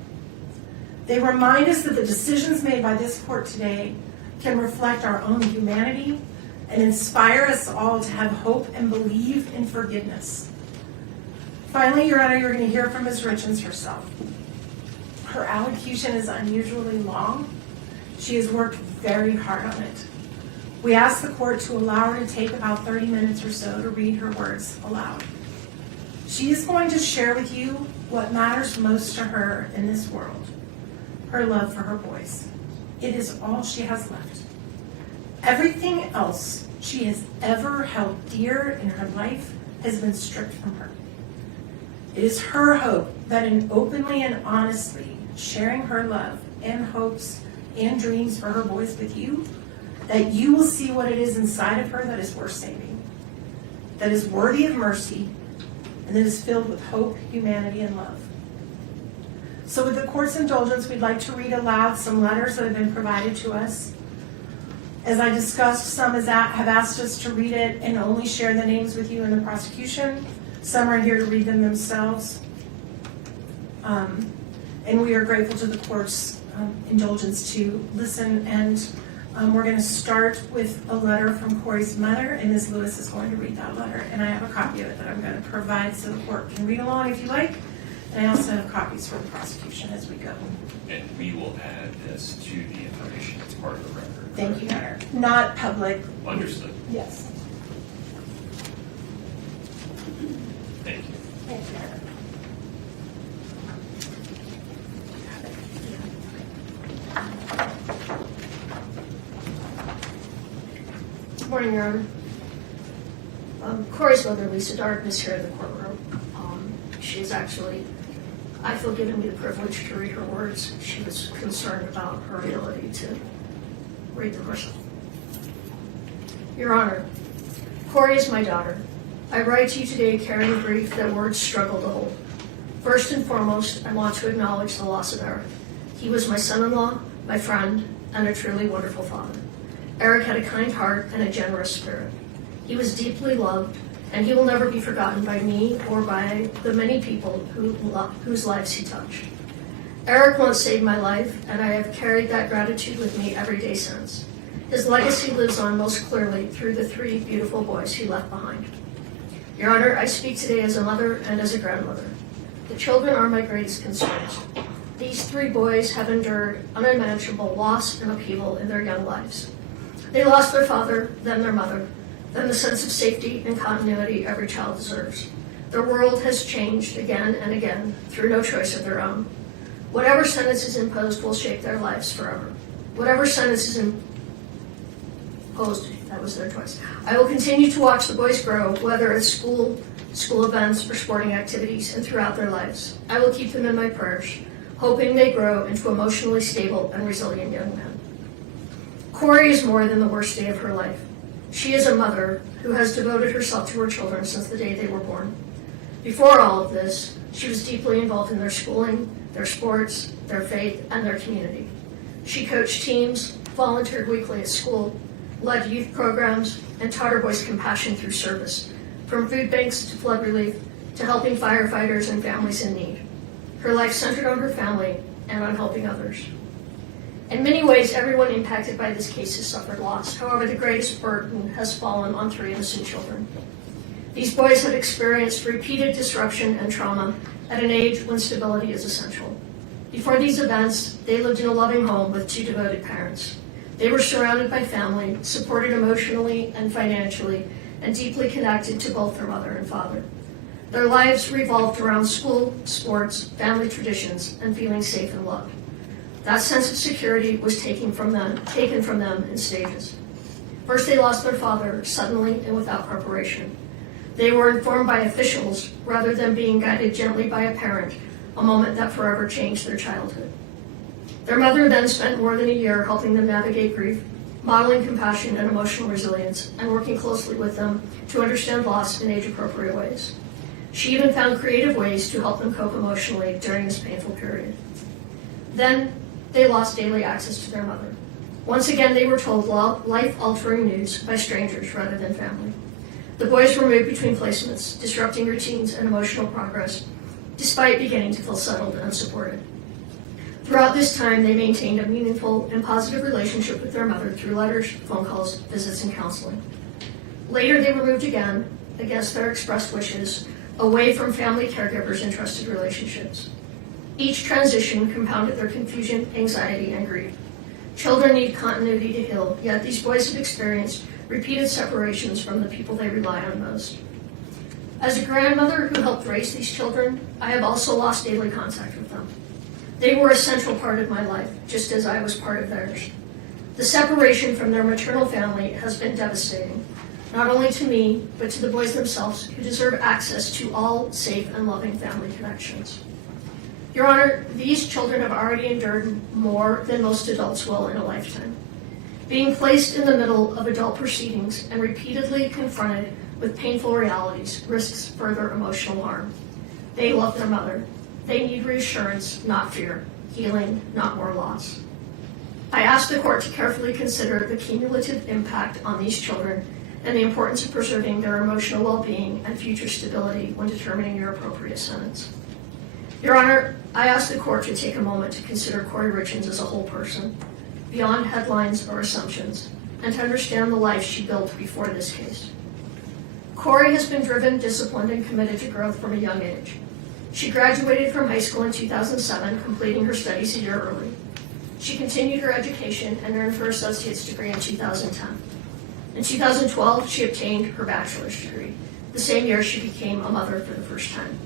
They remind us that the decisions made by this court today can reflect our own humanity and inspire us all to have hope and believe in forgiveness. Finally, Your Honor, you're going to hear from Ms. Richins herself. Her allocution is unusually long. She has worked very hard on it. We ask the court to allow her to take about 30 minutes or so to read her words aloud. She is going to share with you what matters most to her in this world, her love for her boys. It is all she has left. Everything else she has ever held dear in her life has been stripped from her. It is her hope that in openly and honestly sharing her love and hopes and dreams for her boys with you, that you will see what it is inside of her that is worth saving, that is worthy of mercy, and that is filled with hope, humanity, and love. So with the court's indulgence, we'd like to read aloud some letters that have been provided to us. As I discussed, some have asked us to read it and only share the names with you in the prosecution. Some are here to read them themselves. And we are grateful to the court's indulgence to listen. And we're going to start with a letter from Kouri's mother, and Ms. Lewis is going to read that letter. And I have a copy of it that I'm going to provide so the court can read along if you like. And I also have copies for the prosecution as we go. And we will add this to the information as part of the record. Thank you, Your Honor. Not public. Understood. Yes. Thank you. Thank you, Your Honor. Good morning, Your Honor. Kouri's mother, Lisa Dark, is here in the courtroom. She is actually, I feel, given me the privilege to read her words. She was concerned about her ability to read the verse. Your Honor, Kouri is my daughter. I write to you today carrying grief that words struggle to hold. First and foremost, I want to acknowledge the loss of Eric. He was my son-in-law, my friend, and a truly wonderful father. Eric had a kind heart and a generous spirit. He was deeply loved, and he will never be forgotten by me or by the many people whose lives he touched. Eric once saved my life, and I have carried that gratitude with me every day since. His legacy lives on most clearly through the 3 beautiful boys he left behind. Your Honor, I speak today as a mother and as a grandmother. The children are my greatest concerns. These 3 boys have endured unimaginable loss and upheaval in their young lives. They lost their father, then their mother, then the sense of safety and continuity every child deserves. Their world has changed again and again through no choice of their own. Whatever sentence is imposed will shape their lives forever. Whatever sentence is imposed, that was their choice. I will continue to watch the boys grow, whether at school events, or sporting activities, and throughout their lives. I will keep them in my prayers, hoping they grow into emotionally stable and resilient young men. Kouri is more than the worst day of her life. She is a mother who has devoted herself to her children since the day they were born. Before all of this, she was deeply involved in their schooling, their sports, their faith, and their community. She coached teams, volunteered weekly at school, led youth programs, and taught her boys compassion through service, from food banks to flood relief to helping firefighters and families in need. Her life centered on her family and on helping others. In many ways, everyone impacted by this case has suffered loss. However, the greatest burden has fallen on 3 innocent children. These boys have experienced repeated disruption and trauma at an age when stability is essential. Before these events, they lived in a loving home with 2 devoted parents. They were surrounded by family, supported emotionally and financially, and deeply connected to both their mother and father. Their lives revolved around school, sports, family traditions, and feeling safe and loved. That sense of security was taken from them in stages. First, they lost their father suddenly and without preparation. They were informed by officials rather than being guided gently by a parent, a moment that forever changed their childhood. Their mother then spent more than a year helping them navigate grief, modeling compassion and emotional resilience, and working closely with them to understand loss in age-appropriate ways. She even found creative ways to help them cope emotionally during this painful period. Then, they lost daily access to their mother. Once again, they were told life-altering news by strangers rather than family. The boys were moved between placements, disrupting routines and emotional progress, despite beginning to feel settled and supported. Throughout this time, they maintained a meaningful and positive relationship with their mother through letters, phone calls, visits, and counseling. Later, they were moved again, against their expressed wishes, away from family caregivers and trusted relationships. Each transition compounded their confusion, anxiety, and grief. Children need continuity to heal, yet these boys have experienced repeated separations from the people they rely on most. As a grandmother who helped raise these children, I have also lost daily contact with them. They were a central part of my life, just as I was part of theirs. The separation from their maternal family has been devastating, not only to me, but to the boys themselves, who deserve access to all safe and loving family connections. Your Honor, these children have already endured more than most adults will in a lifetime. Being placed in the middle of adult proceedings and repeatedly confronted with painful realities risks further emotional harm. They love their mother. They need reassurance, not fear, healing, not more loss. I ask the court to carefully consider the cumulative impact on these children and the importance of preserving their emotional well-being and future stability when determining your appropriate sentence. Your Honor, I ask the court to take a moment to consider Kouri Richins as a whole person, beyond headlines or assumptions, and to understand the life she built before this case. Kouri has been driven, disciplined, and committed to growth from a young age. She graduated from high school in 2007, completing her studies a year early. She continued her education and earned her associate's degree in 2010. In 2012, she obtained her bachelor's degree. The same year, she became a mother for the first time.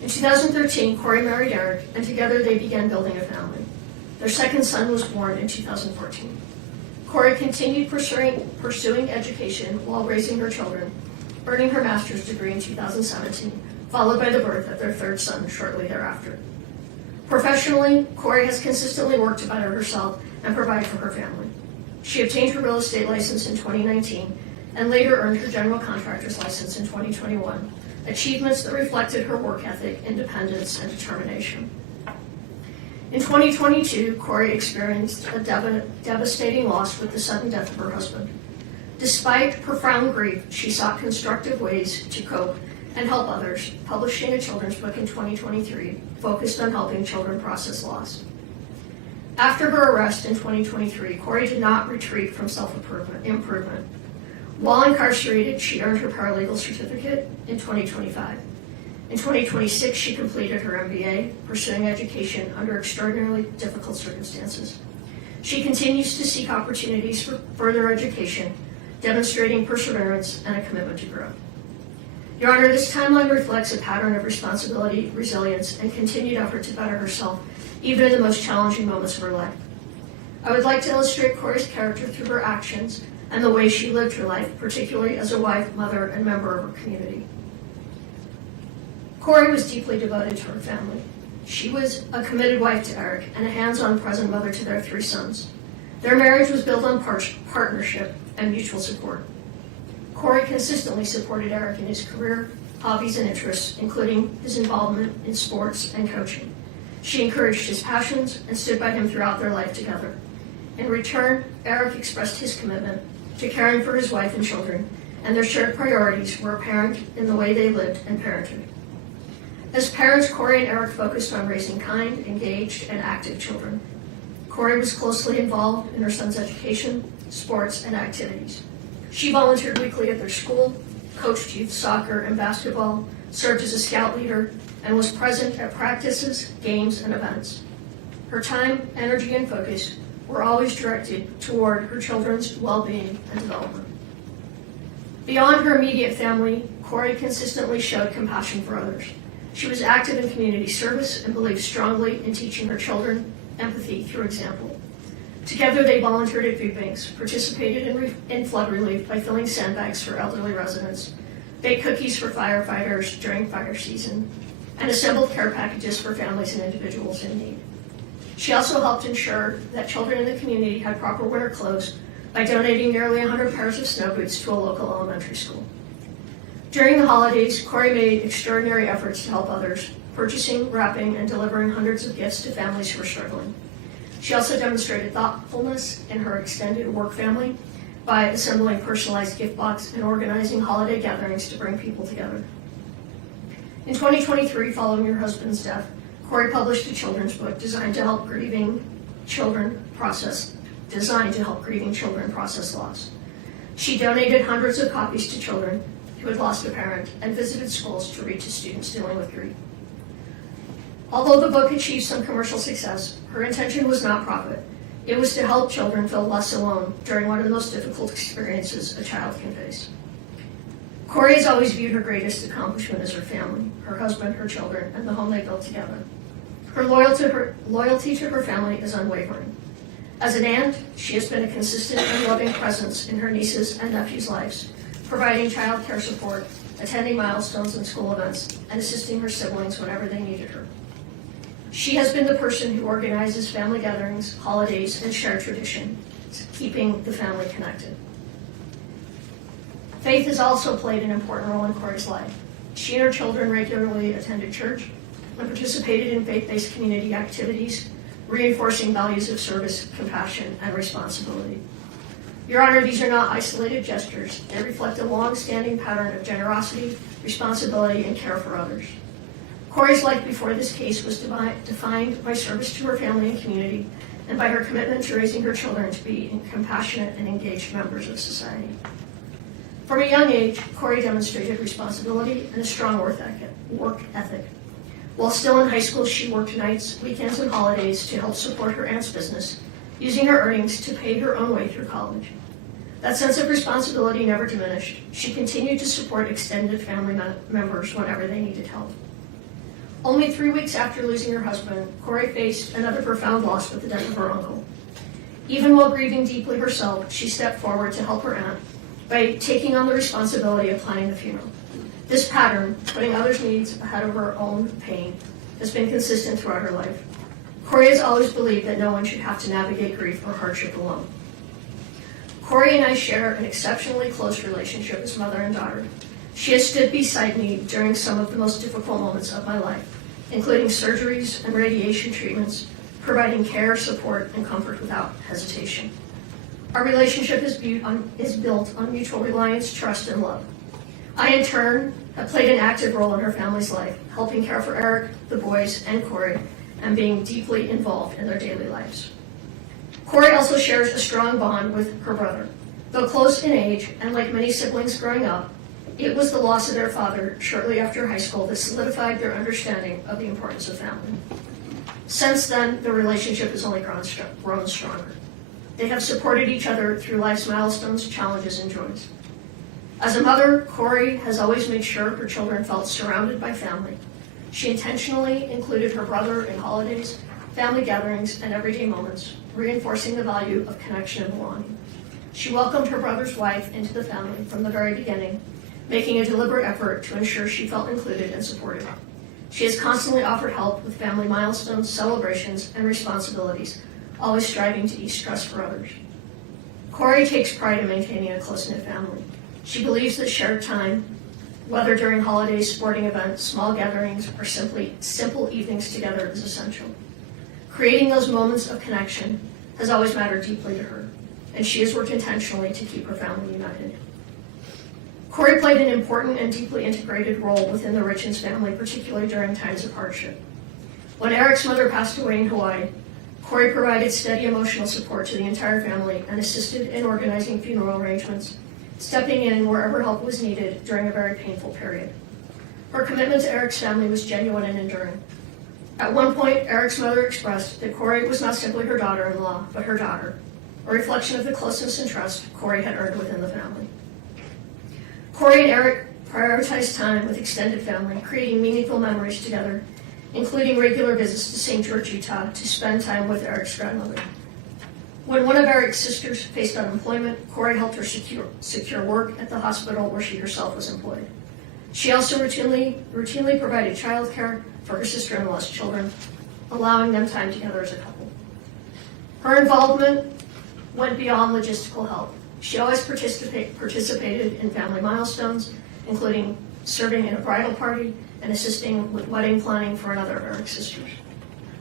In 2013, Kouri married Eric, and together they began building a family. Their second son was born in 2014. Kouri continued pursuing education while raising her children, earning her master's degree in 2017, followed by the birth of their third son shortly thereafter. Professionally, Kouri has consistently worked to better herself and provide for her family. She obtained her real estate license in 2019 and later earned her general contractor's license in 2021, achievements that reflected her work ethic, independence, and determination. In 2022, Kouri experienced a devastating loss with the sudden death of her husband. Despite profound grief, she sought constructive ways to cope and help others, publishing a children's book in 2023 focused on helping children process loss. After her arrest in 2023, Kouri did not retreat from self-improvement. While incarcerated, she earned her paralegal certificate in 2025. In 2026, she completed her MBA, pursuing education under extraordinarily difficult circumstances. She continues to seek opportunities for further education, demonstrating perseverance and a commitment to grow. Your Honor, this timeline reflects a pattern of responsibility, resilience, and continued effort to better herself, even in the most challenging moments of her life. I would like to illustrate Kouri's character through her actions and the way she lived her life, particularly as a wife, mother, and member of her community. Kouri was deeply devoted to her family. She was a committed wife to Eric and a hands-on present mother to their 3 sons. Their marriage was built on partnership and mutual support. Kouri consistently supported Eric in his career, hobbies, and interests, including his involvement in sports and coaching. She encouraged his passions and stood by him throughout their life together. In return, Eric expressed his commitment to caring for his wife and children, and their shared priorities were apparent in the way they lived and parented. As parents, Kouri and Eric focused on raising kind, engaged, and active children. Kouri was closely involved in her son's education, sports, and activities. She volunteered weekly at their school, coached youth soccer and basketball, served as a scout leader, and was present at practices, games, and events. Her time, energy, and focus were always directed toward her children's well-being and development. Beyond her immediate family, Kouri consistently showed compassion for others. She was active in community service and believed strongly in teaching her children empathy through example. Together, they volunteered at food banks, participated in flood relief by filling sandbags for elderly residents, baked cookies for firefighters during fire season, and assembled care packages for families and individuals in need. She also helped ensure that children in the community had proper winter clothes by donating nearly 100 pairs of snow boots to a local elementary school. During the holidays, Kouri made extraordinary efforts to help others, purchasing, wrapping, and delivering hundreds of gifts to families who were struggling. She also demonstrated thoughtfulness in her extended work family by assembling personalized gift boxes and organizing holiday gatherings to bring people together. In 2023, following her husband's death, Kouri published a children's book designed to help grieving children process loss. She donated hundreds of copies to children who had lost a parent and visited schools to read to students dealing with grief. Although the book achieved some commercial success, her intention was not profit. It was to help children feel less alone during one of the most difficult experiences a child can face. Kouri has always viewed her greatest accomplishment as her family, her husband, her children, and the home they built together. Her loyalty to her family is unwavering. As an aunt, she has been a consistent and loving presence in her nieces and nephews' lives, providing child care support, attending milestones and school events, and assisting her siblings whenever they needed her. She has been the person who organizes family gatherings, holidays, and shared tradition, keeping the family connected. Faith has also played an important role in Kouri's life. She and her children regularly attended church and participated in faith-based community activities, reinforcing values of service, compassion, and responsibility. Your Honor, these are not isolated gestures. They reflect a long-standing pattern of generosity, responsibility, and care for others. Kouri's life before this case was defined by service to her family and community, and by her commitment to raising her children to be compassionate and engaged members of society. From a young age, Kouri demonstrated responsibility and a strong work ethic. While still in high school, she worked nights, weekends, and holidays to help support her aunt's business, using her earnings to pay her own way through college. That sense of responsibility never diminished. She continued to support extended family members whenever they needed help. Only 3 weeks after losing her husband, Kouri faced another profound loss with the death of her uncle. Even while grieving deeply herself, she stepped forward to help her aunt by taking on the responsibility of planning the funeral. This pattern, putting others' needs ahead of her own pain, has been consistent throughout her life. Kouri has always believed that no one should have to navigate grief or hardship alone. Kouri and I share an exceptionally close relationship as mother and daughter. She has stood beside me during some of the most difficult moments of my life, including surgeries and radiation treatments, providing care, support, and comfort without hesitation. Our relationship is built on mutual reliance, trust, and love. I, in turn, have played an active role in her family's life, helping care for Eric, the boys, and Kouri, and being deeply involved in their daily lives. Kouri also shares a strong bond with her brother. Though close in age, and like many siblings growing up, it was the loss of their father shortly after high school that solidified their understanding of the importance of family. Since then, the relationship has only grown stronger. They have supported each other through life's milestones, challenges, and joys. As a mother, Kouri has always made sure her children felt surrounded by family. She intentionally included her brother in holidays, family gatherings, and everyday moments, reinforcing the value of connection and belonging. She welcomed her brother's wife into the family from the very beginning, making a deliberate effort to ensure she felt included and supported. She has constantly offered help with family milestones, celebrations, and responsibilities, always striving to ease stress for others. Kouri takes pride in maintaining a close-knit family. She believes that shared time, whether during holidays, sporting events, small gatherings, or simply simple evenings together, is essential. Creating those moments of connection has always mattered deeply to her, and she has worked intentionally to keep her family united. Kouri played an important and deeply integrated role within the Richins family, particularly during times of hardship. When Eric's mother passed away in Hawaii, Kouri provided steady emotional support to the entire family and assisted in organizing funeral arrangements, stepping in wherever help was needed during a very painful period. Her commitment to Eric's family was genuine and enduring. At one point, Eric's mother expressed that Kouri was not simply her daughter-in-law, but her daughter, a reflection of the closeness and trust Kouri had earned within the family. Kouri and Eric prioritized time with extended family, creating meaningful memories together, including regular visits to St. George, Utah, to spend time with Eric's grandmother. When one of Eric's sisters faced unemployment, Kouri helped her secure work at the hospital where she herself was employed. She also routinely provided childcare for her sister-in-law's children, allowing them time together as a couple. Her involvement went beyond logistical help. She always participated in family milestones, including serving in a bridal party and assisting with wedding planning for another of Eric's sisters.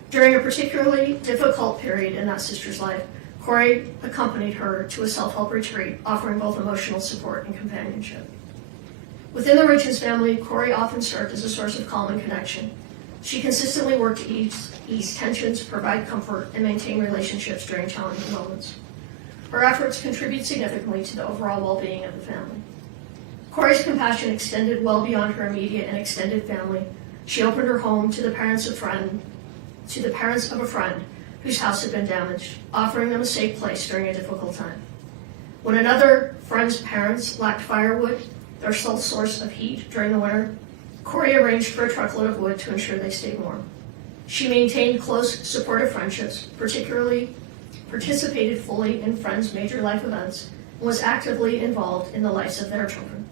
During a particularly difficult period in that sister's life, Kouri accompanied her to a self-help retreat, offering both emotional support and companionship. Within the Richins family, Kouri often served as a source of calm and connection. She consistently worked to ease tensions, provide comfort, and maintain relationships during challenging moments. Her efforts contribute significantly to the overall well-being of the family. Kouri's compassion extended well beyond her immediate and extended family. She opened her home to the parents of a friend whose house had been damaged, offering them a safe place during a difficult time. When another friend's parents lacked firewood, their sole source of heat during the winter, Kouri arranged for a truckload of wood to ensure they stayed warm. She maintained close, supportive friendships, particularly participated fully in friends' major life events, and was actively involved in the lives of their children.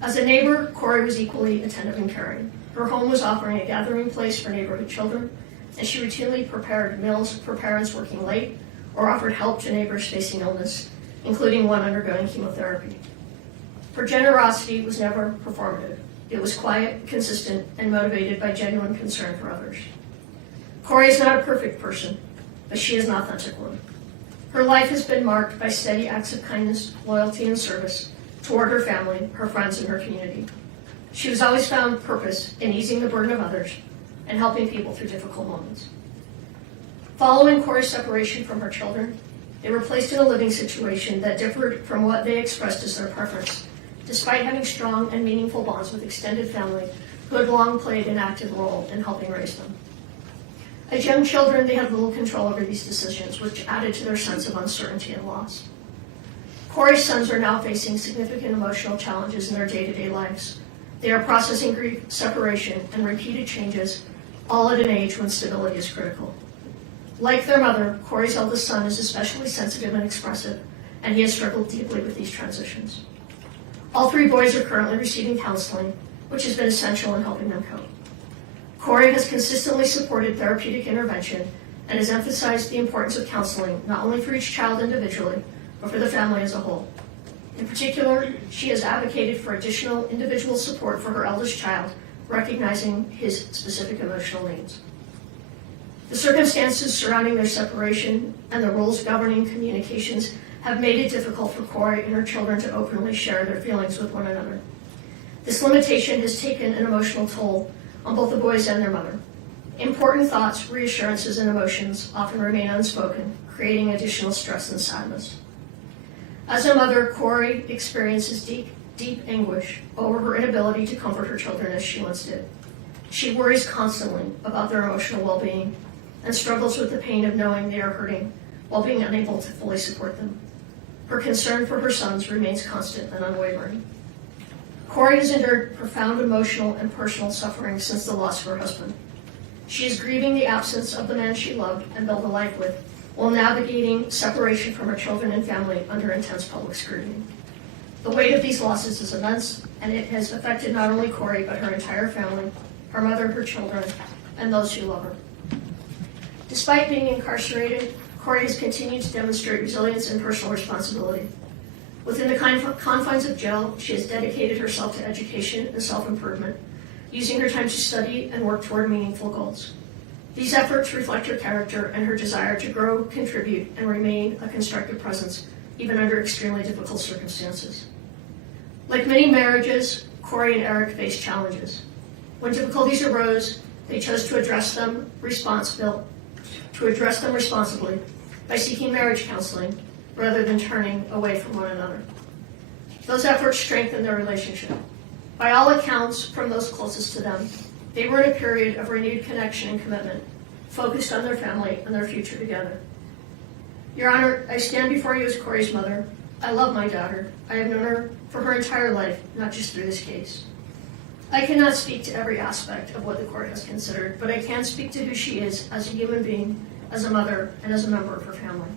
As a neighbor, Kouri was equally attentive and caring. Her home was offering a gathering place for neighborhood children, and she routinely prepared meals for parents working late or offered help to neighbors facing illness, including one undergoing chemotherapy. Her generosity was never performative. It was quiet, consistent, and motivated by genuine concern for others. Kouri is not a perfect person, but she is an authentic one. Her life has been marked by steady acts of kindness, loyalty, and service toward her family, her friends, and her community. She has always found purpose in easing the burden of others and helping people through difficult moments. Following Kouri's separation from her children, they were placed in a living situation that differed from what they expressed as their preference, despite having strong and meaningful bonds with extended family who had long played an active role in helping raise them. As young children, they had little control over these decisions, which added to their sense of uncertainty and loss. Kouri's sons are now facing significant emotional challenges in their day-to-day lives. They are processing grief, separation, and repeated changes, all at an age when stability is critical. Like their mother, Kouri's eldest son is especially sensitive and expressive, and he has struggled deeply with these transitions. All three boys are currently receiving counseling, which has been essential in helping them cope. Kouri has consistently supported therapeutic intervention and has emphasized the importance of counseling not only for each child individually, but for the family as a whole. In particular, she has advocated for additional individual support for her eldest child, recognizing his specific emotional needs. The circumstances surrounding their separation and the rules governing communications have made it difficult for Kouri and her children to openly share their feelings with one another. This limitation has taken an emotional toll on both the boys and their mother. Important thoughts, reassurances, and emotions often remain unspoken, creating additional stress and sadness. As a mother, Kouri experiences deep anguish over her inability to comfort her children as she once did. She worries constantly about their emotional well-being and struggles with the pain of knowing they are hurting while being unable to fully support them. Her concern for her sons remains constant and unwavering. Kouri has endured profound emotional and personal suffering since the loss of her husband. She is grieving the absence of the man she loved and built a life with, while navigating separation from her children and family under intense public scrutiny. The weight of these losses is immense, and it has affected not only Kouri, but her entire family, her mother, her children, and those who love her. Despite being incarcerated, Kouri has continued to demonstrate resilience and personal responsibility. Within the confines of jail, she has dedicated herself to education and self-improvement, using her time to study and work toward meaningful goals. These efforts reflect her character and her desire to grow, contribute, and remain a constructive presence, even under extremely difficult circumstances. Like many marriages, Kouri and Eric faced challenges. When difficulties arose, they chose to address them responsibly by seeking marriage counseling rather than turning away from one another. Those efforts strengthened their relationship. By all accounts from those closest to them, they were in a period of renewed connection and commitment, focused on their family and their future together. Your Honor, I stand before you as Kouri's mother. I love my daughter. I have known her for her entire life, not just through this case. I cannot speak to every aspect of what the court has considered, but I can speak to who she is as a human being, as a mother, and as a member of her family.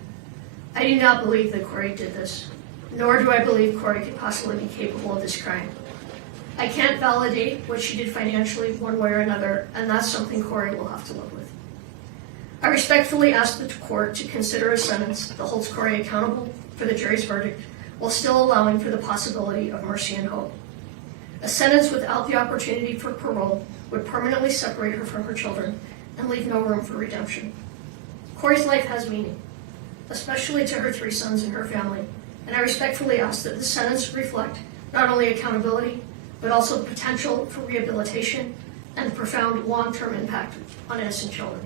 I do not believe that Kouri did this, nor do I believe Kouri could possibly be capable of this crime. I can't validate what she did financially one way or another, and that's something Kouri will have to live with. I respectfully ask the court to consider a sentence that holds Kouri accountable for the jury's verdict while still allowing for the possibility of mercy and hope. A sentence without the opportunity for parole would permanently separate her from her children and leave no room for redemption. Kouri's life has meaning, especially to her 3 sons and her family, and I respectfully ask that the sentence reflect not only accountability, but also the potential for rehabilitation and profound long-term impact on innocent children.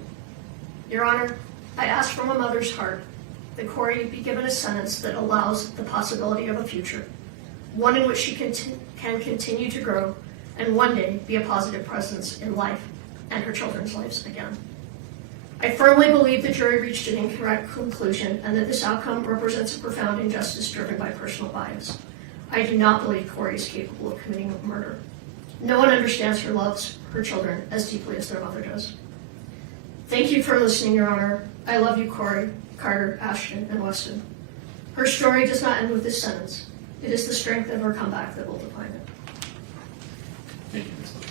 Your Honor, I ask from a mother's heart that Kouri be given a sentence that allows the possibility of a future, one in which she can continue to grow and one day be a positive presence in life and her children's lives again. I firmly believe the jury reached an incorrect conclusion and that this outcome represents a profound injustice driven by personal bias. I do not believe Kouri is capable of committing murder. No one understands her loves her children as deeply as their mother does. Thank you for listening, Your Honor. I love you, Kouri, Carter, Ashton, and Weston. Her story does not end with this sentence. It is the strength of her comeback that will define it. Thank you, Ms. Lewis.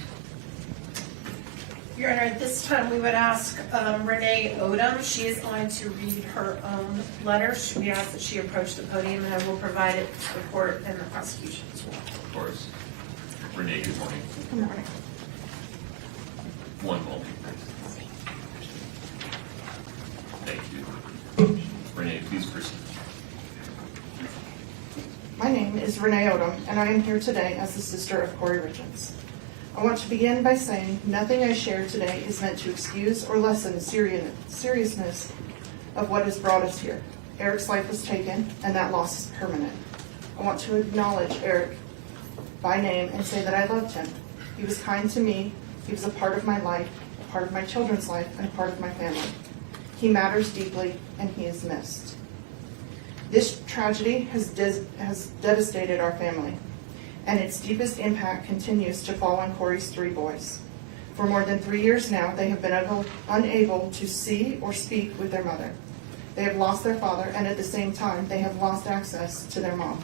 Your Honor, at this time, we would ask Renee Odom. She is going to read her own letter. We ask that she approach the podium, and I will provide it to the court and the prosecution as well. Of course. Renee, good morning. Good morning. One moment, please. Thank you. Renee, please proceed. My name is Renee Odom, and I am here today as the sister of Kouri Richins. I want to begin by saying nothing I share today is meant to excuse or lessen the seriousness of what has brought us here. Eric's life was taken, and that loss is permanent. I want to acknowledge Eric by name and say that I loved him. He was kind to me. He was a part of my life, a part of my children's life, and a part of my family. He matters deeply, and he is missed. This tragedy has devastated our family, and its deepest impact continues to fall on Kouri's 3 boys. For more than 3 years now, they have been unable to see or speak with their mother. They have lost their father, and at the same time, they have lost access to their mom.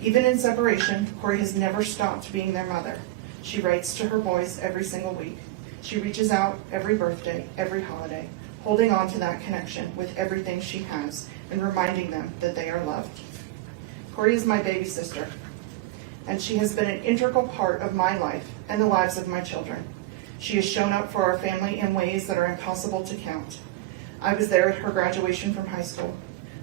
Even in separation, Kouri has never stopped being their mother. She writes to her boys every single week. She reaches out every birthday, every holiday, holding on to that connection with everything she has and reminding them that they are loved. Kouri is my baby sister, and she has been an integral part of my life and the lives of my children. She has shown up for our family in ways that are impossible to count. I was there at her graduation from high school.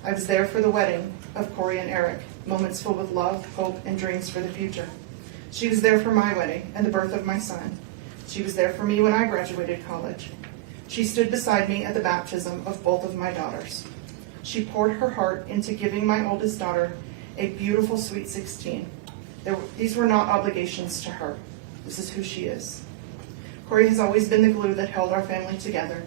I was there for the wedding of Kouri and Eric, moments filled with love, hope, and dreams for the future. She was there for my wedding and the birth of my son. She was there for me when I graduated college. She stood beside me at the baptism of both of my daughters. She poured her heart into giving my oldest daughter a beautiful sweet 16. These were not obligations to her. This is who she is. Kouri has always been the glue that held our family together.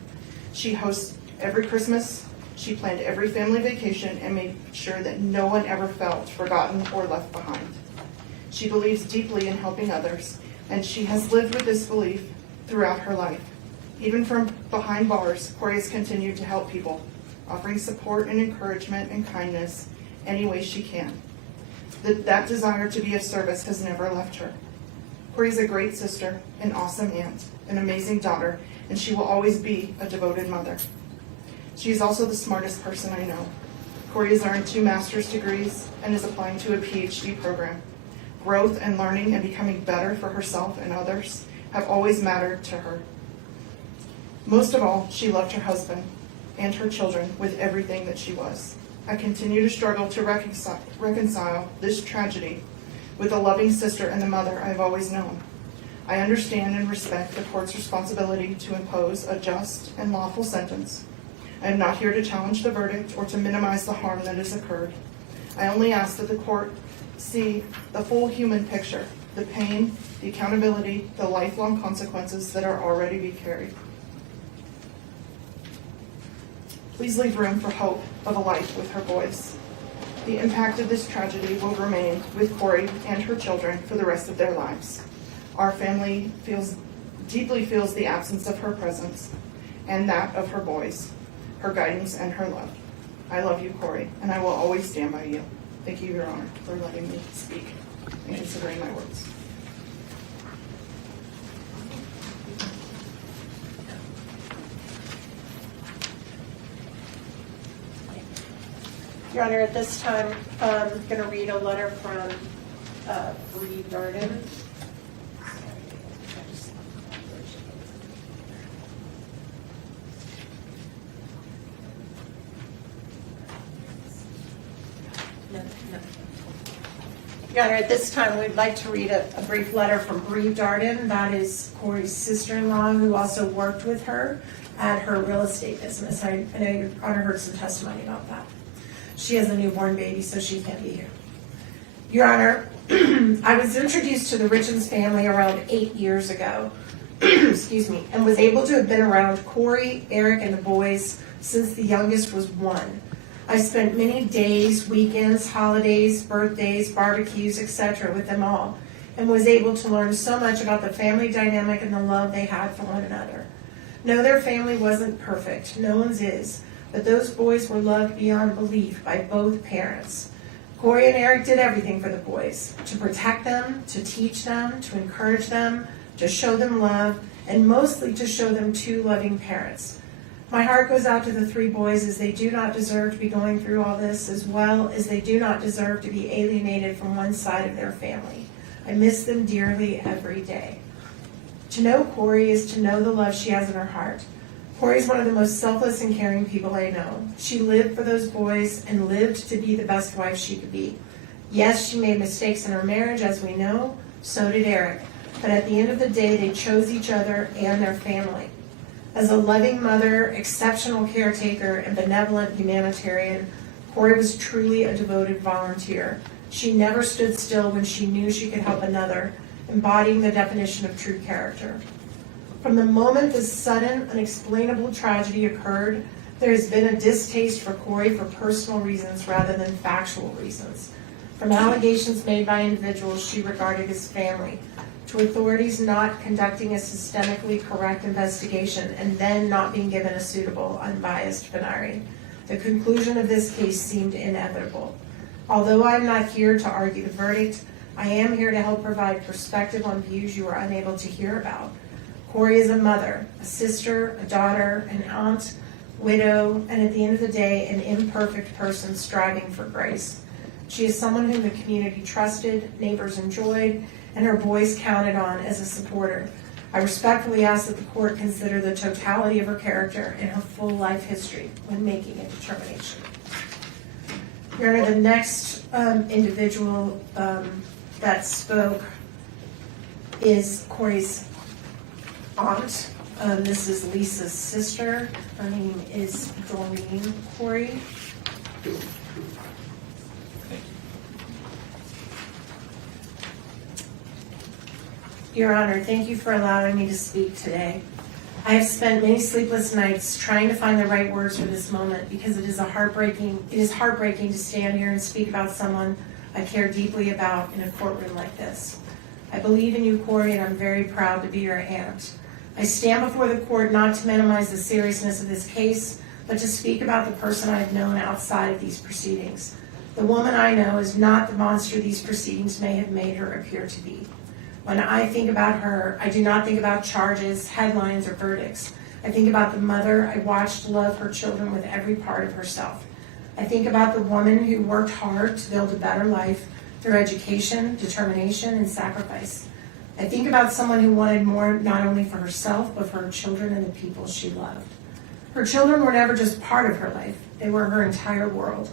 She hosts every Christmas. She planned every family vacation and made sure that no one ever felt forgotten or left behind. She believes deeply in helping others, and she has lived with this belief throughout her life. Even from behind bars, Kouri has continued to help people, offering support and encouragement and kindness any way she can. That desire to be of service has never left her. Kouri is a great sister, an awesome aunt, an amazing daughter, and she will always be a devoted mother. She is also the smartest person I know. Kouri has earned 2 master's degrees and is applying to a PhD program. Growth and learning and becoming better for herself and others have always mattered to her. Most of all, she loved her husband and her children with everything that she was. I continue to struggle to reconcile this tragedy with the loving sister and the mother I've always known. I understand and respect the court's responsibility to impose a just and lawful sentence. I am not here to challenge the verdict or to minimize the harm that has occurred. I only ask that the court see the full human picture, the pain, the accountability, the lifelong consequences that are already being carried. Please leave room for hope of a life with her boys. The impact of this tragedy will remain with Kouri and her children for the rest of their lives. Our family deeply feels the absence of her presence and that of her boys, her guidance and her love. I love you, Kouri, and I will always stand by you. Thank you, Your Honor, for letting me speak and considering my words. Your Honor, at this time, I'm going to read a letter from Kouri Richins. Your Honor, at this time, we'd like to read a brief letter from Kouri Richins. That is Kouri's sister-in-law, who also worked with her at her real estate business. I know Your Honor heard some testimony about that. She has a newborn baby, so she can't be here. Your Honor, I was introduced to the Richins family around 8 years ago, excuse me, and was able to have been around Kouri, Eric, and the boys since the youngest was 1. I spent many days, weekends, holidays, birthdays, barbecues, etc. with them all, and was able to learn so much about the family dynamic and the love they had for one another. No, their family wasn't perfect. No one's is. But those boys were loved beyond belief by both parents. Kouri and Eric did everything for the boys, to protect them, to teach them, to encourage them, to show them love, and mostly to show them 2 loving parents. My heart goes out to the 3 boys, as they do not deserve to be going through all this, as well as they do not deserve to be alienated from one side of their family. I miss them dearly every day. To know Kouri is to know the love she has in her heart. Kouri is one of the most selfless and caring people I know. She lived for those boys and lived to be the best wife she could be. Yes, she made mistakes in her marriage, as we know. So did Eric. But at the end of the day, they chose each other and their family. As a loving mother, exceptional caretaker, and benevolent humanitarian, Kouri was truly a devoted volunteer. She never stood still when she knew she could help another, embodying the definition of true character. From the moment this sudden, unexplainable tragedy occurred, there has been a distaste for Kouri for personal reasons rather than factual reasons. From allegations made by individuals she regarded as family, to authorities not conducting a systemically correct investigation and then not being given a suitable, unbiased venire. The conclusion of this case seemed inevitable. Although I am not here to argue the verdict, I am here to help provide perspective on views you are unable to hear about. Kouri is a mother, a sister, a daughter, an aunt, widow, and at the end of the day, an imperfect person striving for grace. She is someone whom the community trusted, neighbors enjoyed, and her boys counted on as a supporter. I respectfully ask that the court consider the totality of her character and her full life history when making a determination. Your Honor, the next individual that spoke is Kouri's aunt. This is Lisa's sister. Her name is Doreen Kouri. Your Honor, thank you for allowing me to speak today. I have spent many sleepless nights trying to find the right words for this moment because it is heartbreaking to stand here and speak about someone I care deeply about in a courtroom like this. I believe in you, Kouri, and I'm very proud to be your aunt. I stand before the court not to minimize the seriousness of this case, but to speak about the person I've known outside of these proceedings. The woman I know is not the monster these proceedings may have made her appear to be. When I think about her, I do not think about charges, headlines, or verdicts. I think about the mother I watched love her children with every part of herself. I think about the woman who worked hard to build a better life through education, determination, and sacrifice. I think about someone who wanted more not only for herself, but for her children and the people she loved. Her children were never just part of her life. They were her entire world.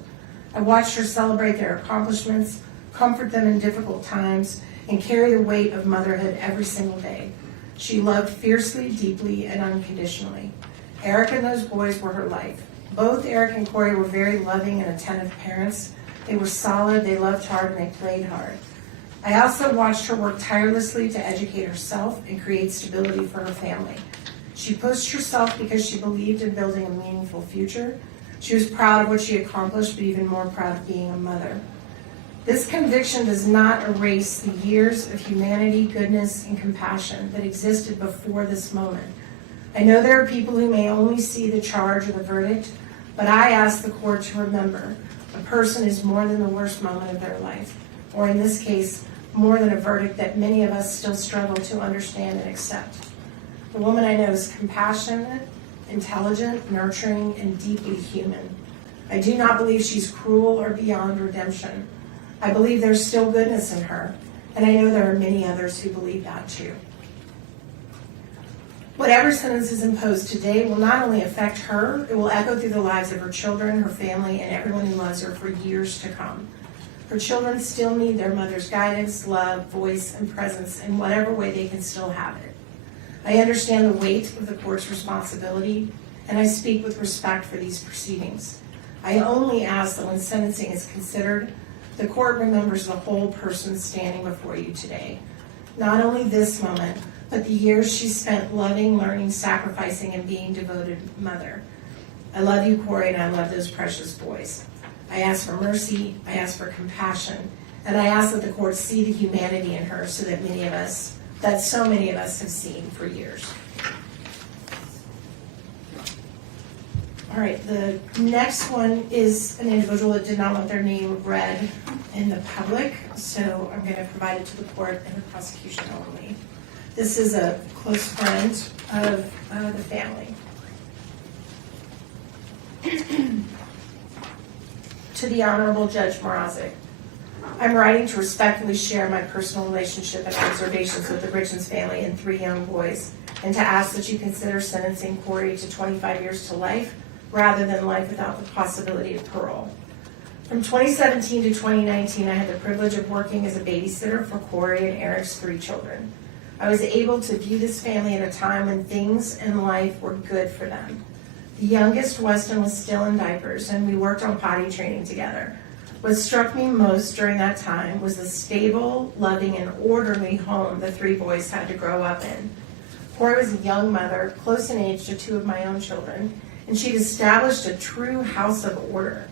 I watched her celebrate their accomplishments, comfort them in difficult times, and carry the weight of motherhood every single day. She loved fiercely, deeply, and unconditionally. Eric and those boys were her life. Both Eric and Kouri were very loving and attentive parents. They were solid, they loved hard, and they played hard. I also watched her work tirelessly to educate herself and create stability for her family. She pushed herself because she believed in building a meaningful future. She was proud of what she accomplished, but even more proud of being a mother. This conviction does not erase the years of humanity, goodness, and compassion that existed before this moment. I know there are people who may only see the charge or the verdict, but I ask the court to remember a person is more than the worst moment of their life, or in this case, more than a verdict that many of us still struggle to understand and accept. The woman I know is compassionate, intelligent, nurturing, and deeply human. I do not believe she's cruel or beyond redemption. I believe there's still goodness in her, and I know there are many others who believe that too. Whatever sentence is imposed today will not only affect her, it will echo through the lives of her children, her family, and everyone who loves her for years to come. Her children still need their mother's guidance, love, voice, and presence in whatever way they can still have it. I understand the weight of the court's responsibility, and I speak with respect for these proceedings. I only ask that when sentencing is considered, the court remembers the whole person standing before you today. Not only this moment, but the years she spent loving, learning, sacrificing, and being devoted mother. I love you, Kouri, and I love those precious boys. I ask for mercy, I ask for compassion, and I ask that the court see the humanity in her so that so many of us have seen for years. All right, the next one is an individual that did not want their name read in the public, so I'm going to provide it to the court and the prosecution only. This is a close friend of the family. To the Honorable Judge Mrazek, I'm writing to respectfully share my personal relationship and observations with the Richins family and 3 young boys, and to ask that you consider sentencing Kouri to 25 years to life rather than life without the possibility of parole. From 2017 to 2019, I had the privilege of working as a babysitter for Kouri and Eric's 3 children. I was able to view this family at a time when things in life were good for them. The youngest, Weston, was still in diapers, and we worked on potty training together. What struck me most during that time was the stable, loving, and orderly home the 3 boys had to grow up in. Kouri was a young mother, close in age to 2 of my own children, and she'd established a true house of order.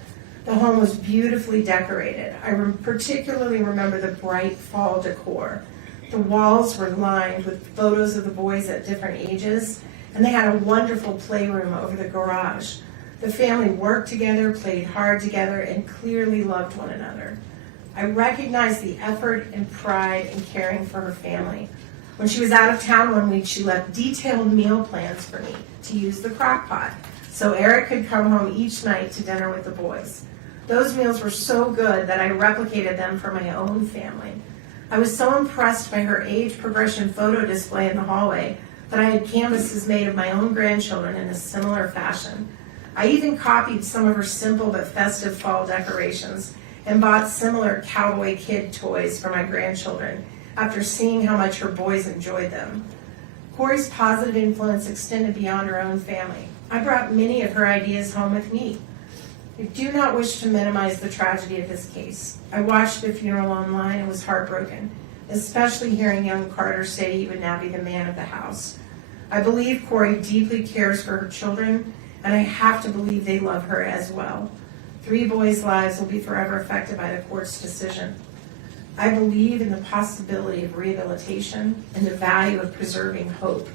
The home was beautifully decorated. I particularly remember the bright fall decor. The walls were lined with photos of the boys at different ages, and they had a wonderful playroom over the garage. The family worked together, played hard together, and clearly loved one another. I recognized the effort and pride in caring for her family. When she was out of town one week, she left detailed meal plans for me to use the crock pot so Eric could come home each night to dinner with the boys. Those meals were so good that I replicated them for my own family. I was so impressed by her age progression photo display in the hallway that I had canvases made of my own grandchildren in a similar fashion. I even copied some of her simple but festive fall decorations and bought similar cowboy kid toys for my grandchildren after seeing how much her boys enjoyed them. Kouri's positive influence extended beyond her own family. I brought many of her ideas home with me. I do not wish to minimize the tragedy of this case. I watched the funeral online and was heartbroken, especially hearing young Carter say he would now be the man of the house. I believe Kouri deeply cares for her children, and I have to believe they love her as well. 3 boys' lives will be forever affected by the court's decision. I believe in the possibility of rehabilitation and the value of preserving hope.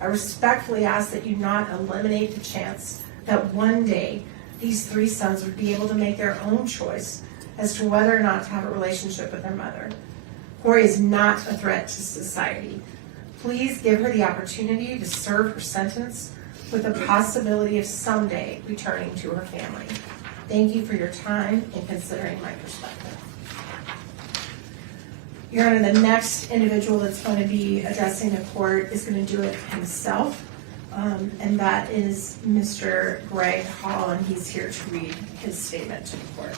I respectfully ask that you not eliminate the chance that one day these 3 sons would be able to make their own choice as to whether or not to have a relationship with their mother. Kouri is not a threat to society. Please give her the opportunity to serve her sentence with the possibility of someday returning to her family. Thank you for your time and considering my perspective. Your Honor, the next individual that's going to be addressing the court is going to do it himself, and that is Mr. Greg Hall, and he's here to read his statement to the court.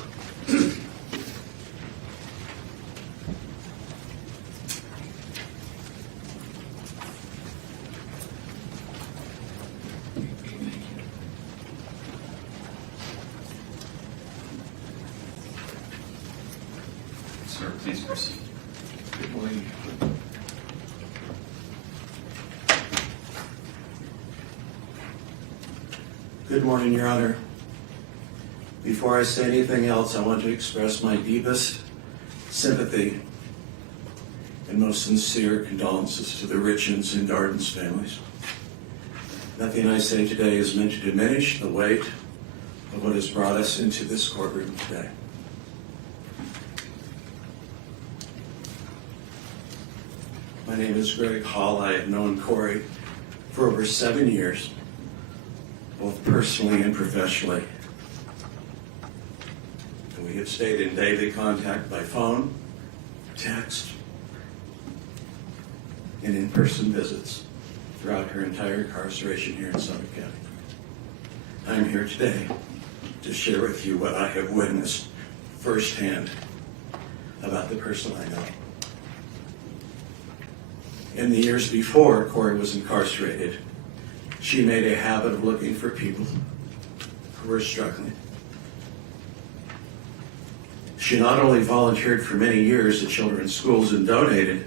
Sir, please proceed. Good morning. Good morning, Your Honor. Before I say anything else, I want to express my deepest sympathy and most sincere condolences to the Richins and Darden's families. Nothing I say today is meant to diminish the weight of what has brought us into this courtroom today. My name is Greg Hall. I have known Kouri for over 7 years, both personally and professionally. And we have stayed in daily contact by phone, text, and in-person visits throughout her entire incarceration here in Summit County. I'm here today to share with you what I have witnessed firsthand about the person I know. In the years before Kouri was incarcerated, she made a habit of looking for people who were struggling. She not only volunteered for many years at children's schools and donated,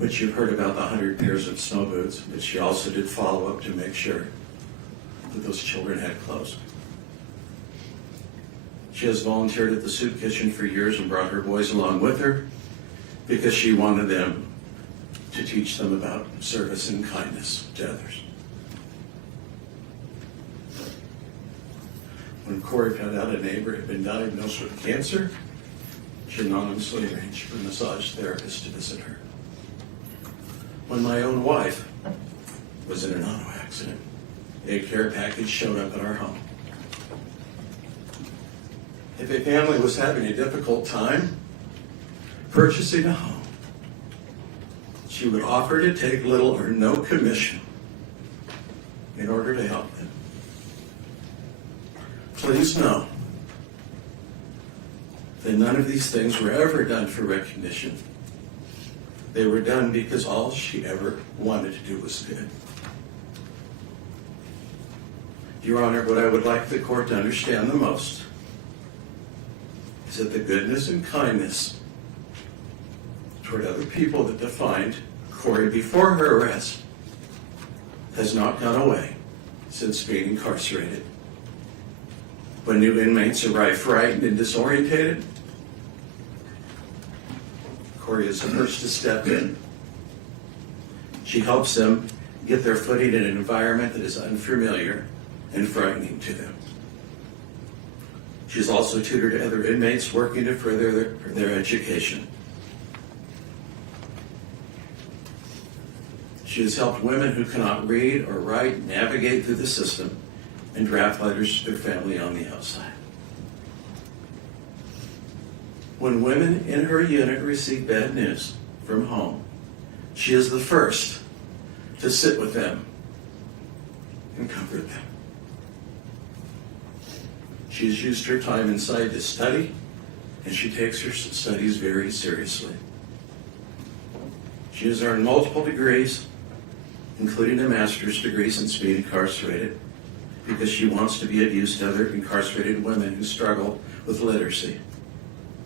but you've heard about the 100 pairs of snow boots, but she also did follow-up to make sure that those children had clothes. She has volunteered at the soup kitchen for years and brought her boys along with her because she wanted them to teach them about service and kindness to others. When Kouri found out a neighbor had been diagnosed with cancer, she anonymously arranged for a massage therapist to visit her. When my own wife was in an auto accident, a care package showed up at our home. If a family was having a difficult time purchasing a home, she would offer to take little or no commission in order to help them. Please know that none of these things were ever done for recognition. They were done because all she ever wanted to do was good. Your Honor, what I would like the court to understand the most is that the goodness and kindness toward other people that defined Kouri before her arrest has not gone away since being incarcerated. When new inmates arrive frightened and disorientated, Kouri is the first to step in. She helps them get their footing in an environment that is unfamiliar and frightening to them. She's also tutored other inmates working to further their education. She has helped women who cannot read or write navigate through the system and draft letters to their family on the outside. When women in her unit receive bad news from home, she is the first to sit with them and comfort them. She has used her time inside to study, and she takes her studies very seriously. She has earned multiple degrees, including a master's degree since being incarcerated, because she wants to be of use to other incarcerated women who struggle with literacy,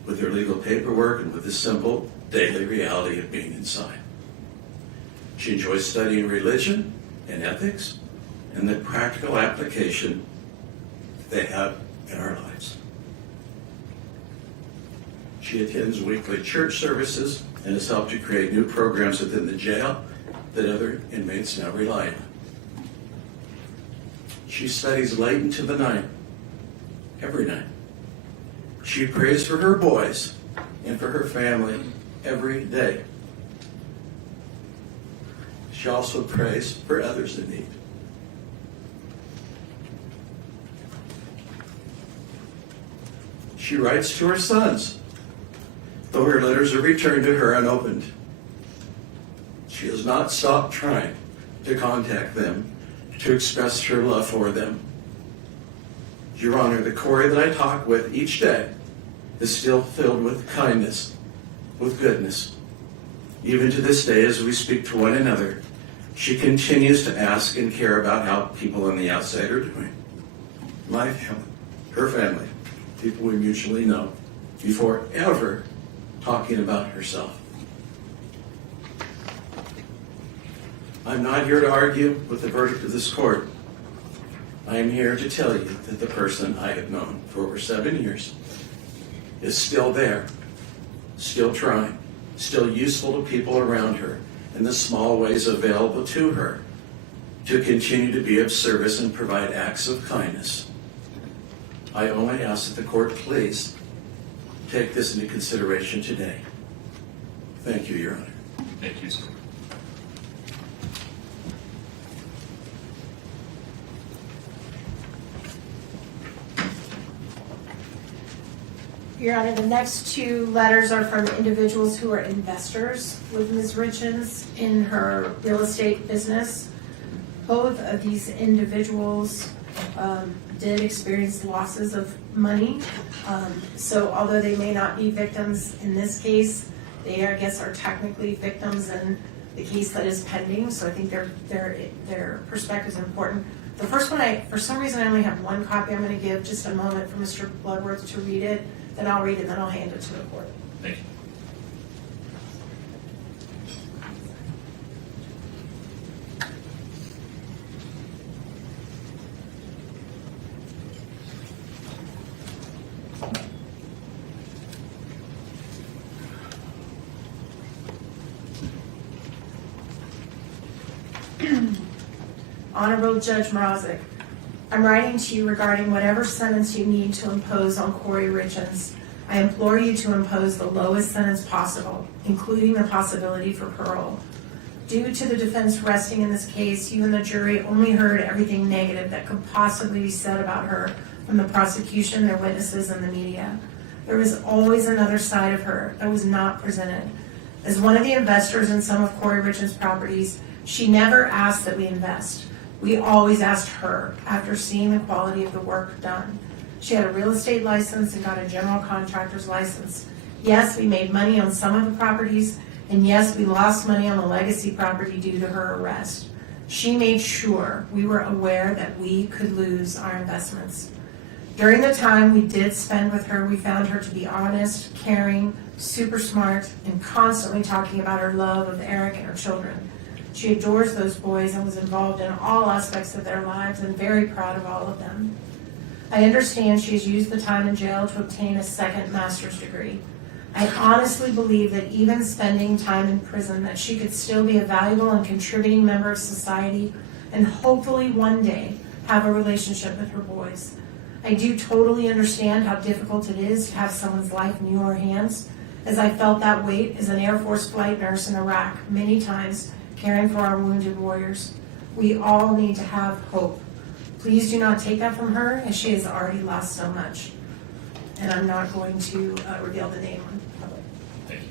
with their legal paperwork, and with the simple daily reality of being inside. She enjoys studying religion and ethics and the practical application they have in our lives. She attends weekly church services and has helped to create new programs within the jail that other inmates now rely on. She studies late into the night, every night. She prays for her boys and for her family every day. She also prays for others in need. She writes to her sons, though her letters are returned to her unopened. She has not stopped trying to contact them, to express her love for them. Your Honor, the Kouri that I talk with each day is still filled with kindness, with goodness. Even to this day, as we speak to one another, she continues to ask and care about how people on the outside are doing. My family, her family, people we mutually know, before ever talking about herself. I'm not here to argue with the verdict of this court. I am here to tell you that the person I have known for over 7 years is still there, still trying, still useful to people around her in the small ways available to her to continue to be of service and provide acts of kindness. I only ask that the court please take this into consideration today. Thank you, Your Honor. Thank you, sir. Your Honor, the next two letters are from individuals who are investors with Ms. Richins in her real estate business. Both of these individuals did experience losses of money. So although they may not be victims in this case, they, I guess, are technically victims in the case that is pending. So I think their perspective is important. The first one, for some reason, I only have one copy. I'm going to give just a moment for Mr. Bloodworth to read it. Then I'll read it, and then I'll hand it to the court. Thank you. Honorable Judge Mrazek, I'm writing to you regarding whatever sentence you need to impose on Kouri Richins. I implore you to impose the lowest sentence possible, including the possibility for parole. Due to the defense resting in this case, you and the jury only heard everything negative that could possibly be said about her from the prosecution, their witnesses, and the media. There was always another side of her that was not presented. As one of the investors in some of Kouri Richins' properties, she never asked that we invest. We always asked her after seeing the quality of the work done. She had a real estate license and got a general contractor's license. Yes, we made money on some of the properties, and yes, we lost money on the legacy property due to her arrest. She made sure we were aware that we could lose our investments. During the time we did spend with her, we found her to be honest, caring, super smart, and constantly talking about her love of Eric and her children. She adores those boys and was involved in all aspects of their lives and very proud of all of them. I understand she has used the time in jail to obtain a second master's degree. I honestly believe that even spending time in prison, that she could still be a valuable and contributing member of society and hopefully one day have a relationship with her boys. I do totally understand how difficult it is to have someone's life in your hands, as I felt that weight as an Air Force flight nurse in Iraq many times, caring for our wounded warriors. We all need to have hope. Please do not take that from her, as she has already lost so much. And I'm not going to reveal the name on public. Thank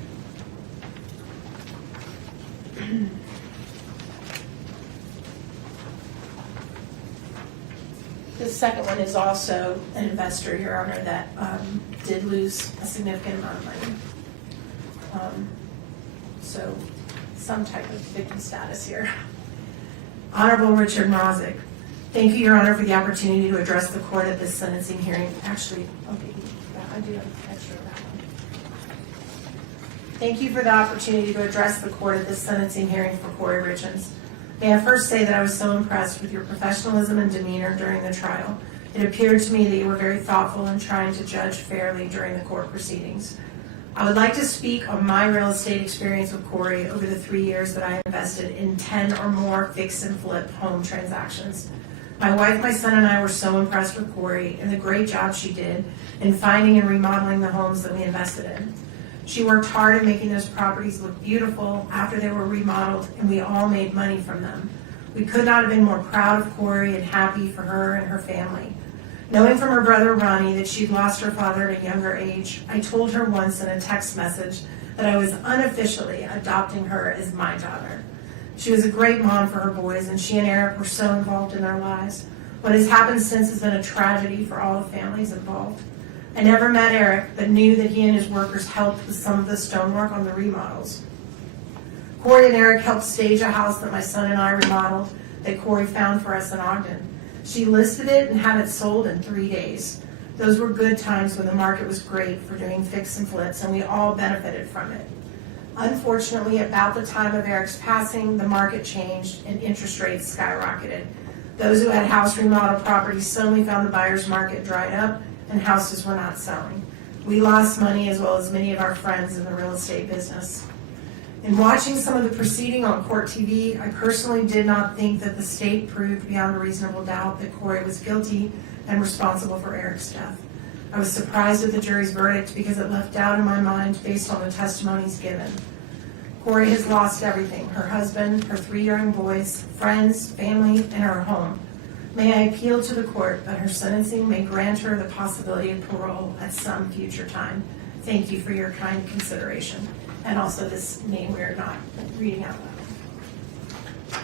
you. The second one is also an investor, Your Honor, that did lose a significant amount of money. So some type of victim status here. Honorable Richard Mrozik, thank you, Your Honor, for the opportunity to address the court at this sentencing hearing. Actually, okay, I do have extra of that one. Thank you for the opportunity to address the court at this sentencing hearing for Kouri Richins. May I first say that I was so impressed with your professionalism and demeanor during the trial. It appeared to me that you were very thoughtful in trying to judge fairly during the court proceedings. I would like to speak on my real estate experience with Kouri over the 3 years that I invested in 10 or more fix and flip home transactions. My wife, my son, and I were so impressed with Kouri and the great job she did in finding and remodeling the homes that we invested in. She worked hard at making those properties look beautiful after they were remodeled, and we all made money from them. We could not have been more proud of Kouri and happy for her and her family. Knowing from her brother Ronnie that she'd lost her father at a younger age, I told her once in a text message that I was unofficially adopting her as my daughter. She was a great mom for her boys, and she and Eric were so involved in their lives. What has happened since has been a tragedy for all the families involved. I never met Eric, but knew that he and his workers helped with some of the stonework on the remodels. Kouri and Eric helped stage a house that my son and I remodeled that Kouri found for us in Ogden. She listed it and had it sold in 3 days. Those were good times when the market was great for doing fix and flips, and we all benefited from it. Unfortunately, about the time of Eric's passing, the market changed and interest rates skyrocketed. Those who had house remodel properties suddenly found the buyer's market dried up and houses were not selling. We lost money as well as many of our friends in the real estate business. In watching some of the proceeding on court TV, I personally did not think that the state proved beyond a reasonable doubt that Kouri was guilty and responsible for Eric's death. I was surprised at the jury's verdict because it left doubt in my mind based on the testimonies given. Kouri has lost everything: her husband, her 3 young boys, friends, family, and her home. May I appeal to the court that her sentencing may grant her the possibility of parole at some future time. Thank you for your kind consideration. And also this name we are not reading out loud.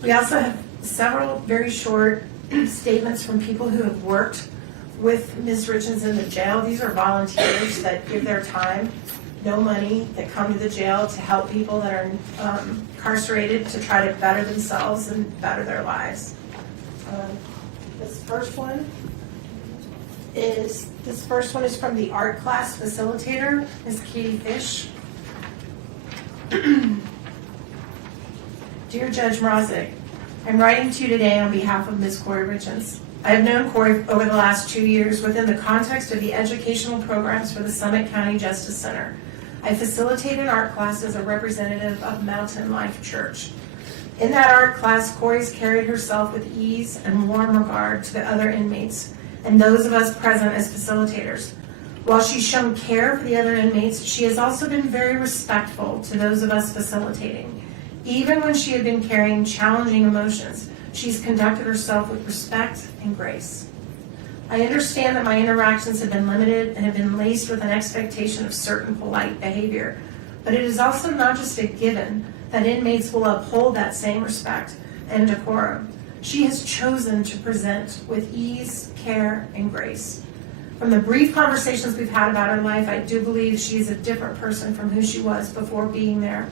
We also have several very short statements from people who have worked with Ms. Richins in the jail. These are volunteers that give their time, no money, that come to the jail to help people that are incarcerated to try to better themselves and better their lives. This first one is from the art class facilitator, Ms. Katie Fish. Dear Judge Mrozik, I'm writing to you today on behalf of Ms. Kouri Richins. I have known Kouri over the last 2 years within the context of the educational programs for the Summit County Justice Center. I facilitate an art class as a representative of Mountain Life Church. In that art class, Kouri's carried herself with ease and warm regard to the other inmates and those of us present as facilitators. While she's shown care for the other inmates, she has also been very respectful to those of us facilitating. Even when she had been carrying challenging emotions, she's conducted herself with respect and grace. I understand that my interactions have been limited and have been laced with an expectation of certain polite behavior, but it is also not just a given that inmates will uphold that same respect and decorum. She has chosen to present with ease, care, and grace. From the brief conversations we've had about her life, I do believe she is a different person from who she was before being there.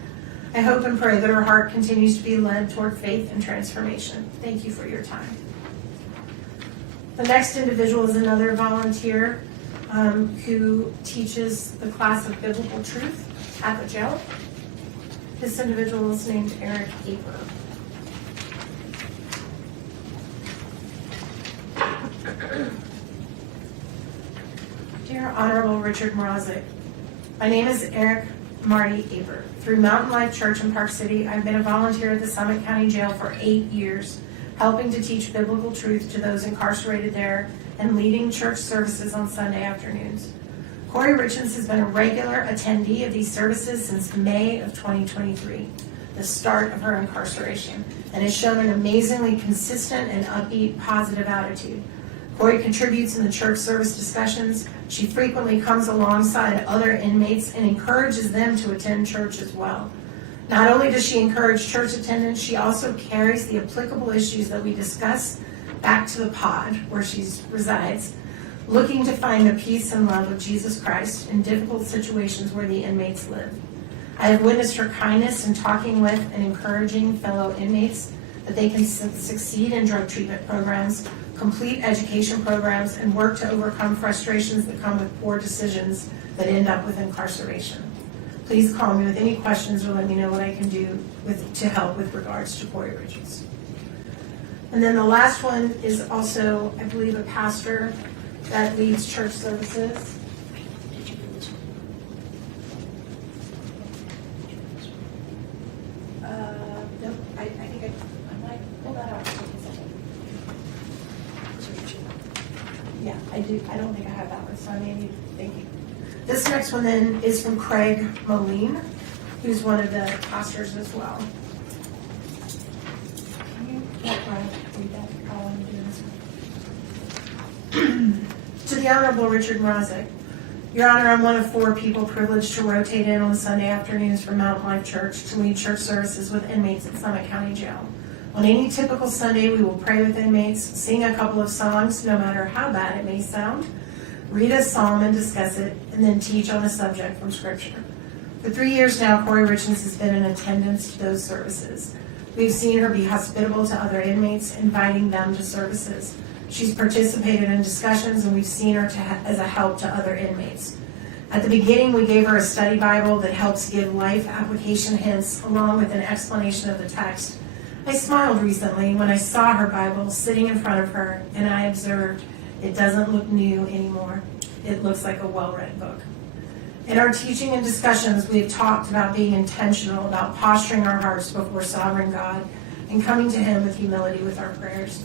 I hope and pray that her heart continues to be led toward faith and transformation. Thank you for your time. The next individual is another volunteer who teaches the class of biblical truth at the jail. This individual is named Eric Aper. Dear Honorable Richard Mrozik, my name is Eric Marty Aper. Through Mountain Life Church in Park City, I've been a volunteer at the Summit County Jail for 8 years, helping to teach biblical truth to those incarcerated there and leading church services on Sunday afternoons. Kouri Richins has been a regular attendee of these services since May of 2023. the start of her incarceration, and has shown an amazingly consistent and upbeat, positive attitude. Kouri contributes in the church service discussions. She frequently comes alongside other inmates and encourages them to attend church as well. Not only does she encourage church attendance, she also carries the applicable issues that we discuss back to the pod where she resides, looking to find the peace and love of Jesus Christ in difficult situations where the inmates live. I have witnessed her kindness in talking with and encouraging fellow inmates that they can succeed in drug treatment programs, complete education programs, and work to overcome frustrations that come with poor decisions that end up with incarceration. Please call me with any questions or let me know what I can do to help with regards to Kouri Richins. And then the last one is also, I believe, a pastor that leads church services. Nope, I think I might pull that out. Yeah, I do. I don't think I have that one, so I may need, thank you. This next one then is from Craig Moline, who's one of the pastors as well. Can you read that? How I'm doing this? To the Honorable Richard Mrazek, Your Honor, I'm one of 4 people privileged to rotate in on Sunday afternoons for Mountain Life Church to lead church services with inmates at Summit County Jail. On any typical Sunday, we will pray with inmates, sing a couple of songs, no matter how bad it may sound, read a psalm and discuss it, and then teach on a subject from Scripture. For 3 years now, Kouri Richins has been in attendance to those services. We've seen her be hospitable to other inmates, inviting them to services. She's participated in discussions, and we've seen her as a help to other inmates. At the beginning, we gave her a study Bible that helps give life application hints along with an explanation of the text. I smiled recently when I saw her Bible sitting in front of her, and I observed it doesn't look new anymore. It looks like a well-read book. In our teaching and discussions, we have talked about being intentional about posturing our hearts before sovereign God and coming to Him with humility with our prayers.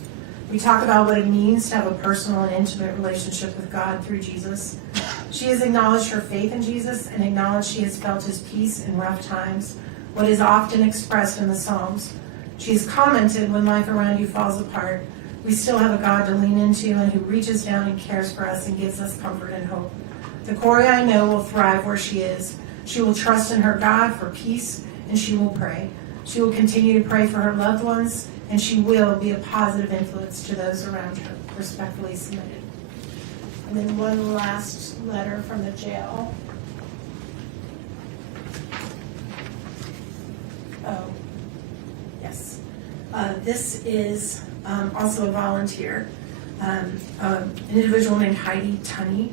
We talk about what it means to have a personal and intimate relationship with God through Jesus. She has acknowledged her faith in Jesus and acknowledged she has felt His peace in rough times, what is often expressed in the Psalms. She has commented, when life around you falls apart, we still have a God to lean into and who reaches down and cares for us and gives us comfort and hope. The Kouri I know will thrive where she is. She will trust in her God for peace, and she will pray. She will continue to pray for her loved ones, and she will be a positive influence to those around her. Respectfully submitted. And then one last letter from the jail. Oh, yes. This is also a volunteer, an individual named Heidi Tunney.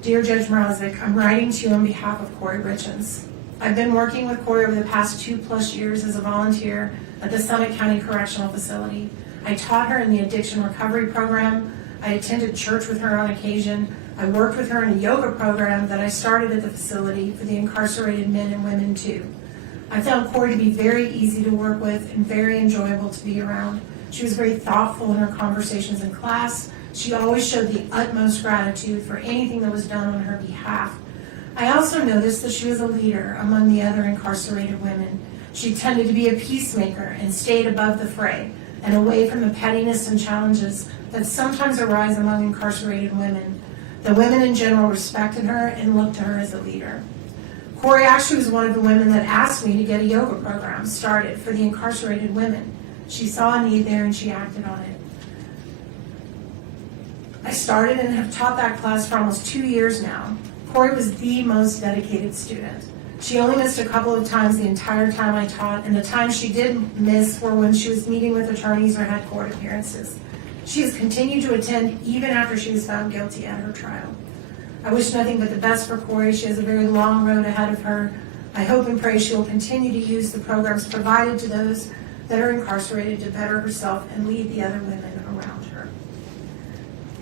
Dear Judge Mrazek, I'm writing to you on behalf of Kouri Richins. I've been working with Kouri over the past 2+ years as a volunteer at the Summit County Correctional Facility. I taught her in the addiction recovery program. I attended church with her on occasion. I worked with her in a yoga program that I started at the facility for the incarcerated men and women too. I found Kouri to be very easy to work with and very enjoyable to be around. She was very thoughtful in her conversations in class. She always showed the utmost gratitude for anything that was done on her behalf. I also noticed that she was a leader among the other incarcerated women. She tended to be a peacemaker and stayed above the fray and away from the pettiness and challenges that sometimes arise among incarcerated women. The women in general respected her and looked to her as a leader. Kouri actually was one of the women that asked me to get a yoga program started for the incarcerated women. She saw a need there and she acted on it. I started and have taught that class for almost 2 years now. Kouri was the most dedicated student. She only missed a couple of times the entire time I taught, and the times she did miss were when she was meeting with attorneys or had court appearances. She has continued to attend even after she was found guilty at her trial. I wish nothing but the best for Kouri. She has a very long road ahead of her. I hope and pray she will continue to use the programs provided to those that are incarcerated to better herself and lead the other women around her.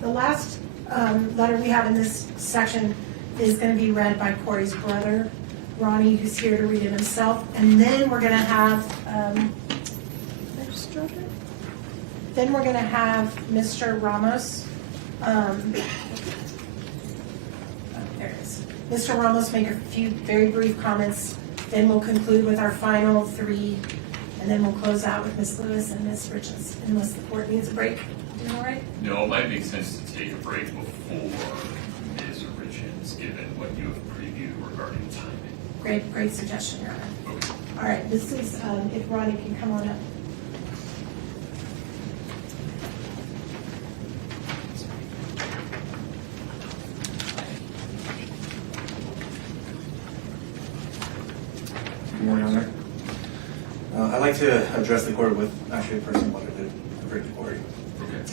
The last letter we have in this section is going to be read by Kouri's brother, Ronnie, who's here to read it himself. And then we're going to have Mr. Ramos. There it is. Mr. Ramos make a few very brief comments Then we'll conclude with our final three, and then we'll close out with Ms. Lewis and Ms. Richins, unless the court needs a break. Doing all right? No, it might make sense to take a break before Ms. Richins, given what you have previewed regarding timing. Great suggestion, Your Honor. Okay. All right, this is, if Ronnie can come on up. Good morning, Honor. I'd like to address the court with actually a personal letter to Victor Kouri. Okay.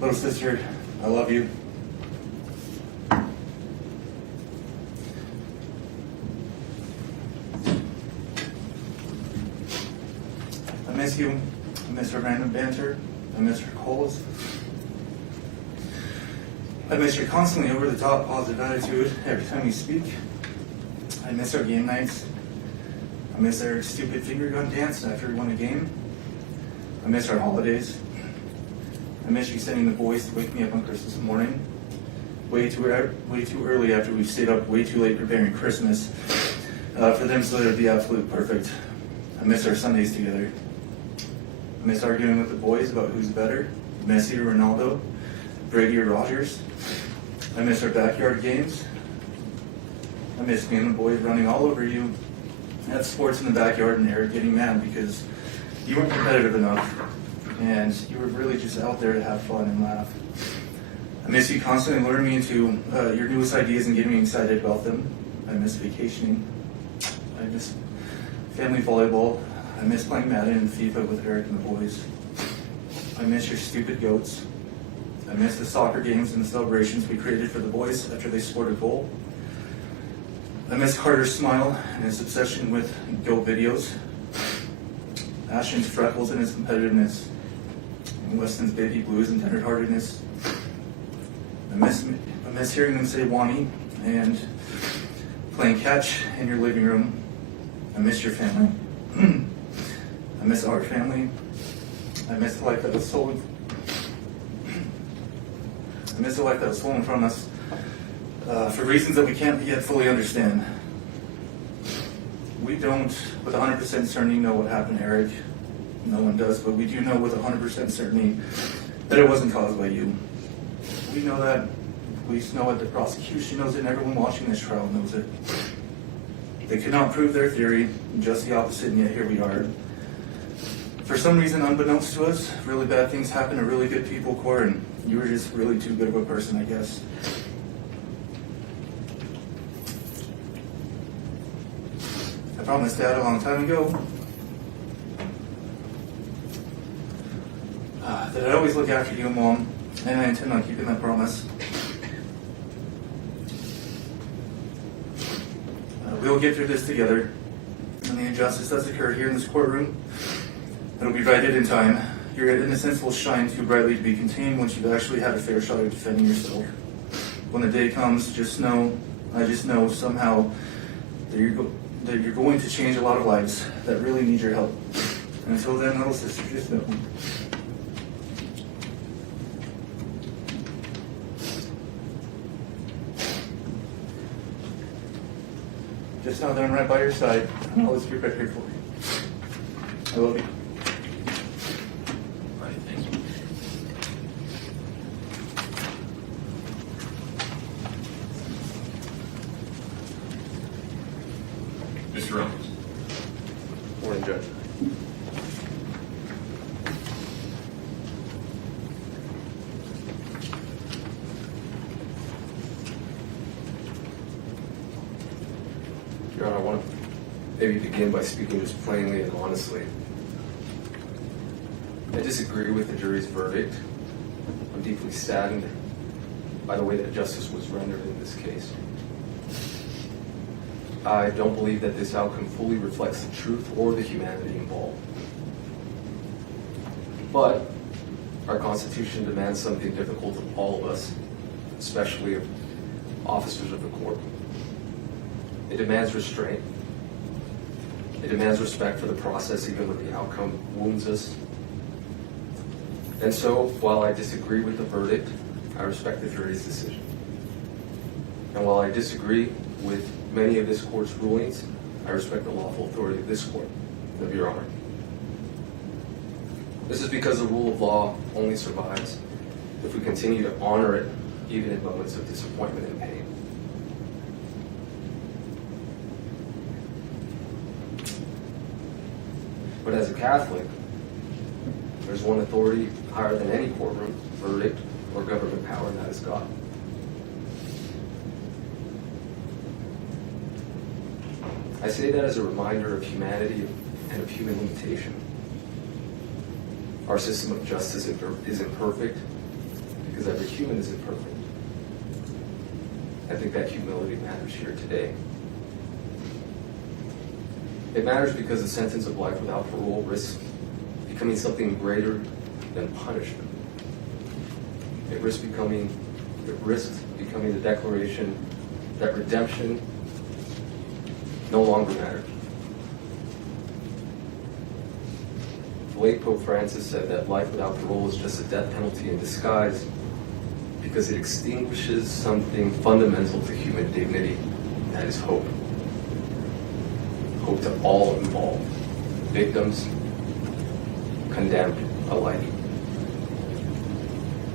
Little sister, I love you. I miss you. I miss our random banter. I miss our calls. I miss your constantly over-the-top positive attitude every time you speak. I miss our game nights. I miss Eric's stupid finger gun dance after we won a game. I miss our holidays. I miss you sending the boys to wake me up on Christmas morning, way too early after we've stayed up way too late preparing Christmas for them so that it'd be absolute perfect. I miss our Sundays together. I miss arguing with the boys about who's better, Messi or Ronaldo, Brady or Rogers. I miss our backyard games. I miss me and the boys running all over you at sports in the backyard and Eric getting mad because you weren't competitive enough and you were really just out there to have fun and laugh. I miss you constantly luring me into your newest ideas and getting me excited about them. I miss vacationing. I miss family volleyball. I miss playing Madden and FIFA with Eric and the boys. I miss your stupid goats. I miss the soccer games and the celebrations we created for the boys after they scored a goal. I miss Carter's smile and his obsession with goat videos. Ashton's freckles and his competitiveness. And Weston's baby blues and tenderheartedness. I miss hearing them say Wani and playing catch in your living room. I miss your family. I miss our family. I miss the life that was stolen. I miss the life that was stolen from us for reasons that we can't yet fully understand. We don't, with 100% certainty, know what happened to Eric. No one does, but we do know with 100% certainty that it wasn't caused by you. We know that. Police know it. The prosecution knows it. And everyone watching this trial knows it. They could not prove their theory, just the opposite, and yet here we are. For some reason, unbeknownst to us, really bad things happen to really good people, Cor, and you were just really too good of a person, I guess. I promised Dad a long time ago that I'd always look after you, Mom, and I intend on keeping that promise. We'll get through this together, and the injustice that's occurred here in this courtroom, it'll be righted in time. Your innocence will shine too brightly to be contained once you've actually had a fair shot at defending yourself. When the day comes, I just know somehow that you're going to change a lot of lives that really need your help. And until then, little sister, just know. Just know that I'm right by your side, and I'll always be right here for you. I love you. All right, thank you. Mr. Ramos. Morning, Judge. Your Honor, I want to maybe begin by speaking just plainly and honestly. I disagree with the jury's verdict. I'm deeply saddened by the way that justice was rendered in this case. I don't believe that this outcome fully reflects the truth or the humanity involved. But our Constitution demands something difficult of all of us, especially of officers of the court. It demands restraint. It demands respect for the process even when the outcome wounds us. And so, while I disagree with the verdict, I respect the jury's decision. And while I disagree with many of this court's rulings, I respect the lawful authority of this court, of Your Honor. This is because the rule of law only survives if we continue to honor it even in moments of disappointment and pain. But as a Catholic, there's one authority higher than any courtroom, verdict, or government power, and that is God. I say that as a reminder of humanity and of human limitation. Our system of justice is imperfect because every human is imperfect. I think that humility matters here today. It matters because the sentence of life without parole risks becoming something greater than punishment. It risks becoming the declaration that redemption no longer matters. The late Pope Francis said that life without parole is just a death penalty in disguise because it extinguishes something fundamental to human dignity, and that is hope. Hope to all involved, victims, condemned alike.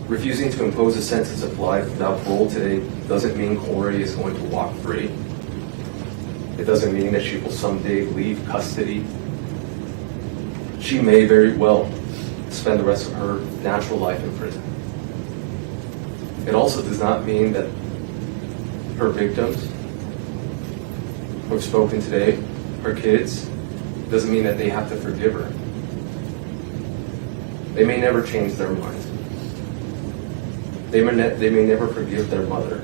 Refusing to impose a sentence of life without parole today doesn't mean Kouri is going to walk free. It doesn't mean that she will someday leave custody. She may very well spend the rest of her natural life in prison. It also does not mean that her victims who have spoken today, her kids, doesn't mean that they have to forgive her. They may never change their minds. They may never forgive their mother.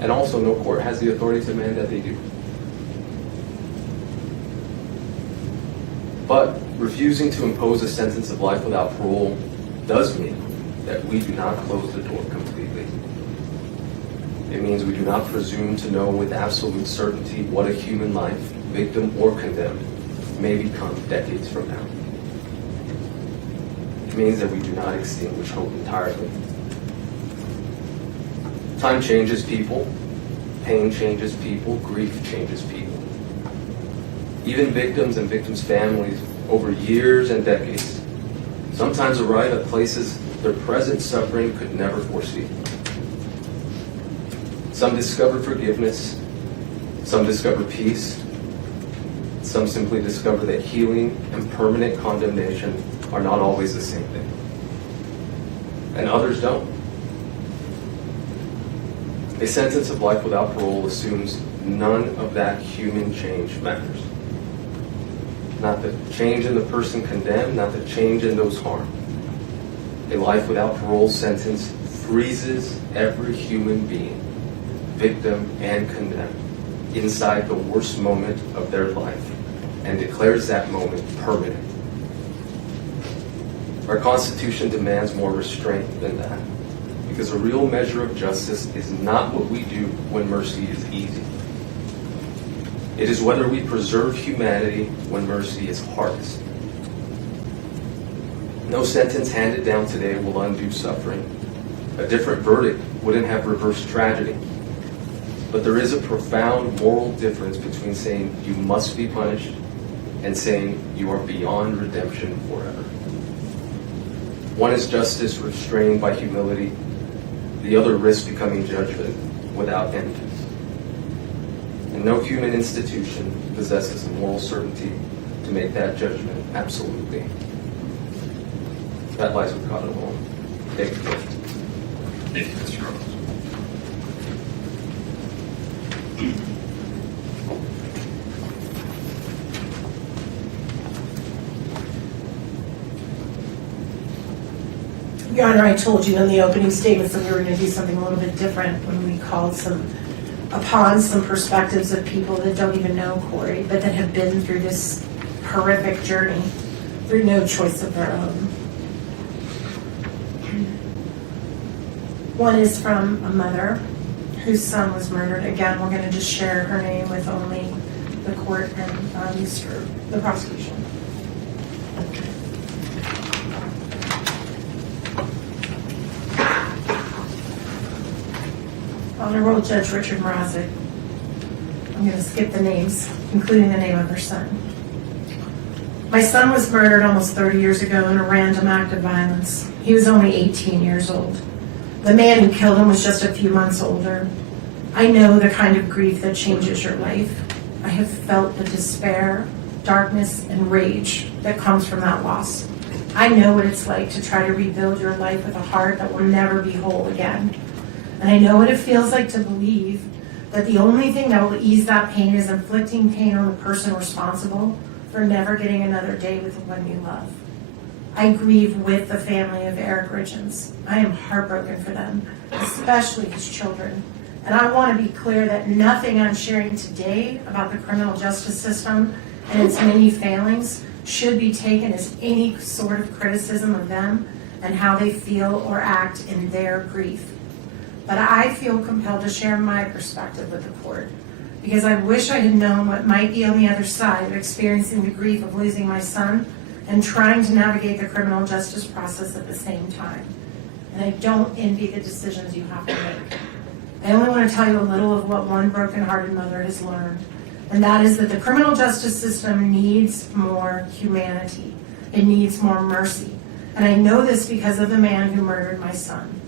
And also, no court has the authority to demand that they do. But refusing to impose a sentence of life without parole does mean that we do not close the door completely. It means we do not presume to know with absolute certainty what a human life, victim or condemned, may become decades from now. It means that we do not extinguish hope entirely. Time changes people, pain changes people, grief changes people. Even victims and victims' families over years and decades sometimes arrive at places their present suffering could never foresee. Some discover forgiveness, some discover peace, some simply discover that healing and permanent condemnation are not always the same thing. And others don't. A sentence of life without parole assumes none of that human change matters. Not the change in the person condemned, not the change in those harmed. A life without parole sentence freezes every human being, victim and condemned, inside the worst moment of their life and declares that moment permanent. Our Constitution demands more restraint than that, because a real measure of justice is not what we do when mercy is easy. It is whether we preserve humanity when mercy is hardest. No sentence handed down today will undo suffering. A different verdict wouldn't have reversed tragedy. But there is a profound moral difference between saying you must be punished and saying you are beyond redemption forever. One is justice restrained by humility. The other risks becoming judgment without end. And no human institution possesses the moral certainty to make that judgment absolutely. That lies with God alone. Thank you. Thank you, Mr. Rose. Your Honor, I told you in the opening statements that we were going to do something a little bit different when we called upon some perspectives of people that don't even know Kouri, but that have been through this horrific journey through no choice of their own. One is from a mother whose son was murdered. Again, we're going to just share her name with only the court and the prosecution. Honorable Judge Richard Mrazek. I'm going to skip the names, including the name of her son. My son was murdered almost 30 years ago in a random act of violence. He was only 18 years old. The man who killed him was just a few months older. I know the kind of grief that changes your life. I have felt the despair, darkness, and rage that comes from that loss. I know what it's like to try to rebuild your life with a heart that will never be whole again. And I know what it feels like to believe that the only thing that will ease that pain is inflicting pain on the person responsible for never getting another day with the one you love. I grieve with the family of Eric Richins. I am heartbroken for them, especially his children. And I want to be clear that nothing I'm sharing today about the criminal justice system and its many failings should be taken as any sort of criticism of them and how they feel or act in their grief. But I feel compelled to share my perspective with the court because I wish I had known what might be on the other side of experiencing the grief of losing my son and trying to navigate the criminal justice process at the same time. And I don't envy the decisions you have to make. I only want to tell you a little of what one broken-hearted mother has learned, and that is that the criminal justice system needs more humanity. It needs more mercy. And I know this because of the man who murdered my son.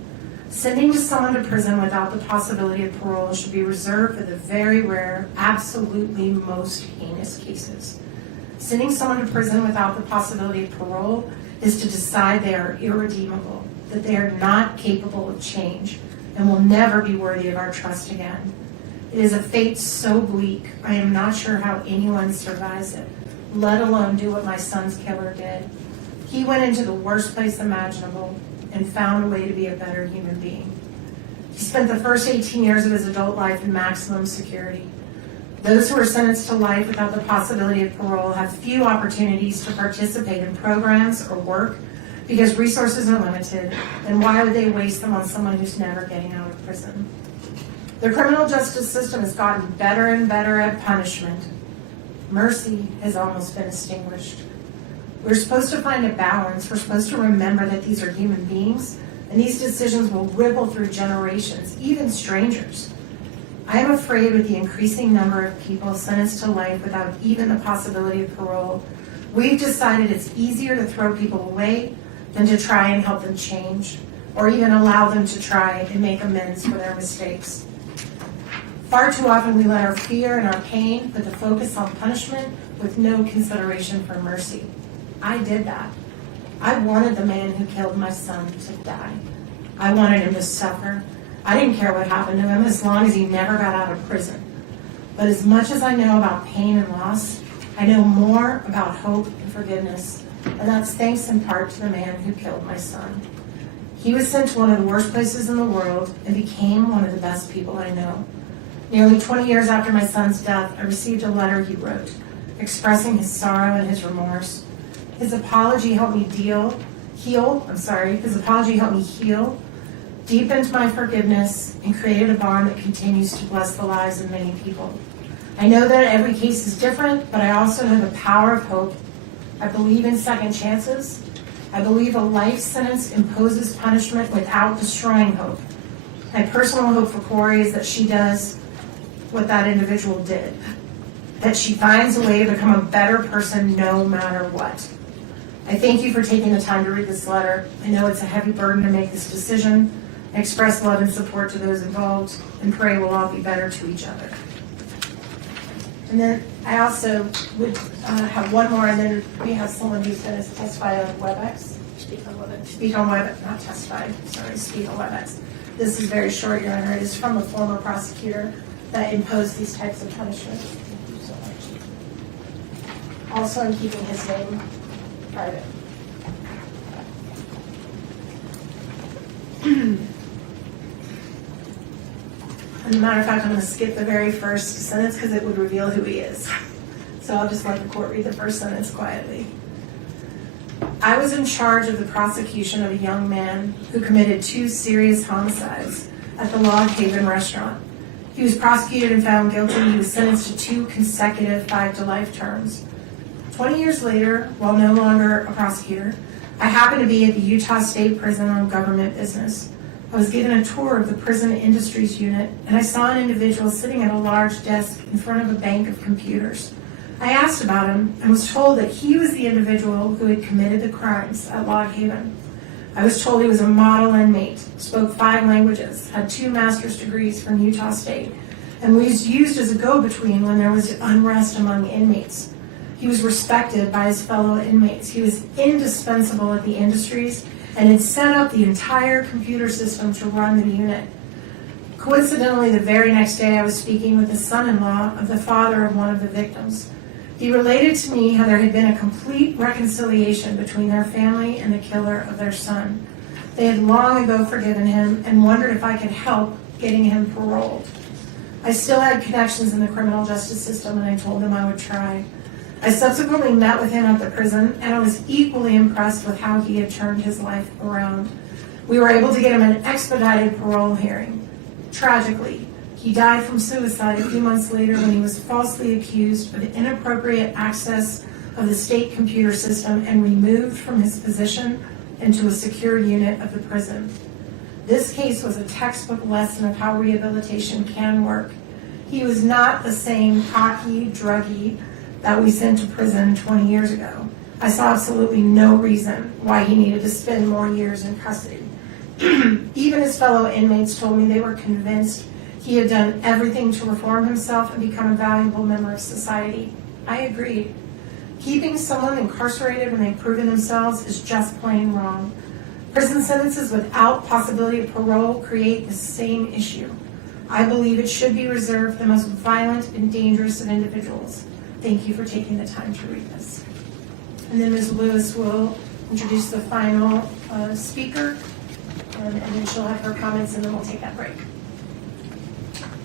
Sending someone to prison without the possibility of parole should be reserved for the very rare, absolutely most heinous cases. Sending someone to prison without the possibility of parole is to decide they are irredeemable, that they are not capable of change, and will never be worthy of our trust again. It is a fate so bleak, I am not sure how anyone survives it, let alone do what my son's killer did. He went into the worst place imaginable and found a way to be a better human being. He spent the first 18 years of his adult life in maximum security. Those who are sentenced to life without the possibility of parole have few opportunities to participate in programs or work because resources are limited, and why would they waste them on someone who's never getting out of prison? The criminal justice system has gotten better and better at punishment. Mercy has almost been extinguished. We're supposed to find a balance. We're supposed to remember that these are human beings, and these decisions will ripple through generations, even strangers. I am afraid with the increasing number of people sentenced to life without even the possibility of parole, we've decided it's easier to throw people away than to try and help them change, or even allow them to try and make amends for their mistakes. Far too often we let our fear and our pain put the focus on punishment with no consideration for mercy. I did that. I wanted the man who killed my son to die. I wanted him to suffer. I didn't care what happened to him as long as he never got out of prison. But as much as I know about pain and loss, I know more about hope and forgiveness, and that's thanks in part to the man who killed my son. He was sent to one of the worst places in the world and became one of the best people I know. Nearly 20 years after my son's death, I received a letter he wrote, expressing his sorrow and his remorse. His apology helped me heal, deepened my forgiveness, and created a bond that continues to bless the lives of many people. I know that every case is different, but I also know the power of hope. I believe in second chances. I believe a life sentence imposes punishment without destroying hope. My personal hope for Kouri is that she does what that individual did, that she finds a way to become a better person no matter what. I thank you for taking the time to read this letter. I know it's a heavy burden to make this decision. I express love and support to those involved and pray we'll all be better to each other. And then I also would have one more, and then we have someone who's going to testify on WebEx. Speak on WebEx, not testify, sorry, speak on WebEx. This is very short, Your Honor. It is from a former prosecutor that imposed these types of punishments. Thank you so much. Also, I'm keeping his name private. As a matter of fact, I'm going to skip the very first sentence because it would reveal who he is. So I'll just let the court read the first sentence quietly. I was in charge of the prosecution of a young man who committed 2 serious homicides at the Log Haven restaurant. He was prosecuted and found guilty. He was sentenced to 2 consecutive 5-to-life terms. 20 years later, while no longer a prosecutor, I happened to be at the Utah State Prison on government business. I was given a tour of the prison industries unit, and I saw an individual sitting at a large desk in front of a bank of computers. I asked about him and was told that he was the individual who had committed the crimes at Log Haven. I was told he was a model inmate, spoke 5 languages, had 2 master's degrees from Utah State, and was used as a go-between when there was unrest among inmates. He was respected by his fellow inmates. He was indispensable at the industries and had set up the entire computer system to run the unit. Coincidentally, the very next day I was speaking with the son-in-law of the father of one of the victims. He related to me how there had been a complete reconciliation between their family and the killer of their son. They had long ago forgiven him and wondered if I could help getting him paroled. I still had connections in the criminal justice system, and I told them I would try. I subsequently met with him at the prison, and I was equally impressed with how he had turned his life around. We were able to get him an expedited parole hearing. Tragically, he died from suicide a few months later when he was falsely accused of inappropriate access of the state computer system and removed from his position into a secure unit of the prison. This case was a textbook lesson of how rehabilitation can work. He was not the same cocky druggie that we sent to prison 20 years ago. I saw absolutely no reason why he needed to spend more years in custody. Even his fellow inmates told me they were convinced he had done everything to reform himself and become a valuable member of society. I agreed. Keeping someone incarcerated when they've proven themselves is just plain wrong. Prison sentences without possibility of parole create the same issue. I believe it should be reserved for the most violent and dangerous of individuals. Thank you for taking the time to read this. And then Ms. Lewis will introduce the final speaker, and then she'll have her comments, and then we'll take that break.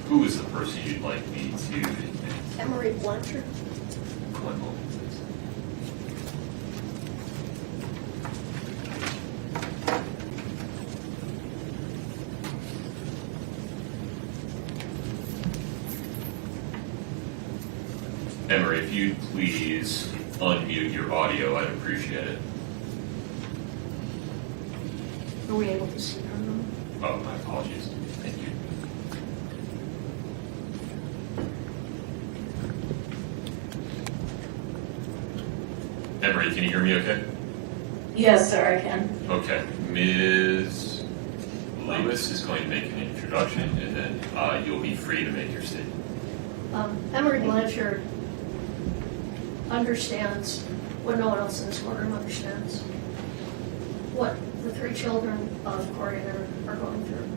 Who is the person you'd like me to? Emery Blanchard. One moment, please. Emery, if you'd please unmute your audio, I'd appreciate it. Are we able to see her? Oh, my apologies. Thank you. Emery, can you hear me okay? Yes, sir, I can. Okay. Ms. Lewis is going to make an introduction, and then you'll be free to make your statement. Emery Blanchard understands what no one else in this courtroom understands. What the 3 children of Kouri and Eric are going through.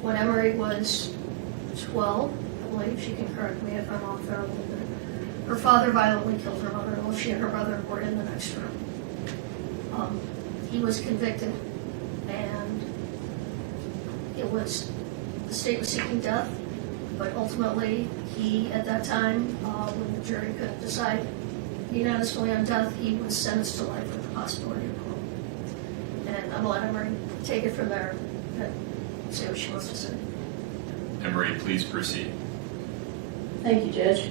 When Emery was 12, I believe, she can correct me if I'm off there a little bit, her father violently killed her mother while she and her brother were in the next room. He was convicted, and the state was seeking death, but ultimately he, at that time, when the jury couldn't decide unanimously on death, he was sentenced to life with the possibility of parole. And I'm going to let Emery take it from there and see what she wants to say. Emery, please proceed. Thank you, Judge.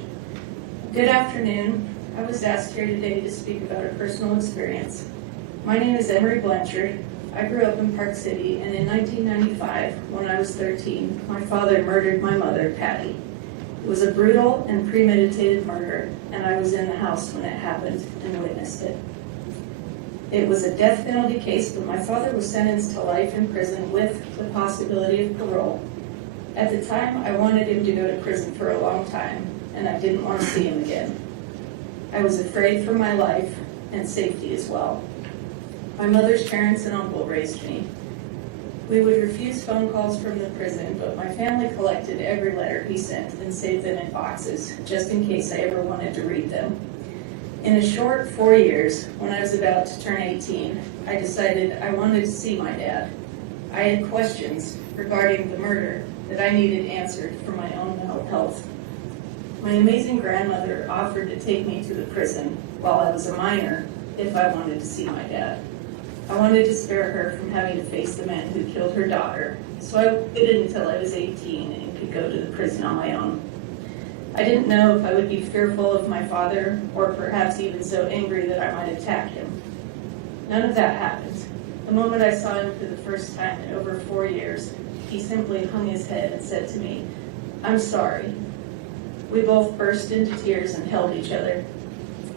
Good afternoon. I was asked here today to speak about a personal experience. My name is Emery Blanchard. I grew up in Park City, and in 1995, when I was 13, my father murdered my mother, Patty. It was a brutal and premeditated murder, and I was in the house when it happened and witnessed it. It was a death penalty case, but my father was sentenced to life in prison with the possibility of parole. At the time, I wanted him to go to prison for a long time, and I didn't want to see him again. I was afraid for my life and safety as well. My mother's parents and uncle raised me. We would refuse phone calls from the prison, but my family collected every letter he sent and saved them in boxes, just in case I ever wanted to read them. In a short 4 years, when I was about to turn 18, I decided I wanted to see my dad. I had questions regarding the murder that I needed answered for my own mental health. My amazing grandmother offered to take me to the prison while I was a minor if I wanted to see my dad. I wanted to spare her from having to face the man who killed her daughter, so I waited until I was 18 and could go to the prison on my own. I didn't know if I would be fearful of my father, or perhaps even so angry that I might attack him. None of that happened. The The moment I saw him for the first time in over 4 years, he simply hung his head and said to me, "I'm sorry." We both burst into tears and held each other.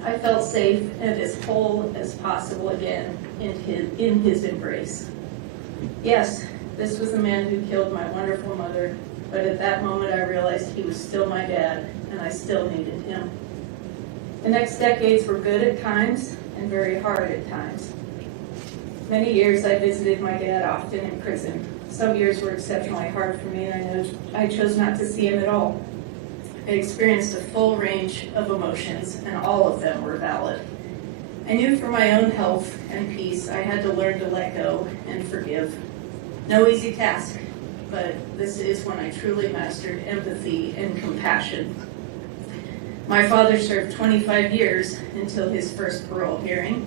I felt safe and as whole as possible again in his embrace. Yes, this was the man who killed my wonderful mother, but at that moment I realized he was still my dad, and I still needed him. The next decades were good at times and very hard at times. Many years I visited my dad often in prison. Some years were exceptionally hard for me, and I chose not to see him at all. I experienced a full range of emotions, and all of them were valid. I knew for my own health and peace I had to learn to let go and forgive. No easy task, but this is when I truly mastered empathy and compassion. My father served 25 years until his first parole hearing.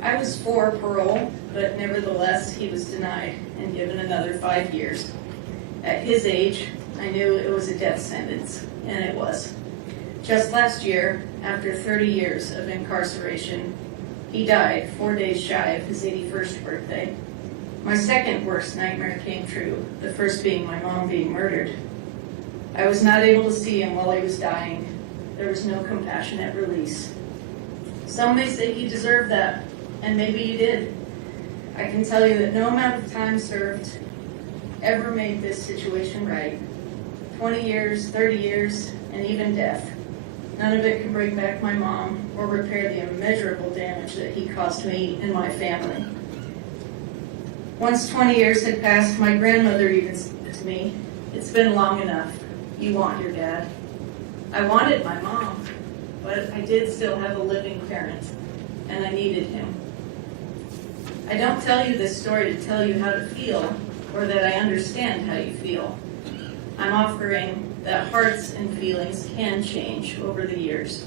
I was for parole, but nevertheless he was denied and given another 5 years. At his age, I knew it was a death sentence, and it was. Just last year, after 30 years of incarceration, he died 4 days shy of his 81st birthday. My second worst nightmare came true, the first being my mom being murdered. I was not able to see him while he was dying. There was no compassionate release. Some may say he deserved that, and maybe he did. I can tell you that no amount of time served ever made this situation right. 20 years, 30 years, and even death. None of it can bring back my mom or repair the immeasurable damage that he caused me and my family. Once 20 years had passed, my grandmother even said to me, "It's been long enough. You want your dad." I wanted my mom, but I did still have a living parent, and I needed him. I don't tell you this story to tell you how to feel or that I understand how you feel. I'm offering that hearts and feelings can change over the years.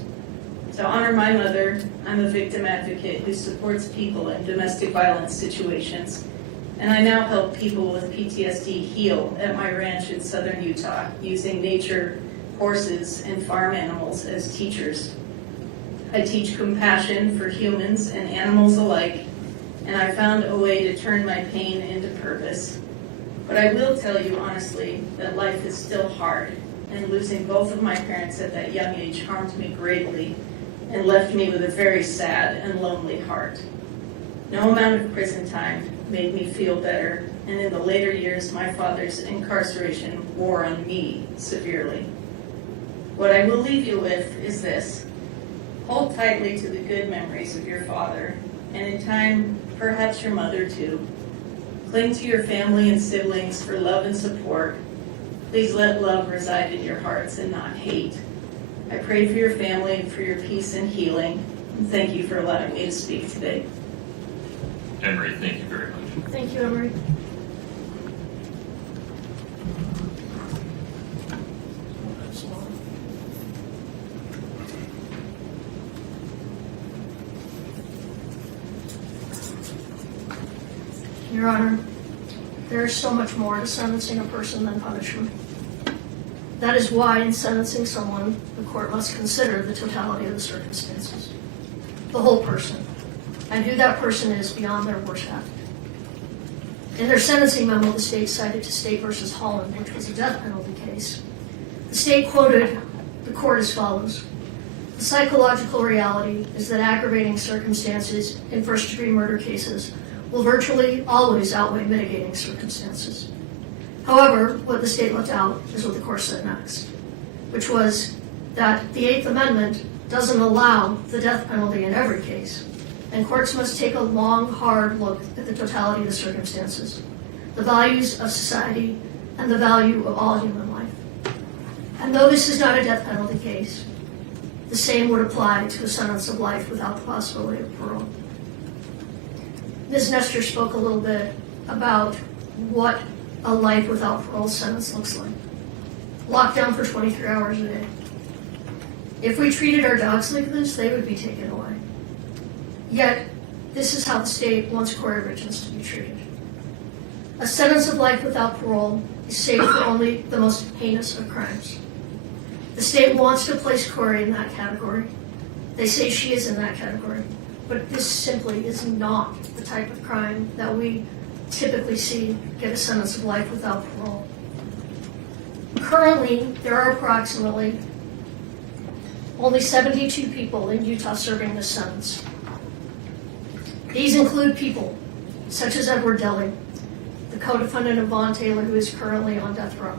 To honor my mother, I'm a victim advocate who supports people in domestic violence situations, and I now help people with PTSD heal at my ranch in southern Utah using nature, horses, and farm animals as teachers. I teach compassion for humans and animals alike, and I found a way to turn my pain into purpose. But I will tell you honestly that life is still hard, and losing both of my parents at that young age harmed me greatly and left me with a very sad and lonely heart. No amount of prison time made me feel better, and in the later years, my father's incarceration wore on me severely. What I will leave you with is this: hold tightly to the good memories of your father, and in time, perhaps your mother too. Cling to your family and siblings for love and support. Please let love reside in your hearts and not hate. I pray for your family and for your peace and healing, and thank you for allowing me to speak today. Emery, thank you very much. Thank you, Emery. Your Honor, there is so much more to sentencing a person than punishment. That is why in sentencing someone, the court must consider the totality of the circumstances, the whole person, and who that person is beyond their worst act. In their sentencing memo, the state cited to State v. Holland, which was a death penalty case. The state quoted the court as follows: "The psychological reality is that aggravating circumstances in first-degree murder cases will virtually always outweigh mitigating circumstances. However, what the state left out is what the court said next, which was that the Eighth Amendment doesn't allow the death penalty in every case, and courts must take a long, hard look at the totality of the circumstances, the values of society, and the value of all human life. And though this is not a death penalty case, the same would apply to a sentence of life without the possibility of parole." Ms. Nestor spoke a little bit about what a life without parole sentence looks like. Locked down for 23 hours a day. If we treated our dogs like this, they would be taken away. Yet, this is how the state wants Kouri Richins to be treated. A sentence of life without parole is safe for only the most heinous of crimes. The state wants to place Kouri in that category. They say she is in that category. but this simply is not the type of crime that we typically see get a sentence of life without parole. Currently, there are approximately only 72 people in Utah serving this sentence. These include people such as Edward Deli, the co-defendant of Vaughn Taylor, who is currently on death row.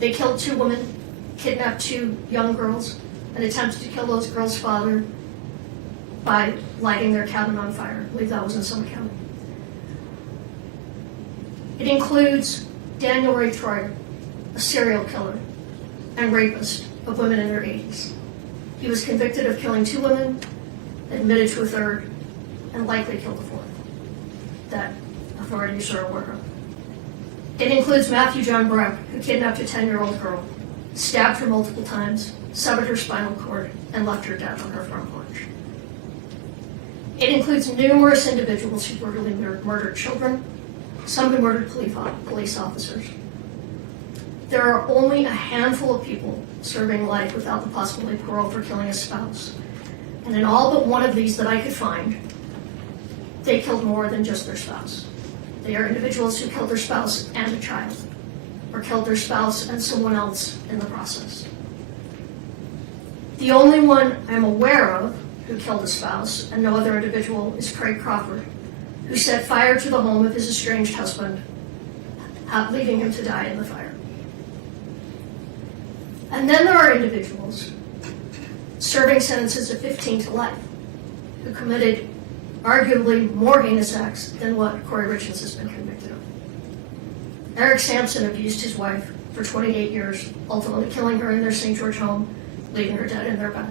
They killed 2 women, kidnapped 2 young girls, and attempted to kill those girls' father by lighting their cabin on fire. I believe that was in Summit County. It includes Daniel Ray Troyer, a serial killer and rapist of women in their 80s. He was convicted of killing 2 women, admitted to a 3rd, and likely killed a 4th that authorities are aware of. It includes Matthew John Breck, who kidnapped a 10-year-old girl, stabbed her multiple times, severed her spinal cord, and left her dead on her front porch. It includes numerous individuals who brutally murdered children, some who murdered police officers. There are only a handful of people serving life without the possibility of parole for killing a spouse. And in all but one of these that I could find, they killed more than just their spouse. They are individuals who killed their spouse and a child, or killed their spouse and someone else in the process. The only one I'm aware of who killed a spouse, and no other individual, is Craig Crawford, who set fire to the home of his estranged husband, leaving him to die in the fire. And then there are individuals serving sentences of 15 to life who committed arguably more heinous acts than what Kouri Richins has been convicted of. Eric Sampson abused his wife for 28 years, ultimately killing her in their St. George home, leaving her dead in their bed.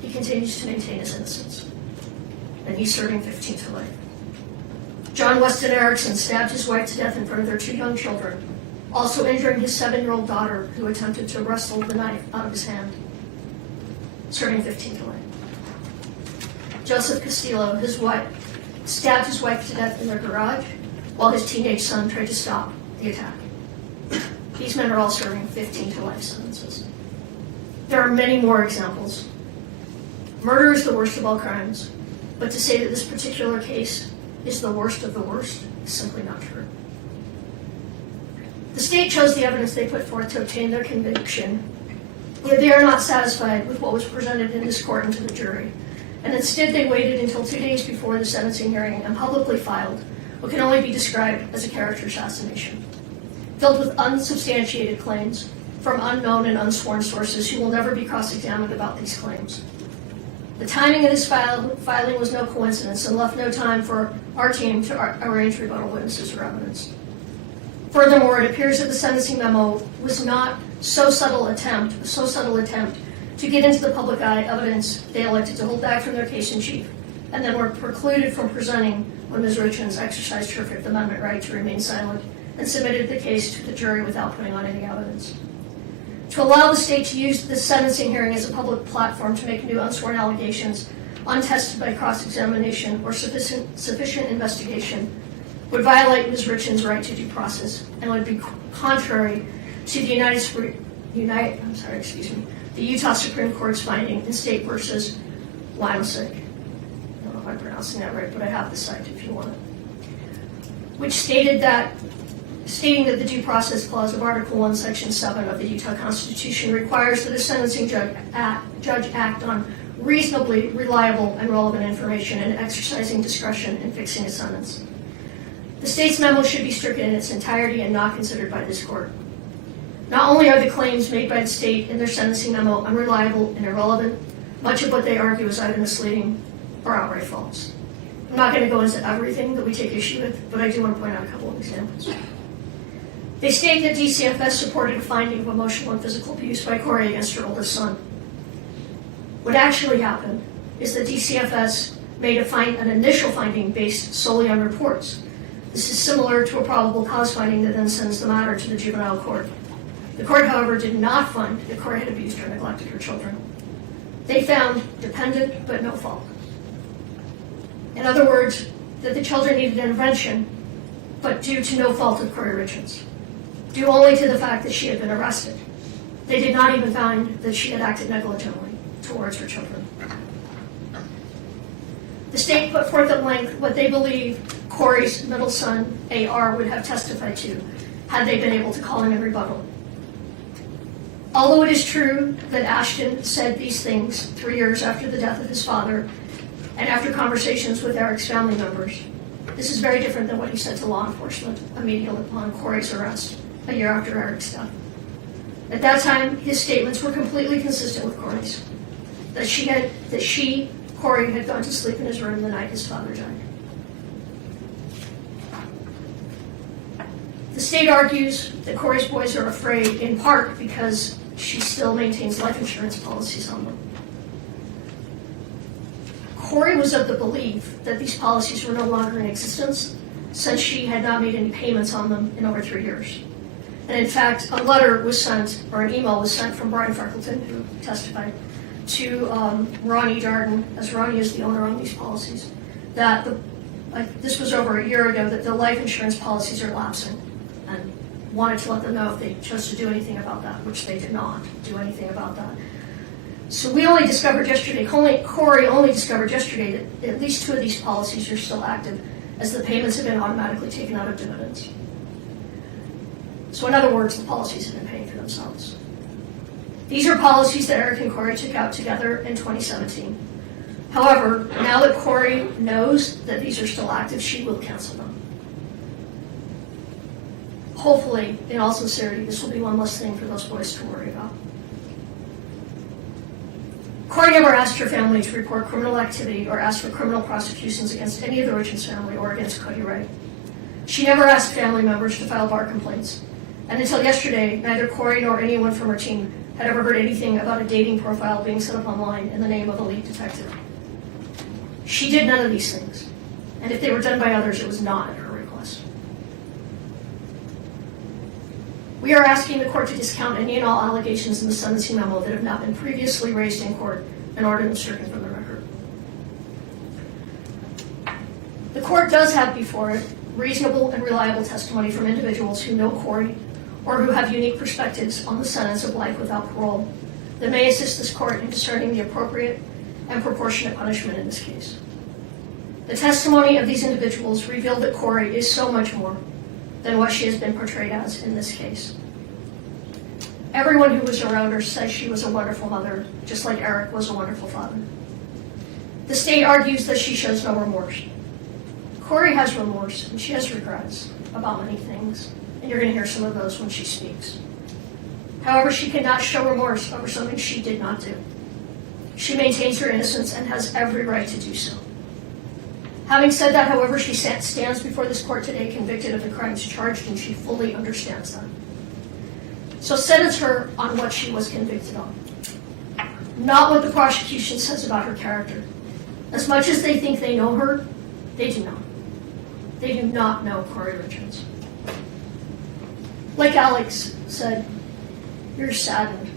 He continues to maintain his innocence, and he's serving 15 to life. John Weston Erickson stabbed his wife to death in front of their 2 young children, also injuring his 7-year-old daughter, who attempted to wrestle the knife out of his hand, serving 15 to life. Joseph Castillo, his wife, stabbed his wife to death in their garage while his teenage son tried to stop the attack. These men are all serving 15 to life sentences. There are many more examples. Murder is the worst of all crimes, but to say that this particular case is the worst of the worst is simply not true. The state chose the evidence they put forth to obtain their conviction, yet they are not satisfied with what was presented in this court and to the jury, and instead they waited until 2 days before the sentencing hearing and publicly filed what can only be described as a character assassination, filled with unsubstantiated claims from unknown and unsworn sources who will never be cross-examined about these claims. The timing of this filing was no coincidence and left no time for our team to arrange rebuttal witnesses or evidence. Furthermore, it appears that the sentencing memo was not so subtle attempt to get into the public eye evidence they elected to hold back from their case in chief, and then were precluded from presenting when Ms. Richins exercised her Fifth Amendment right to remain silent and submitted the case to the jury without putting on any evidence. To allow the state to use this sentencing hearing as a public platform to make new unsworn allegations untested by cross-examination or sufficient investigation would violate Ms. Richins' right to due process and would be contrary to the the Utah Supreme Court's finding in State versus Limesick. I don't know if I'm pronouncing that right, but I have the site if you want it. Which stating that the due process clause of Article 1, Section 7 of the Utah Constitution requires that a sentencing judge act on reasonably reliable and relevant information and exercising discretion in fixing a sentence. The state's memo should be stricken in its entirety and not considered by this court. Not only are the claims made by the state in their sentencing memo unreliable and irrelevant, much of what they argue is either misleading or outright false. I'm not going to go into everything that we take issue with, but I do want to point out a couple of examples. They state that DCFS supported a finding of emotional and physical abuse by Kouri against her oldest son. What actually happened is that DCFS made an initial finding based solely on reports. This is similar to a probable cause finding that then sends the matter to the juvenile court. The court, however, did not find that Kouri had abused or neglected her children. They found dependent but no fault. In other words, that the children needed intervention, but due to no fault of Kouri Richins, due only to the fact that she had been arrested. They did not even find that she had acted negligently towards her children. The state put forth at length what they believe Kouri's middle son, AR, would have testified to had they been able to call him in rebuttal. Although it is true that Ashton said these things 3 years after the death of his father and after conversations with Eric's family members, this is very different than what he said to law enforcement immediately upon Kouri's arrest a year after Eric's death. At that time, his statements were completely consistent with Kouri's. That Kouri, had gone to sleep in his room the night his father died. The state argues that Kouri's boys are afraid in part because she still maintains life insurance policies on them. Kouri was of the belief that these policies were no longer in existence since she had not made any payments on them in over 3 years. And in fact, a letter was sent, or an email was sent from Brian Freckleton, who testified, to Ronnie Darden, as Ronnie is the owner on these policies, that this was over a year ago, that the life insurance policies are lapsing, and wanted to let them know if they chose to do anything about that, which they did not do anything about that. So we only discovered yesterday, Kouri only discovered yesterday that at least 2 of these policies are still active, as the payments have been automatically taken out of dividends. So in other words, the policies have been paying for themselves. These are policies that Eric and Kouri took out together in 2017. However, now that Kouri knows that these are still active, she will cancel them. Hopefully, in all sincerity, this will be one less thing for those boys to worry about. Kouri never asked her family to report criminal activity or asked for criminal prosecutions against any of the Richins family or against Cody Wright. She never asked family members to file bar complaints. And until yesterday, neither Kouri nor anyone from her team had ever heard anything about a dating profile being set up online in the name of a lead detective. She did none of these things. And if they were done by others, it was not at her request. We are asking the court to discount any and all allegations in the sentencing memo that have not been previously raised in court and order them stricken from the record. The court does have before it reasonable and reliable testimony from individuals who know Kouri or who have unique perspectives on the sentence of life without parole that may assist this court in discerning the appropriate and proportionate punishment in this case. The testimony of these individuals revealed that Kouri is so much more than what she has been portrayed as in this case. Everyone who was around her says she was a wonderful mother, just like Eric was a wonderful father. The state argues that she shows no remorse. Kouri has remorse, and she has regrets about many things, and you're going to hear some of those when she speaks. However, she cannot show remorse over something she did not do. She maintains her innocence and has every right to do so. Having said that, however, she stands before this court today convicted of the crimes charged, and she fully understands that. So sentence her on what she was convicted on, not what the prosecution says about her character. As much as they think they know her, they do not. They do not know Kouri Richins. Like Alex said, we're saddened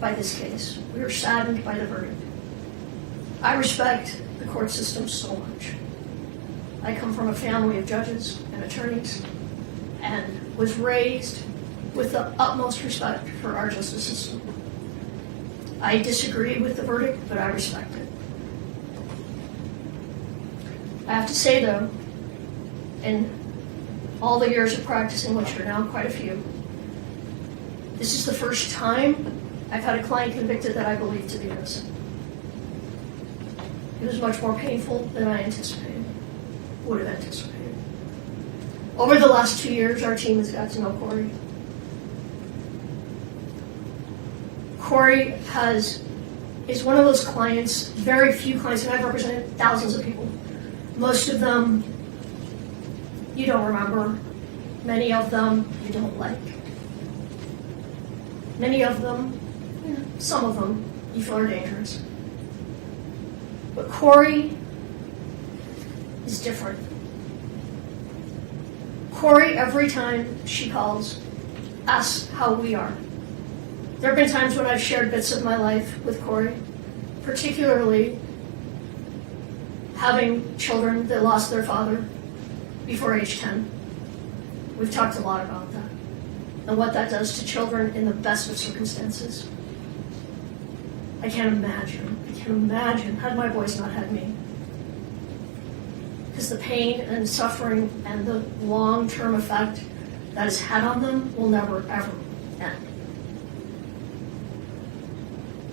by this case. We are saddened by the verdict. I respect the court system so much. I come from a family of judges and attorneys and was raised with the utmost respect for our justice system. I disagree with the verdict, but I respect it. I have to say, though, in all the years of practicing, which are now quite a few, this is the first time I've had a client convicted that I believe to be innocent. It was much more painful than I would have anticipated. Over the last 2 years, our team has got to know Kouri. Kouri is one of those clients, very few clients, and I've represented thousands of people. Most of them you don't remember. Many of them you don't like. Many of them, some of them, you feel are dangerous. But Kouri is different. Kouri, every time she calls, asks how we are. There have been times when I've shared bits of my life with Kouri, particularly having children that lost their father before age 10. We've talked a lot about that and what that does to children in the best of circumstances. I can't imagine had my boys not had me. because the pain and suffering and the long-term effect that it's had on them will never, ever end.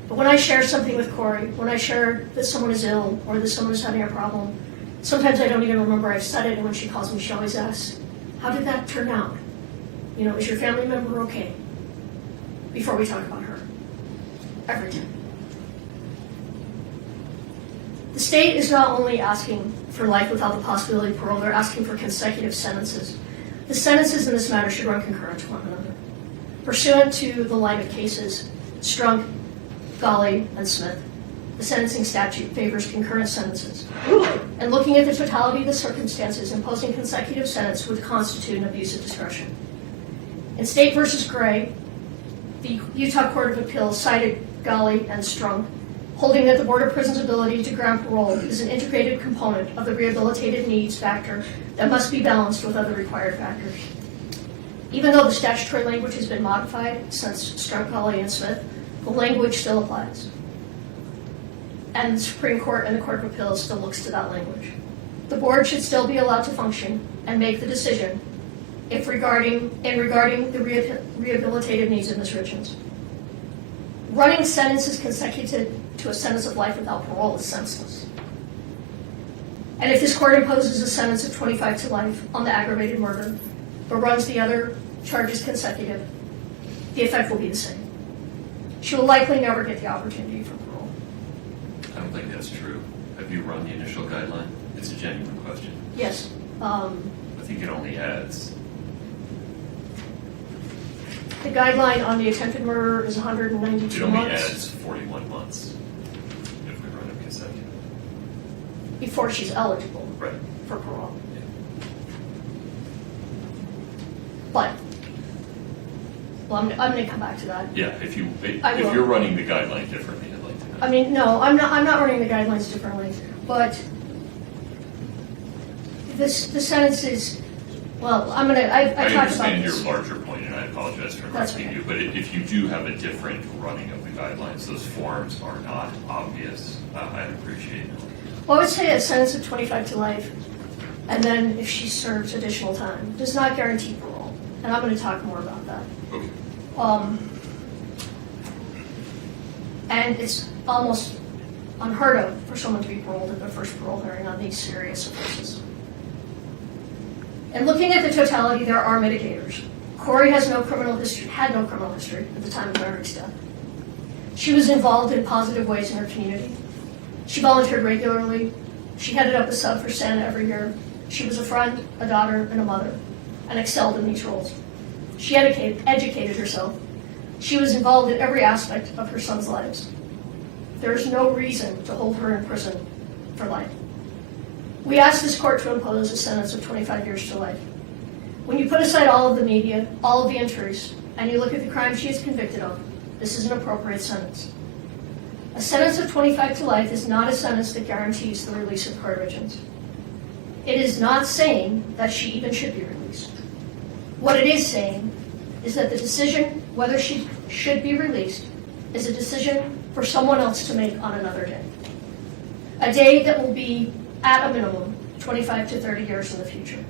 But when I share something with Kouri, when I share that someone is ill or that someone is having a problem, sometimes I don't even remember I've said it, and when she calls me, she always asks, how did that turn out? You know, is your family member okay? Before we talk about her. Every time. The state is not only asking for life without the possibility of parole, they're asking for consecutive sentences. The sentences in this matter should run concurrent to one another. Pursuant to the line of cases, Strunk, Golly, and Smith, the sentencing statute favors concurrent sentences. And looking at the totality of the circumstances, imposing consecutive sentence would constitute an abuse of discretion. In State v. Gray, the Utah Court of Appeals cited Golly and Strunk, holding that the Board of Prisons' ability to grant parole is an integrated component of the rehabilitative needs factor that must be balanced with other required factors. Even though the statutory language has been modified since Strunk, Golly, and Smith, the language still applies. And the Supreme Court and the Court of Appeals still looks to that language. The board should still be allowed to function and make the decision if regarding the rehabilitative needs of Ms. Richins. Running sentences consecutive to a sentence of life without parole is senseless. And if this court imposes a sentence of 25 to life on the aggravated murder, but runs the other charges consecutive, the effect will be the same. She will likely never get the opportunity for parole. I don't think that's true. Have you run the initial guideline? It's a genuine question. Yes. I think it only adds. The guideline on the attempted murder is 192 It only months. adds 41 months if we run it consecutive. Before she's eligible Right. for parole. But, well, I'm going to come back to that. Yeah, if I will. you're running the guideline differently, I'd like to know. I mean, no, I'm not running the guidelines differently, but the sentence is, well, I talked about understand your this. larger point, and I apologize for That's interrupting okay. you, but if you do have a different running of the guidelines, those forms are not obvious. I'd appreciate it. Well, I would say a sentence of 25 to life, and then if she serves additional time, does not guarantee parole. And I'm going to talk more about that. Okay. And it's almost unheard of for someone to be paroled at their first parole hearing on these serious offenses. And looking at the totality, there are mitigators. Kouri had no criminal history at the time of Eric's death. She was involved in positive ways in her community. She volunteered regularly. She headed up a sub for Santa every year. She was a friend, a daughter, and a mother, and excelled in these roles. She educated herself. She was involved in every aspect of her son's lives. There is no reason to hold her in prison for life. We asked this court to impose a sentence of 25 years to life. When you put aside all of the media, all of the entries, and you look at the crime she is convicted of, this is an appropriate sentence. A sentence of 25 to life is not a sentence that guarantees the release of Kouri Richins. It is not saying that she even should be released. What it is saying is that the decision whether she should be released is a decision for someone else to make on another day. A day that will be, at a minimum, 25 to 30 years in the future.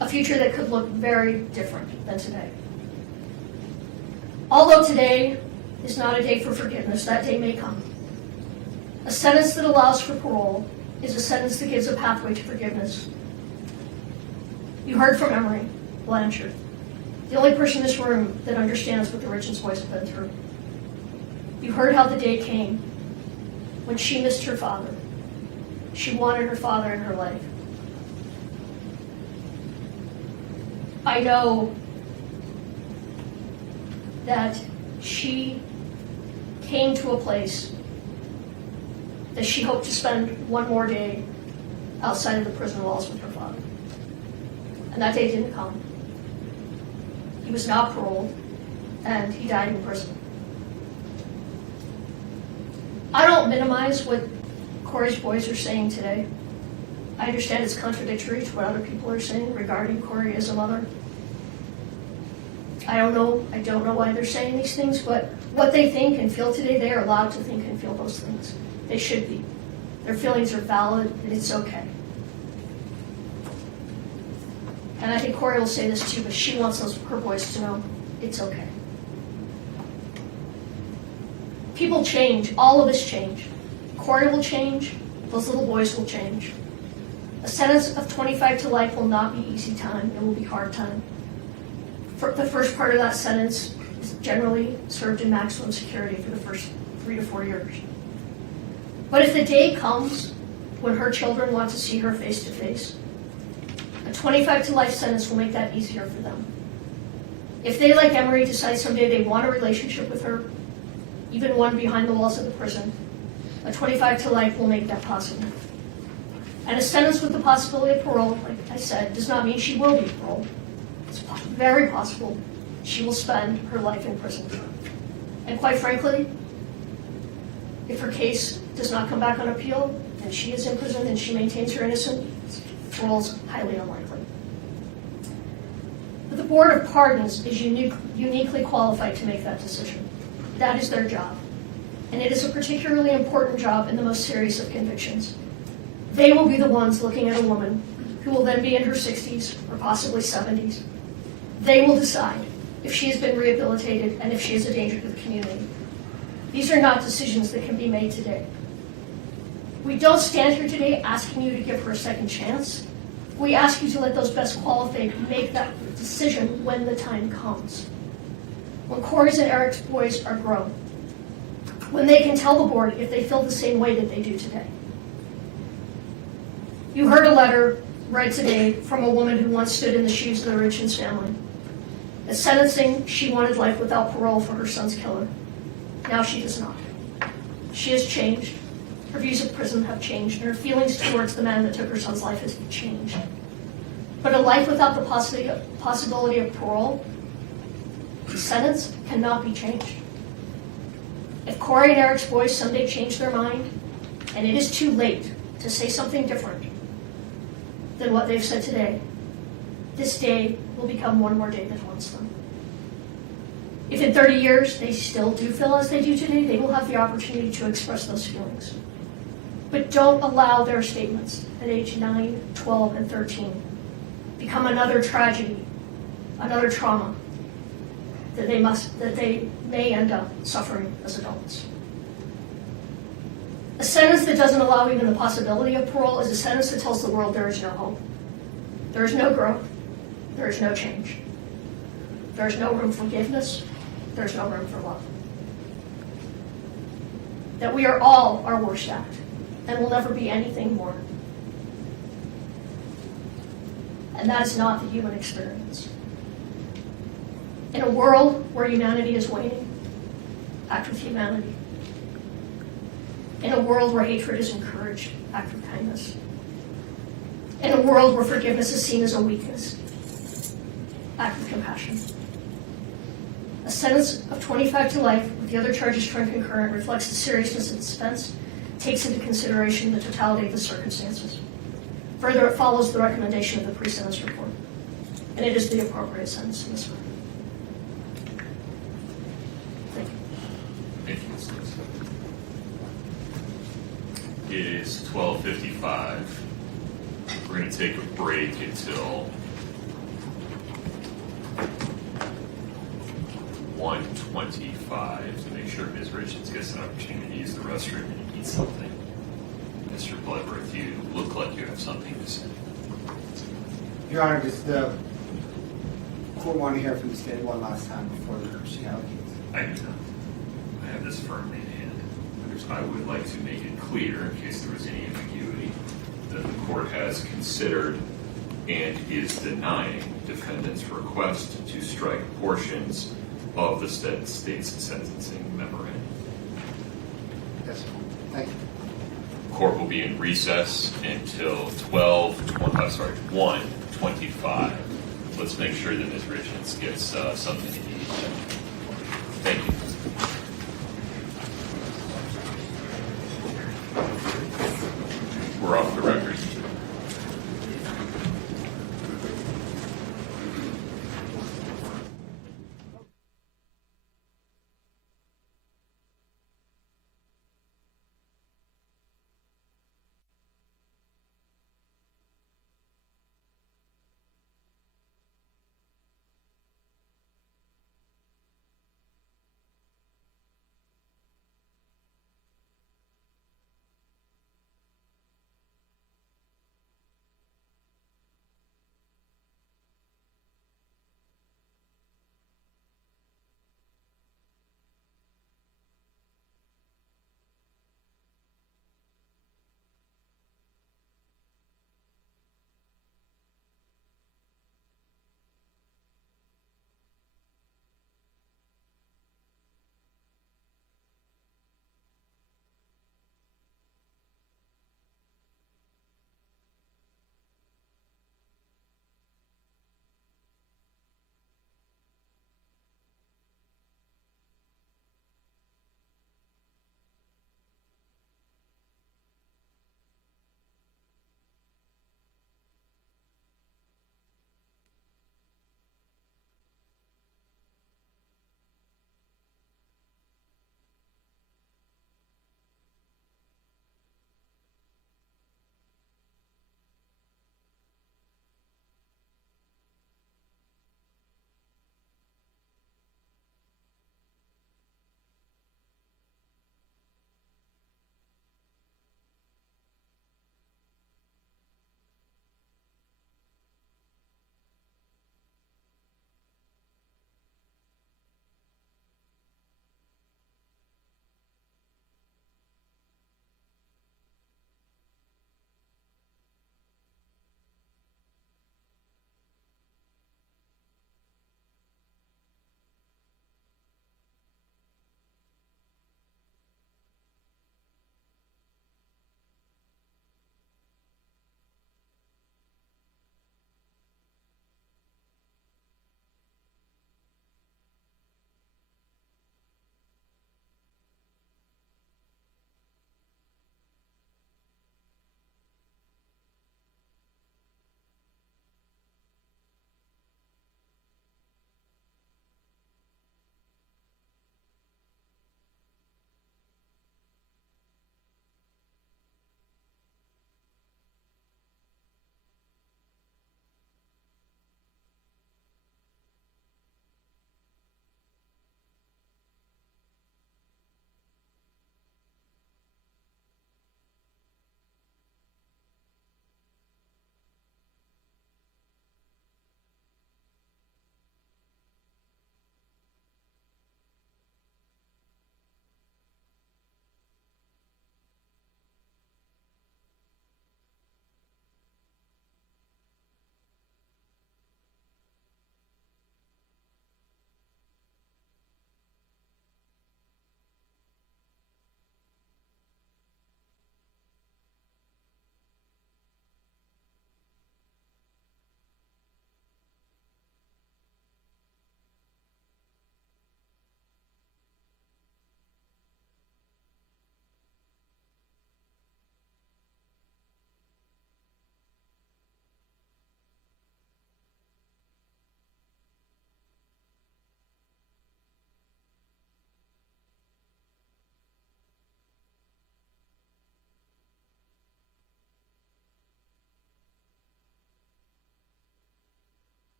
A future that could look very different than today. Although today is not a day for forgiveness, that day may come. A sentence that allows for parole is a sentence that gives a pathway to forgiveness. You heard from Emery Blanchard, the only person in this room that understands what the Richins boys have been through. You heard how the day came when she missed her father. She wanted her father in her life. I know that she came to a place that she hoped to spend one more day outside of the prison walls with her father. And that day didn't come. He was not paroled, and he died in prison. I don't minimize what Kouri's boys are saying today. I understand it's contradictory to what other people are saying regarding Kouri as a mother. I don't know why they're saying these things, but what they think and feel today, they are allowed to think and feel those things. They should be. Their feelings are valid, and it's okay. And I think Kouri will say this too, but she wants her boys to know it's okay. People change. All of us change. Kouri will change. Those little boys will change. A sentence of 25 to life will not be easy time. It will be hard time. For the first part of that sentence is generally served in maximum security for the first 3 to 4 years. But if the day comes when her children want to see her face to face, a 25 to life sentence will make that easier for them. If they, like Emery, decide someday they want a relationship with her, even one behind the walls of the prison, a 25 to life will make that possible. And a sentence with the possibility of parole, like I said, does not mean she will be paroled. It's very possible she will spend her life in prison. And quite frankly, if her case does not come back on appeal, and she is in prison and she maintains her innocence, parole is highly unlikely. But the Board of Pardons is uniquely qualified to make that decision. That is their job. And it is a particularly important job in the most serious of convictions. They will be the ones looking at a woman who will then be in her 60s or possibly 70s. They will decide if she has been rehabilitated and if she is a danger to the community. These are not decisions that can be made today. We don't stand here today asking you to give her a second chance. We ask you to let those best qualified make that decision when the time comes. When Kouri's and Eric's boys are grown. When they can tell the board if they feel the same way that they do today. You heard a letter read today from a woman who once stood in the shoes of the Richins family. At sentencing, she wanted life without parole for her son's killer. Now she does not. She has changed. Her views of prison have changed, and her feelings towards the man that took her son's life has changed. But a life without the possibility of parole, the sentence cannot be changed. If Kouri and Eric's boys someday change their mind, and it is too late to say something different than what they've said today, this day will become one more day that haunts them. If in 30 years they still do feel as they do today, they will have the opportunity to express those feelings. But don't allow their statements at age 9, 12, and 13 become another tragedy, another trauma that they may end up suffering as adults. A sentence that doesn't allow even the possibility of parole is a sentence that tells the world there is no hope. There is no growth. There is no change. There is no room for forgiveness. There is no room for love. That we are all our worst act and will never be anything more. And that is not the human experience. In a world where humanity is waning, act with humanity. In a world where hatred is encouraged, act with kindness. In a world where forgiveness is seen as a weakness, act with compassion. A sentence of 25 to life with the other charges turned concurrent reflects the seriousness of this offense, takes into consideration the totality of the circumstances. Further, it follows the recommendation of the pre-sentence report, and it is the appropriate sentence in this one. Thank you. Thank you, Ms. Lewis. It is 12:55. We're going to take a break until 1:25 to make sure Ms. Richins gets an opportunity to use the restroom and eat something. Mr. Bloodworth, you look like you have something to say. Your Honor, does the court want to hear from the state one last time before she allocates? I do not. I have this firmly in hand. I would like to make it clear, in case there was any ambiguity, that the court has considered and is denying defendant's request to strike portions of the state's sentencing memorandum. Yes, thank you. Court will be in recess until 1:25. Let's make sure that Ms. Richins gets something to eat. Thank you. We're off the record.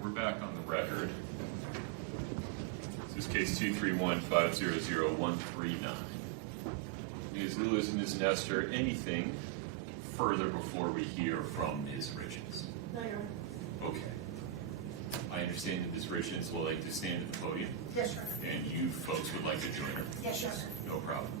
right, we're back on the record. This is case 231-500-139. Ms. Lewis and Ms. Nestor, anything further before we hear from Ms. Richins? No, Your Honor. Okay. I understand that Ms. Richins will like to stand at the podium, Yes, Your Honor. and you folks would like to join her. Yes, Your Honor. No problem.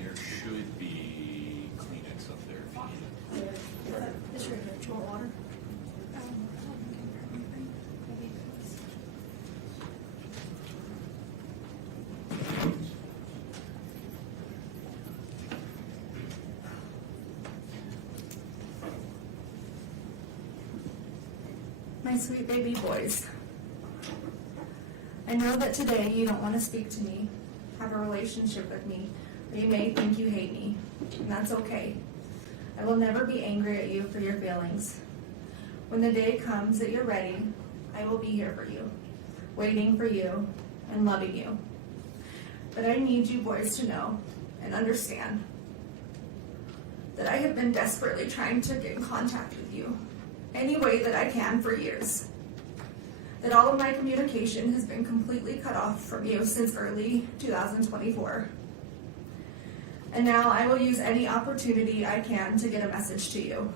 There should be Kleenex up there if you need it. Is there more water? My sweet baby boys. I know that today you don't want to speak to me, have a relationship with me, or you may think you hate me, and that's okay. I will never be angry at you for your feelings. When the day comes that you're ready, I will be here for you, waiting for you, and loving you. But I need you boys to know and understand that I have been desperately trying to get in contact with you any way that I can for years. That all of my communication has been completely cut off from you since early 2024. And now I will use any opportunity I can to get a message to you.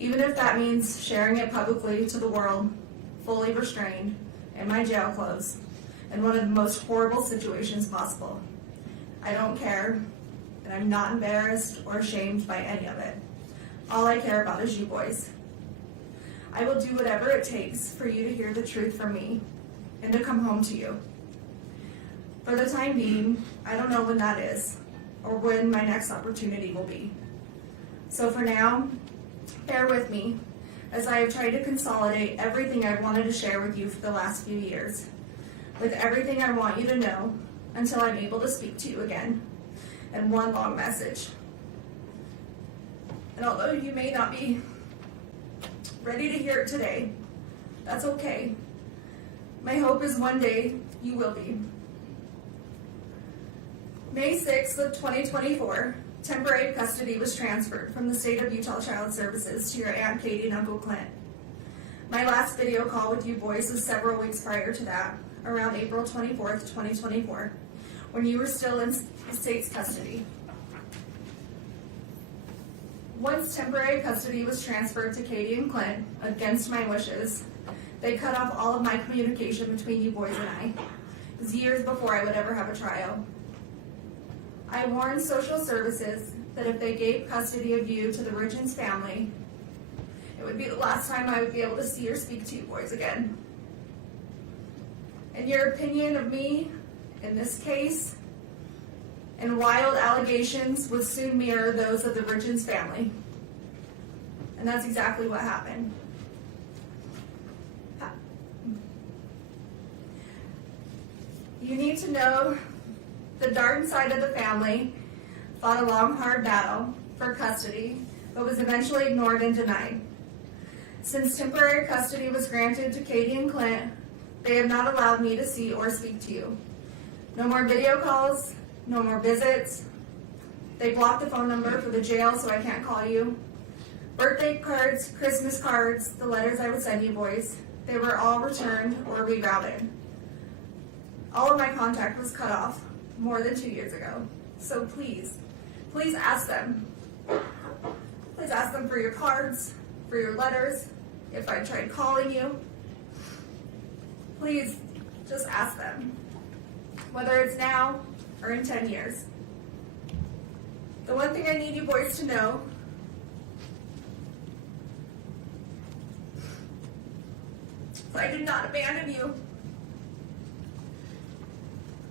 Even if that means sharing it publicly to the world, fully restrained, in my jail clothes, in one of the most horrible situations possible. I don't care, and I'm not embarrassed or ashamed by any of it. All I care about is you boys. I will do whatever it takes for you to hear the truth from me and to come home to you. For the time being, I don't know when that is or when my next opportunity will be. So for now, bear with me as I have tried to consolidate everything I've wanted to share with you for the last few years, with everything I want you to know until I'm able to speak to you again, and one long message. And although you may not be ready to hear it today, that's okay. My hope is one day you will be. May 6th of 2024, temporary custody was transferred from the state of Utah Child Services to your Aunt Katie and Uncle Clint. My last video call with you boys was several weeks prior to that, around April 24th, 2024, when you were still in the state's custody. Once temporary custody was transferred to Katie and Clint, against my wishes, they cut off all of my communication between you boys and I. It was years before I would ever have a trial. I warned social services that if they gave custody of you to the Richins family, it would be the last time I would be able to see or speak to you boys again. And your opinion of me in this case and wild allegations would soon mirror those of the Richins family. And that's exactly what happened. You need to know the Darden side of the family fought a long, hard battle for custody, but was eventually ignored and denied. Since temporary custody was granted to Katie and Clint, they have not allowed me to see or speak to you. No more video calls, no more visits. They blocked the phone number for the jail so I can't call you. Birthday cards, Christmas cards, the letters I would send you boys, they were all returned or rerouted. All of my contact was cut off more than 2 years ago. So please, please ask them. Please ask them for your cards, for your letters, if I tried calling you. Please, just ask them. Whether it's now or in 10 years. The one thing I need you boys to know is I did not abandon you.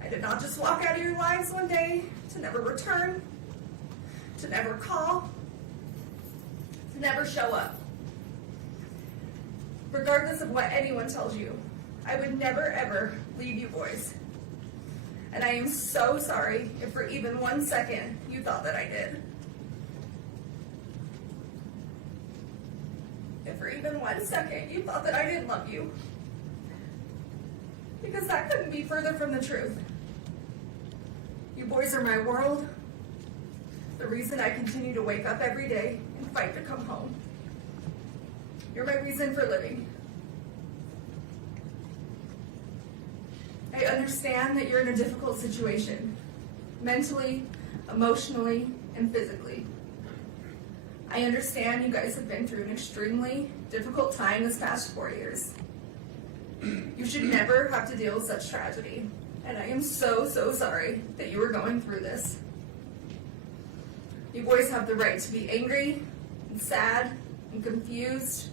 I did not just walk out of your lives one day to never return, to never call, to never show up. Regardless of what anyone tells you, I would never ever leave you boys. And I am so sorry if for even 1 second you thought that I did. If for even 1 second you thought that I didn't love you. because that couldn't be further from the truth. You boys are my world, the reason I continue to wake up every day and fight to come home. You're my reason for living. I understand that you're in a difficult situation, mentally, emotionally, and physically. I understand you guys have been through an extremely difficult time this past 4 years. You should never have to deal with such tragedy, and I am so sorry that you are going through this. You boys have the right to be angry, and sad, and confused,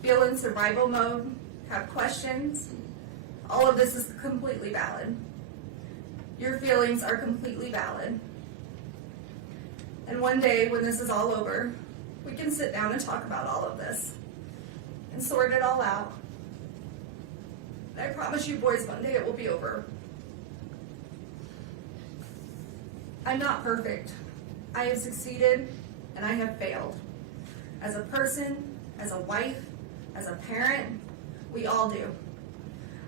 feel in survival mode, have questions. All of this is completely valid. Your feelings are completely valid. And one day, when this is all over, we can sit down and talk about all of this and sort it all out. And I promise you boys, one day it will be over. I'm not perfect. I have succeeded and I have failed. As a person, as a wife, as a parent, we all do.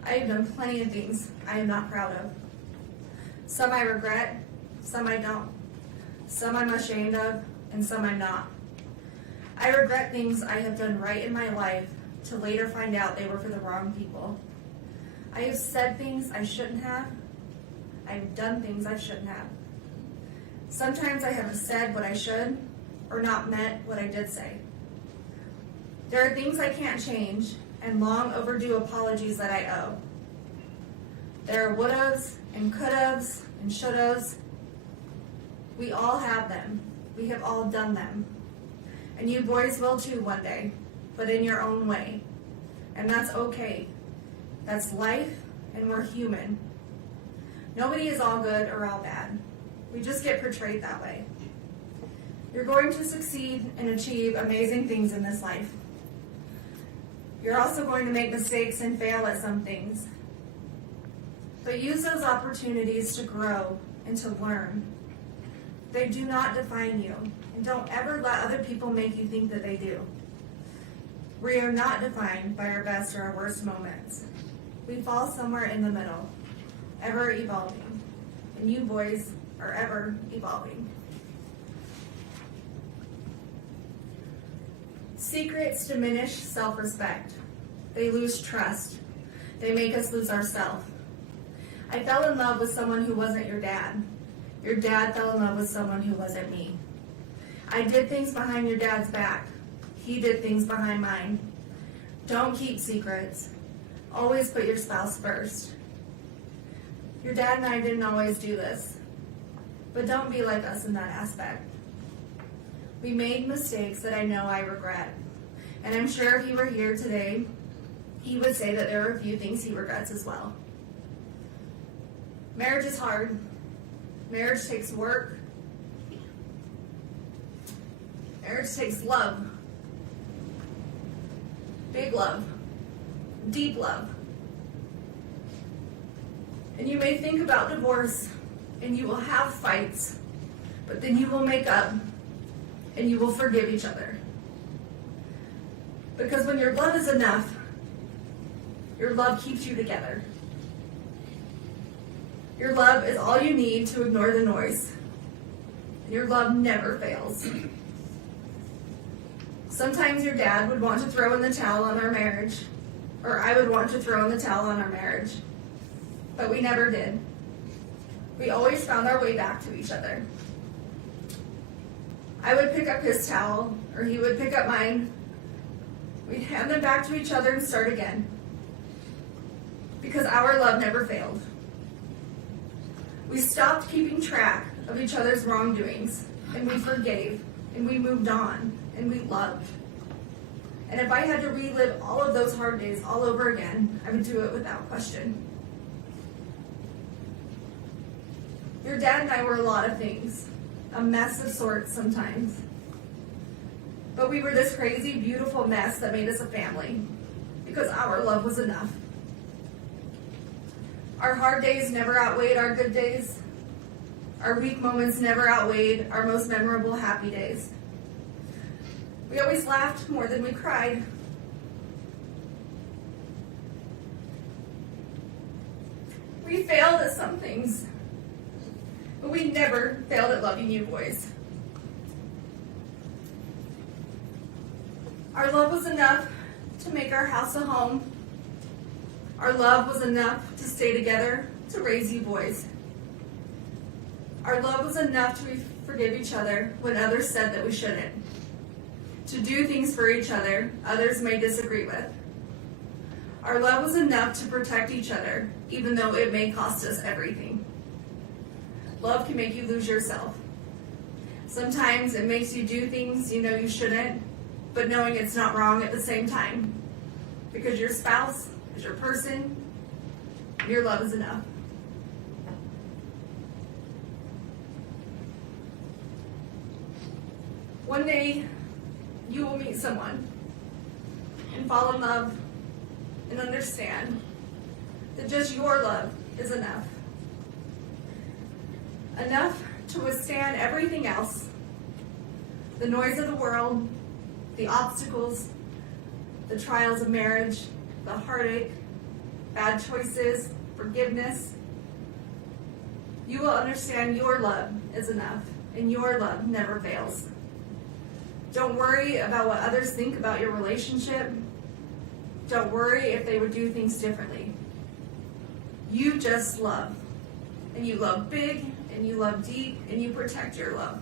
I have done plenty of things I am not proud of. Some I regret, some I don't. Some I'm ashamed of, and some I'm not. I regret things I have done right in my life to later find out they were for the wrong people. I have said things I shouldn't have. I have done things I shouldn't have. Sometimes I haven't said what I should, or not meant what I did say. There are things I can't change, and long overdue apologies that I owe. There are would-haves, and could-haves, and should-haves. We all have them. We have all done them. And you boys will too one day, but in your own way. And that's okay. That's life, and we're human. Nobody is all good or all bad. We just get portrayed that way. You're going to succeed and achieve amazing things in this life. You're also going to make mistakes and fail at some things. But use those opportunities to grow and to learn. They do not define you, and don't ever let other people make you think that they do. We are not defined by our best or our worst moments. We fall somewhere in the middle, ever evolving, and you boys are ever evolving. Secrets diminish self-respect. They lose trust. They make us lose ourselves. I fell in love with someone who wasn't your dad. Your dad fell in love with someone who wasn't me. I did things behind your dad's back. He did things behind mine. Don't keep secrets. Always put your spouse first. Your dad and I didn't always do this, but don't be like us in that aspect. We made mistakes that I know I regret, and I'm sure if he were here today, he would say that there are a few things he regrets as well. Marriage is hard. Marriage takes work. Marriage takes love. Big love. Deep love. And you may think about divorce, and you will have fights, but then you will make up, and you will forgive each other. Because when your love is enough, your love keeps you together. Your love is all you need to ignore the noise. And your love never fails. Sometimes your dad would want to throw in the towel on our marriage, or I would want to throw in the towel on our marriage. But we never did. We always found our way back to each other. I would pick up his towel, or he would pick up mine. We'd hand them back to each other and start again. Because our love never failed. We stopped keeping track of each other's wrongdoings, and we forgave, and we moved on, and we loved. And if I had to relive all of those hard days all over again, I would do it without question. Your dad and I were a lot of things, a mess of sorts sometimes. But we were this crazy, beautiful mess that made us a family, because our love was enough. Our hard days never outweighed our good days. Our weak moments never outweighed our most memorable happy days. We always laughed more than we cried. failed at some things, but we never failed at loving you boys. Our love was enough to make our house a home. Our love was enough to stay together, to raise you boys. Our love was enough to forgive each other when others said that we shouldn't. To do things for each other others may disagree with. Our love was enough to protect each other, even though it may cost us everything. Love can make you lose yourself. Sometimes it makes you do things you know you shouldn't, but knowing it's not wrong at the same time. Because your spouse is your person, and your love is enough. One day, you will meet someone and fall in love and understand that just your love is enough. Enough to withstand everything else, the noise of the world, the obstacles, the trials of marriage, the heartache, bad choices, forgiveness. You will understand your love is enough, and your love never fails. Don't worry about what others think about your relationship. Don't worry if they would do things differently. You just love. And you love big, and you love deep, and you protect your love.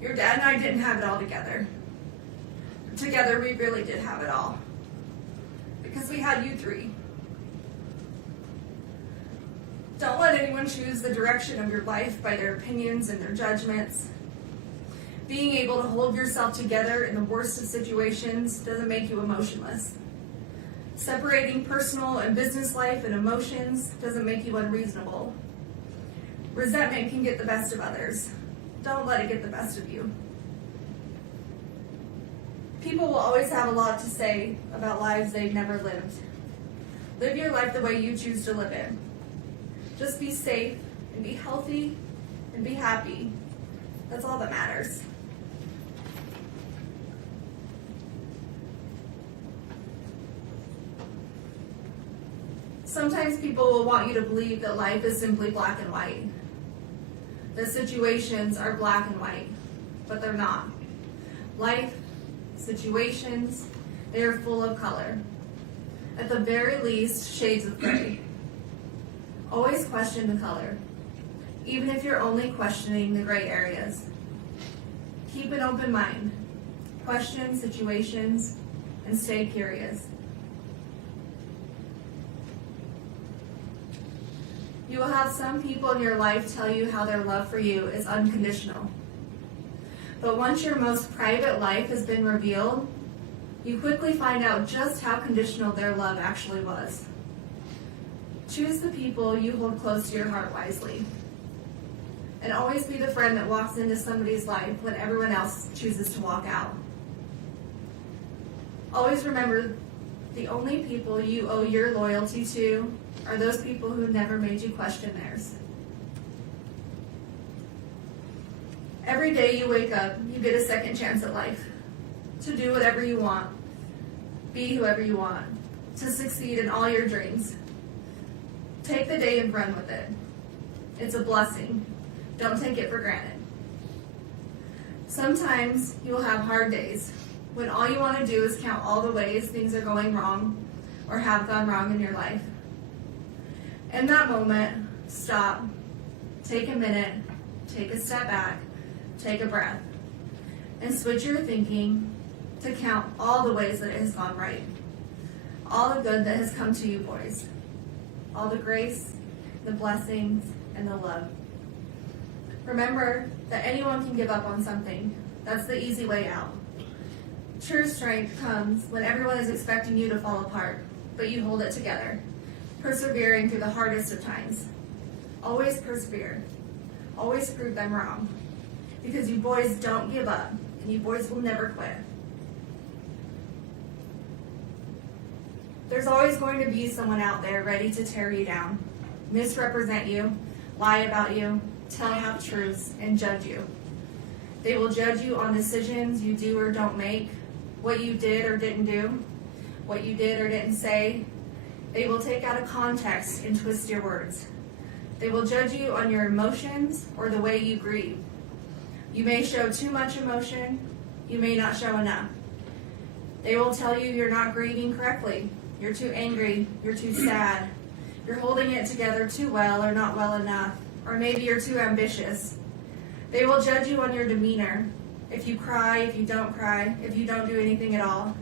Your dad and I didn't have it all together. Together we really did have it all. Because we had you three. Don't let anyone choose the direction of your life by their opinions and their judgments. Being able to hold yourself together in the worst of situations doesn't make you emotionless. Separating personal and business life and emotions doesn't make you unreasonable. Resentment can get the best of others. Don't let it get the best of you. People will always have a lot to say about lives they've never lived. Live your life the way you choose to live it. Just be safe and be healthy and be happy. That's all that matters. Sometimes people will want you to believe that life is simply black and white. That situations are black and white, but they're not. Life, situations, they are full of color. At the very least, shades of gray. Always question the color, even if you're only questioning the gray areas. Keep an open mind. Question situations and stay curious. You will have some people in your life tell you how their love for you is unconditional. But once your most private life has been revealed, you quickly find out just how conditional their love actually was. Choose the people you hold close to your heart wisely. And always be the friend that walks into somebody's life when everyone else chooses to walk out. Always remember, the only people you owe your loyalty to are those people who never made you question theirs. Every day you wake up, you get a second chance at life. To do whatever you want. Be whoever you want. To succeed in all your dreams. Take the day and run with it. It's a blessing. Don't take it for granted. Sometimes you will have hard days when all you want to do is count all the ways things are going wrong or have gone wrong in your life. In that moment, stop, take a minute, take a step back, take a breath, and switch your thinking to count all the ways that it has gone right. All the good that has come to you boys. All the grace, the blessings, and the love. Remember that anyone can give up on something. That's the easy way out. True strength comes when everyone is expecting you to fall apart, but you hold it together, persevering through the hardest of times. Always persevere. Always prove them wrong. Because you boys don't give up, and you boys will never quit. There's always going to be someone out there ready to tear you down, misrepresent you, lie about you, tell half-truths, and judge you. They will judge you on decisions you do or don't make, what you did or didn't do, what you did or didn't say, They will take out of context and twist your words. They will judge you on your emotions or the way you grieve. You may show too much emotion, you may not show enough. They will tell you you're not grieving correctly, you're too angry, you're too sad, you're holding it together too well or not well enough, or maybe you're too ambitious. They will judge you on your demeanor, if you cry, if you don't cry, if you don't do anything at all.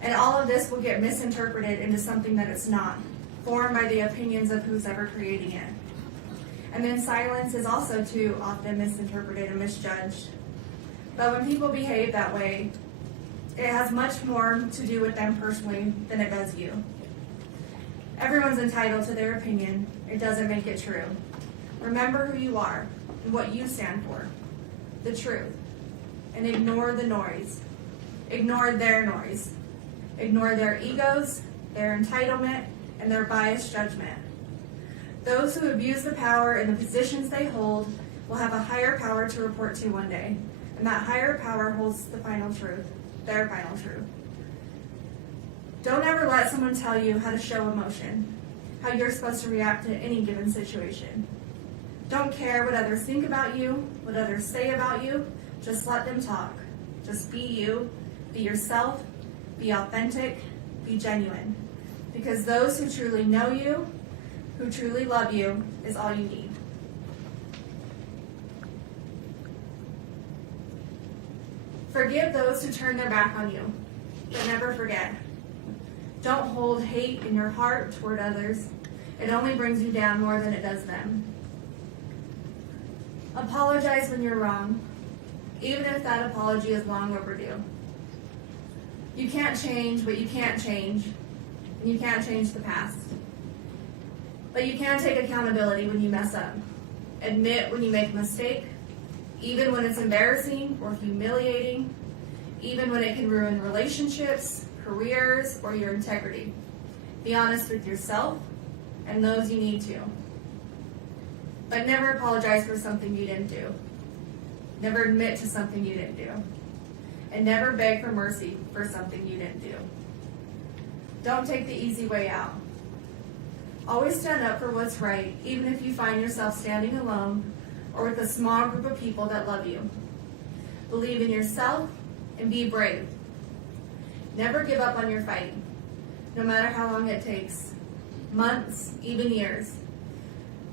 And all of this will get misinterpreted into something that it's not, formed by the opinions of who's ever creating it. And then silence is also too often misinterpreted and misjudged. But when people behave that way, it has much more to do with them personally than it does you. Everyone's entitled to their opinion. It doesn't make it true. Remember who you are and what you stand for, the truth, and ignore the noise. Ignore their noise. Ignore their egos, their entitlement, and their biased judgment. Those who abuse the power and the positions they hold will have a higher power to report to one day, and that higher power holds the final truth, their final truth. Don't ever let someone tell you how to show emotion, how you're supposed to react to any given situation. Don't care what others think about you, what others say about you, just let them talk. Just be you, be yourself, be authentic, be genuine. Because those who truly know you, who truly love you, is all you need. Forgive those who turn their back on you, but never forget. Don't hold hate in your heart toward others. It only brings you down more than it does them. Apologize when you're wrong, even if that apology is long overdue. You can't change what you can't change, and you can't change the past. But you can take accountability when you mess up. Admit when you make a mistake, even when it's embarrassing or humiliating, even when it can ruin relationships, careers, or your integrity. Be honest with yourself and those you need to. But never apologize for something you didn't do. Never admit to something you didn't do. And never beg for mercy for something you didn't do. Don't take the easy way out. Always stand up for what's right, even if you find yourself standing alone or with a small group of people that love you. Believe in yourself and be brave. Never give up on your fight, no matter how long it takes, months, even years.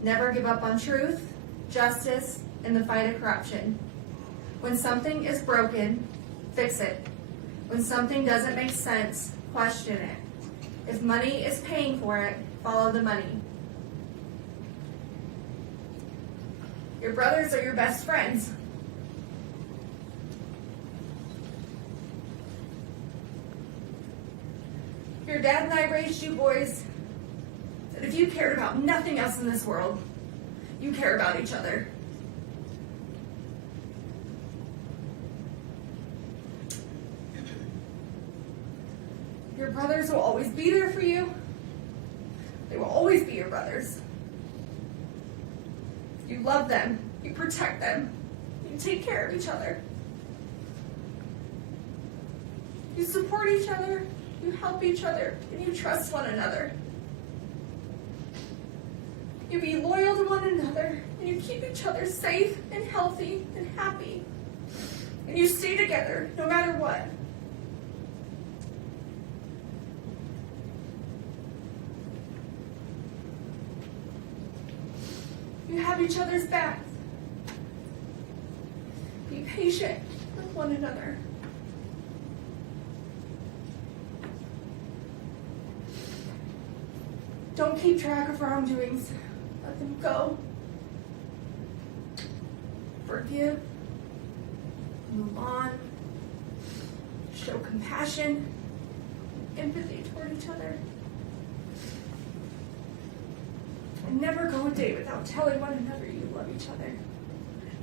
Never give up on truth, justice, and the fight of corruption. When something is broken, fix it. When something doesn't make sense, question it. If money is paying for it, follow the money. Your brothers are your best friends. Your dad and I raised you boys that if you cared about nothing else in this world, you care about each other. Your brothers will always be there for you. They will always be your brothers. You love them. You protect them. You take care of each other. You support each other. You help each other. And you trust one another. You be loyal to one another. And you keep each other safe and healthy and happy. And you stay together no matter what. You have each other's backs. Be patient with one another. Don't keep track of wrongdoings. Let them go. Forgive. Move on. Show compassion, empathy toward each other. And never go a day without telling one another you love each other.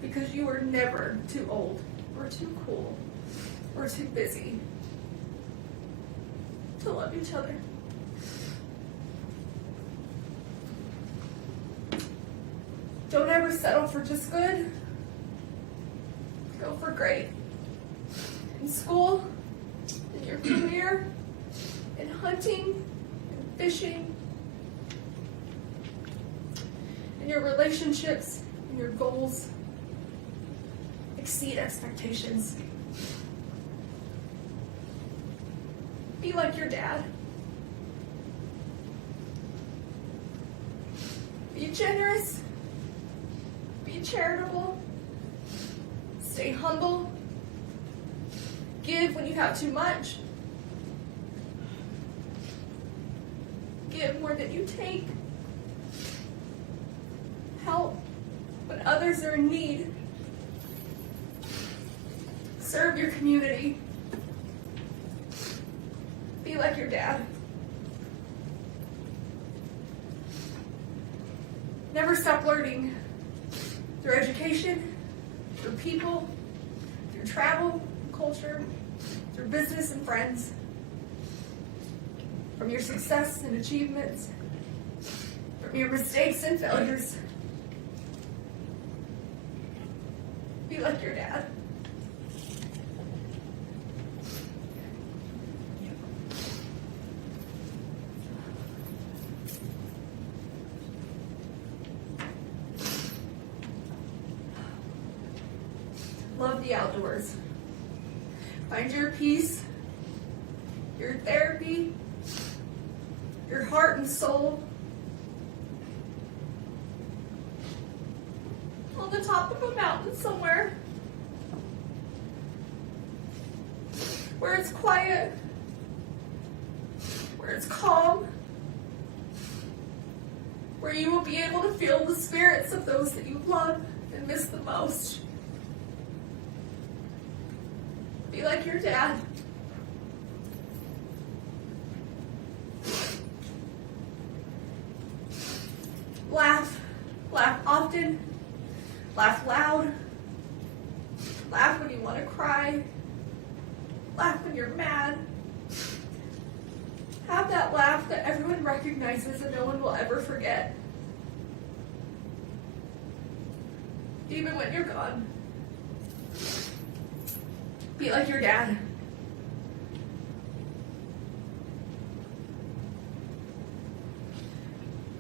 Because you are never too old, or too cool, or too busy to love each other. Don't ever settle for just good. Go for great. In school, in your career, in hunting, in fishing, and your relationships and your goals exceed expectations. Be like your dad. Be generous. Be charitable. Stay humble. Give when you have too much. Give more than you take. Help when others are in need. Serve your community. Be like your dad. Never stop learning through education, through people, through travel, culture, through business and friends, from your success and achievements, from your mistakes and failures. Be like your dad. Love the outdoors. Find your peace, your therapy, your heart and soul on the top of a mountain somewhere where it's quiet, where it's calm, where you will be able to feel the spirits of those that you love and miss the most. Be like your dad. Laugh. Laugh often. Laugh loud. Laugh when you want to cry. Laugh when you're mad. Have that laugh that everyone recognizes and no one will ever forget. Even when you're gone. Be like your dad.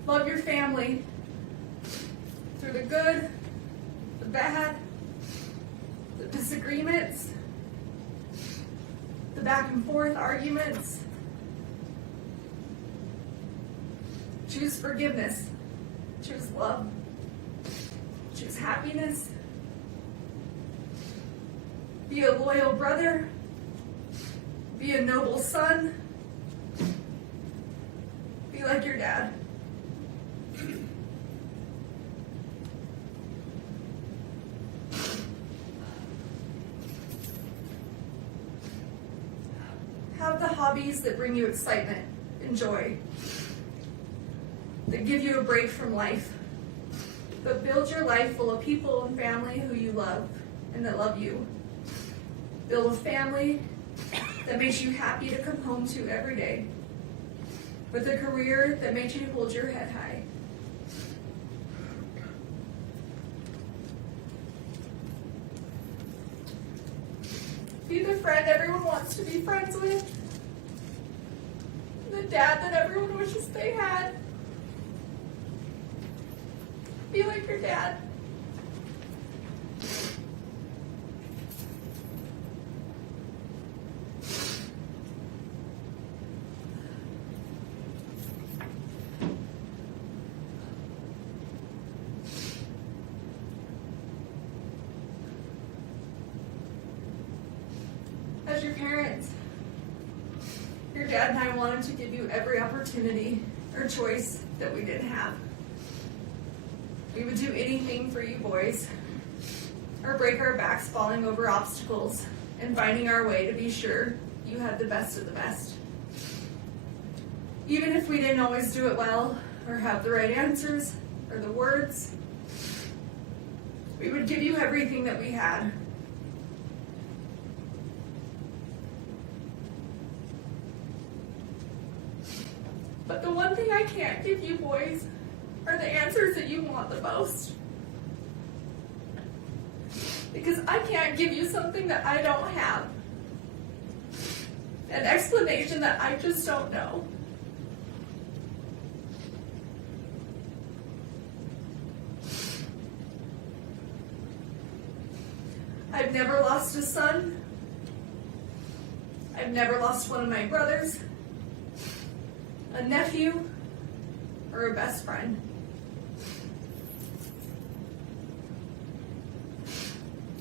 Love your family through the good, the bad, the disagreements, the back and forth arguments. Choose forgiveness. Choose love. Choose happiness. Be a loyal brother. Be a noble son. Be like your dad. Have the hobbies that bring you excitement and joy, that give you a break from life, but build your life full of people and family who you love and that love you. Build a family that makes you happy to come home to every day, with a career that makes you hold your head high. Be the friend everyone wants to be friends with, the dad that everyone wishes they had. Be like your dad. As your parents, your dad and I wanted to give you every opportunity or choice that we didn't have. We would do anything for you boys, or break our backs falling over obstacles and finding our way to be sure you had the best of the best. Even if we didn't always do it well, or have the right answers, or the words, we would give you everything that we had. But the one thing I can't give you boys are the answers that you want the most. Because I can't give you something that I don't have. An explanation that I just don't know. lost a son. I've never lost one of my brothers, a nephew, or a best friend.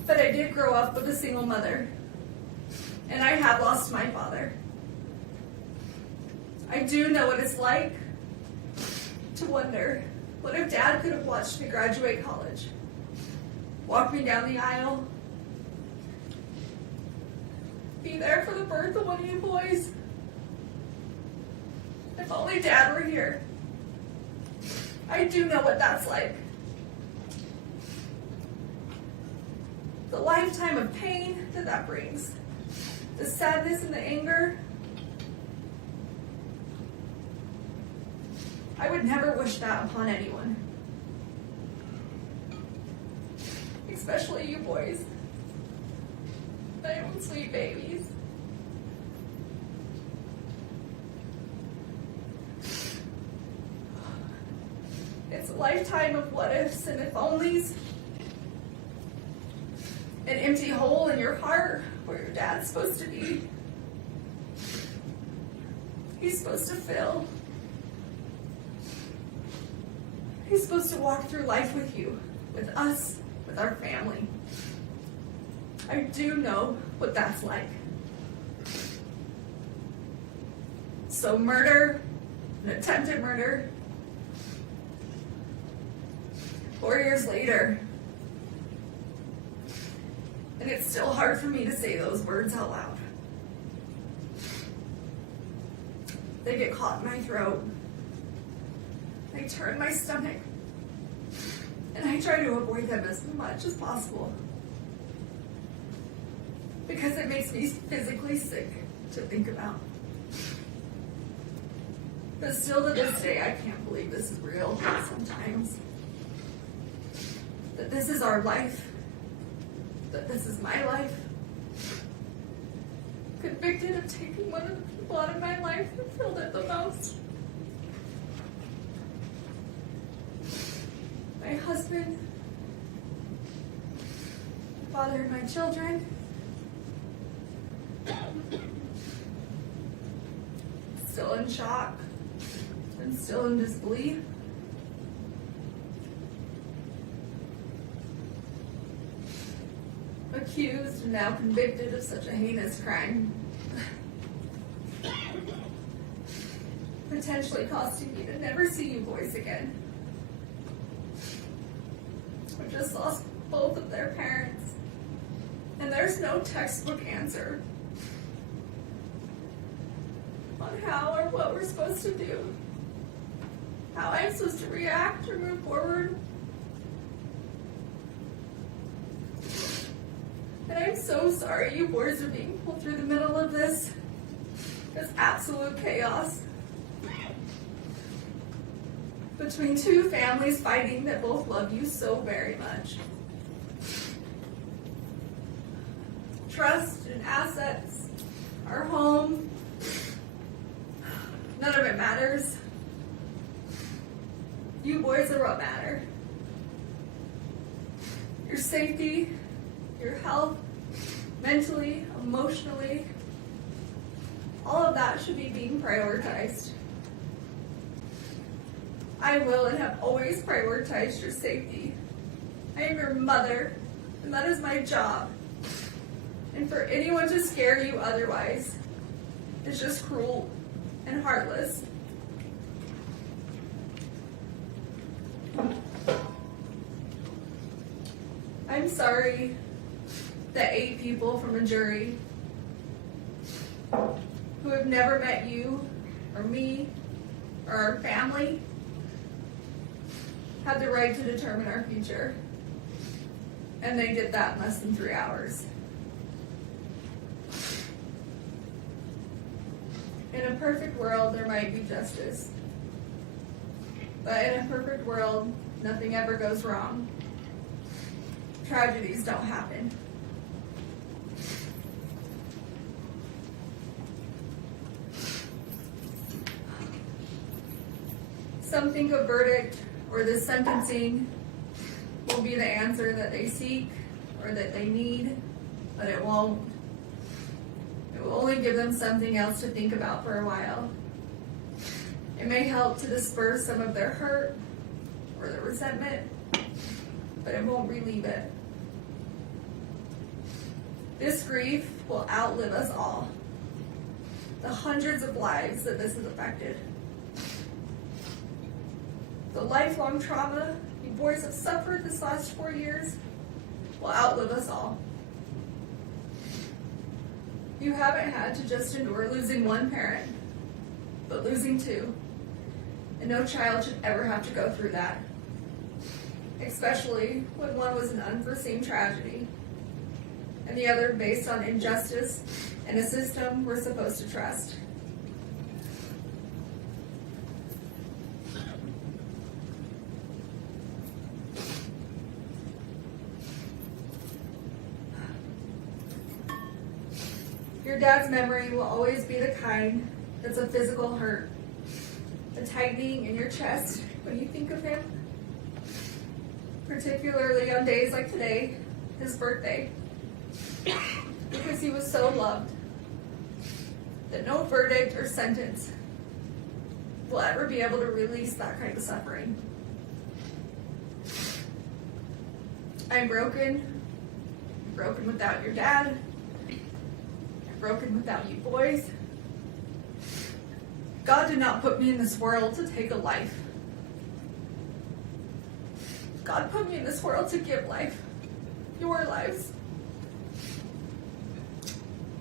But I did grow up with a single mother, and I have lost my father. I do know what it's like to wonder, what if Dad could have watched me graduate college, walk me down the aisle, be there for the birth of one of you boys? If only Dad were here. I do know what that's like. The lifetime of pain that brings, the sadness and the anger. I would never wish that upon anyone, especially you boys, my own sweet babies. It's a lifetime of what ifs and if onlys, an empty hole in your heart where your dad's supposed to be. He's supposed to fill. He's supposed to walk through life with you, with us, with our family. I do know what that's like. So murder, an attempted murder, 4 years later, and it's still hard for me to say those words out loud. They get caught in my throat. They turn my stomach. And I try to avoid them as much as possible. Because it makes me physically sick to think about. But still to this day, I can't believe this is real sometimes. That this is our life. That this is my life. Convicted of taking one of the people out of my life who filled it the most. My husband, the father of my children, still in shock and still in disbelief. Accused and now convicted of such a heinous crime. Potentially costing me to never see you boys again. We just lost both of their parents. And there's no textbook answer on how or what we're supposed to do. How I'm supposed to react or move forward. And I'm so sorry you boys are being pulled through the middle of this. It's absolute chaos. Between two families fighting that both love you so very much. Trust and assets, our home, none of it matters. You boys are what matter. Your safety, your health, mentally, emotionally, all of that should be being prioritized. I will and have always prioritized your safety. I am your mother, and that is my job. And for anyone to scare you otherwise is just cruel and heartless. I'm sorry that 8 people from a jury who have never met you or me or our family had the right to determine our future. And they did that in less than 3 hours. In a perfect world, there might be justice. But in a perfect world, nothing ever goes wrong. Tragedies don't happen. Some think a verdict or the sentencing will be the answer that they seek or that they need. but it won't. It will only give them something else to think about for a while. It may help to disperse some of their hurt or their resentment, but it won't relieve it. This grief will outlive us all. The hundreds of lives that this has affected. The lifelong trauma you boys have suffered this last 4 years will outlive us all. You haven't had to just endure losing one parent, but losing two. And no child should ever have to go through that, especially when one was an unforeseen tragedy and the other based on injustice and a system we're supposed to trust. Your dad's memory will always be the kind that's a physical hurt, a tightening in your chest when you think of him, particularly on days like today, his birthday, because he was so loved that no verdict or sentence will ever be able to release that kind of suffering. I'm broken without your dad, broken without you boys. God did not put me in this world to take a life. God put me in this world to give life, your lives.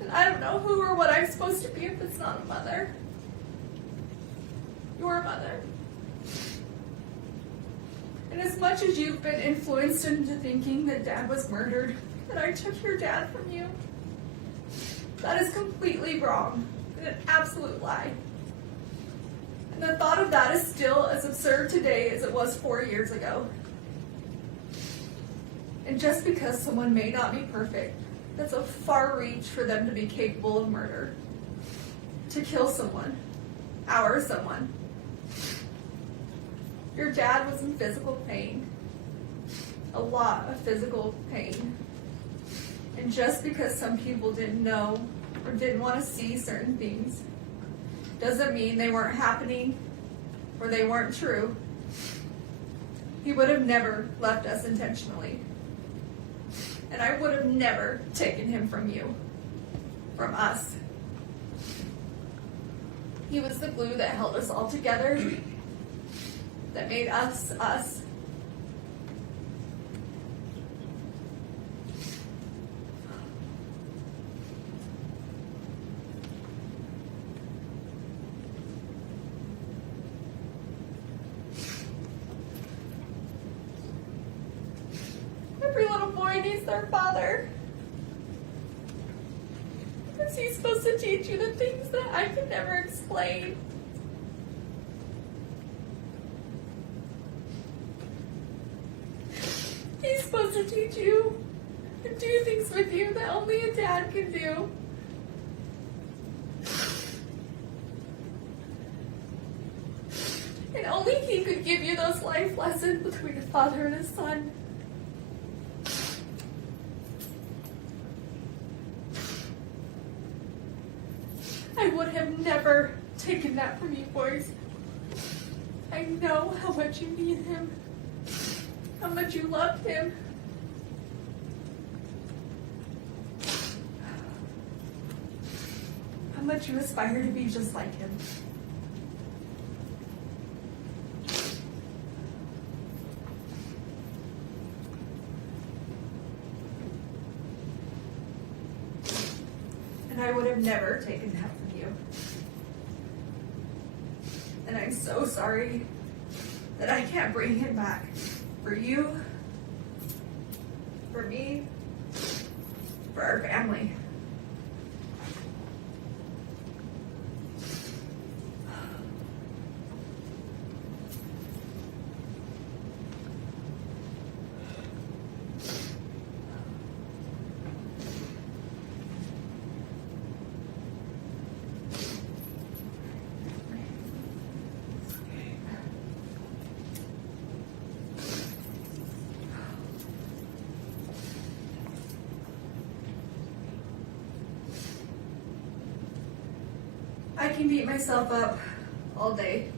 And I don't know who or what I'm supposed to be if it's not a mother. Your mother. And as much as you've been influenced into thinking that Dad was murdered, that I took your dad from you, that is completely wrong and an absolute lie. And the thought of that is still as absurd today as it was 4 years ago. And just because someone may not be perfect, that's a far reach for them to be capable of murder. To kill someone, our someone. Your dad was in physical pain. A lot of physical pain. And just because some people didn't know or didn't want to see certain things doesn't mean they weren't happening or they weren't true. He would have never left us intentionally. And I would have never taken him from you, from us. He was the glue that held us all together, that made us, us. Every little boy needs their father. Because he's supposed to teach you the things that I could never explain. He's supposed to teach you and do things with you that only a dad can do. And only he could give you those life lessons between a father and a son. I would have never taken that from you boys. I know how much you need him, how much you loved him. How much you aspire to be just like him. And I would have never taken that from you. And I'm so sorry that I can't bring him back. For you, for me, for our family. can beat myself up all day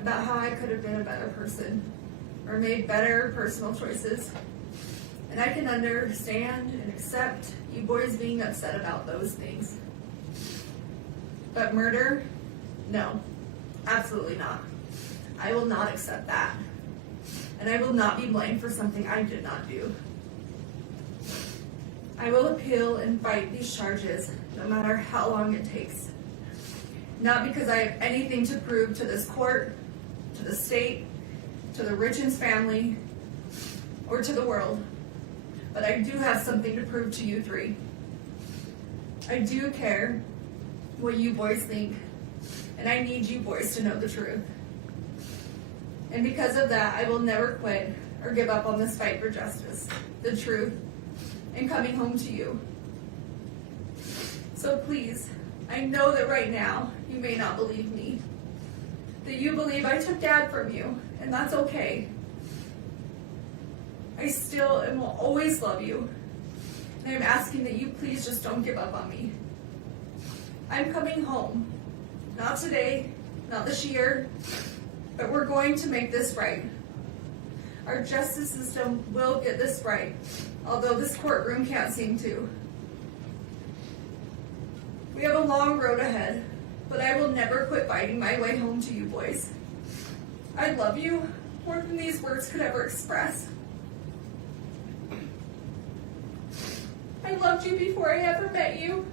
about how I could have been a better person or made better personal choices. And I can understand and accept you boys being upset about those things. But murder? No, absolutely not. I will not accept that. And I will not be blamed for something I did not do. I will appeal and fight these charges no matter how long it takes. Not because I have anything to prove to this court, to the state, to the Richins family, or to the world. But I do have something to prove to you three. I do care what you boys think, and I need you boys to know the truth. And because of that, I will never quit or give up on this fight for justice, the truth, and coming home to you. So please, I know that right now you may not believe me, that you believe I took Dad from you, and that's okay. I still and will always love you, and I'm asking that you please just don't give up on me. I'm coming home, not today, not this year, but we're going to make this right. Our justice system will get this right, although this courtroom can't seem to. We have a long road ahead, but I will never quit fighting my way home to you boys. I love you more than these words could ever express. I loved you before I ever met you.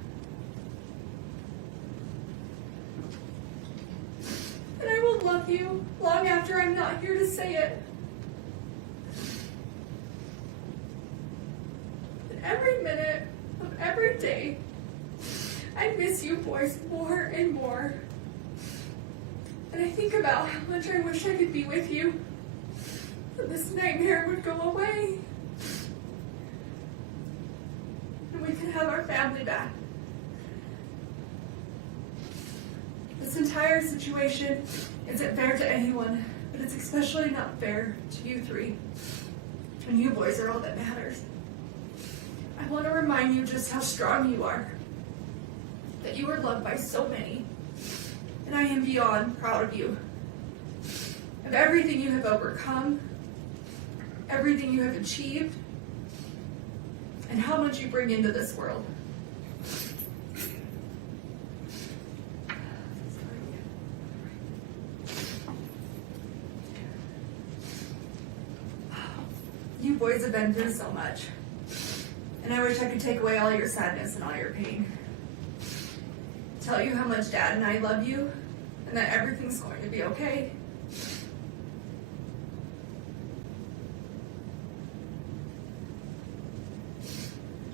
And I will love you long after I'm not here to say it. And every minute of every day, I miss you boys more and more. And I think about how much I wish I could be with you, and this nightmare would go away. And we could have our family back. This entire situation isn't fair to anyone, but it's especially not fair to you three. And you boys are all that matters. I want to remind you just how strong you are, that you are loved by so many, and I am beyond proud of you, of everything you have overcome, everything you have achieved, and how much you bring into this world. You boys have been through so much, and I wish I could take away all your sadness and all your pain. Tell you how much Dad and I love you, and that everything's going to be okay.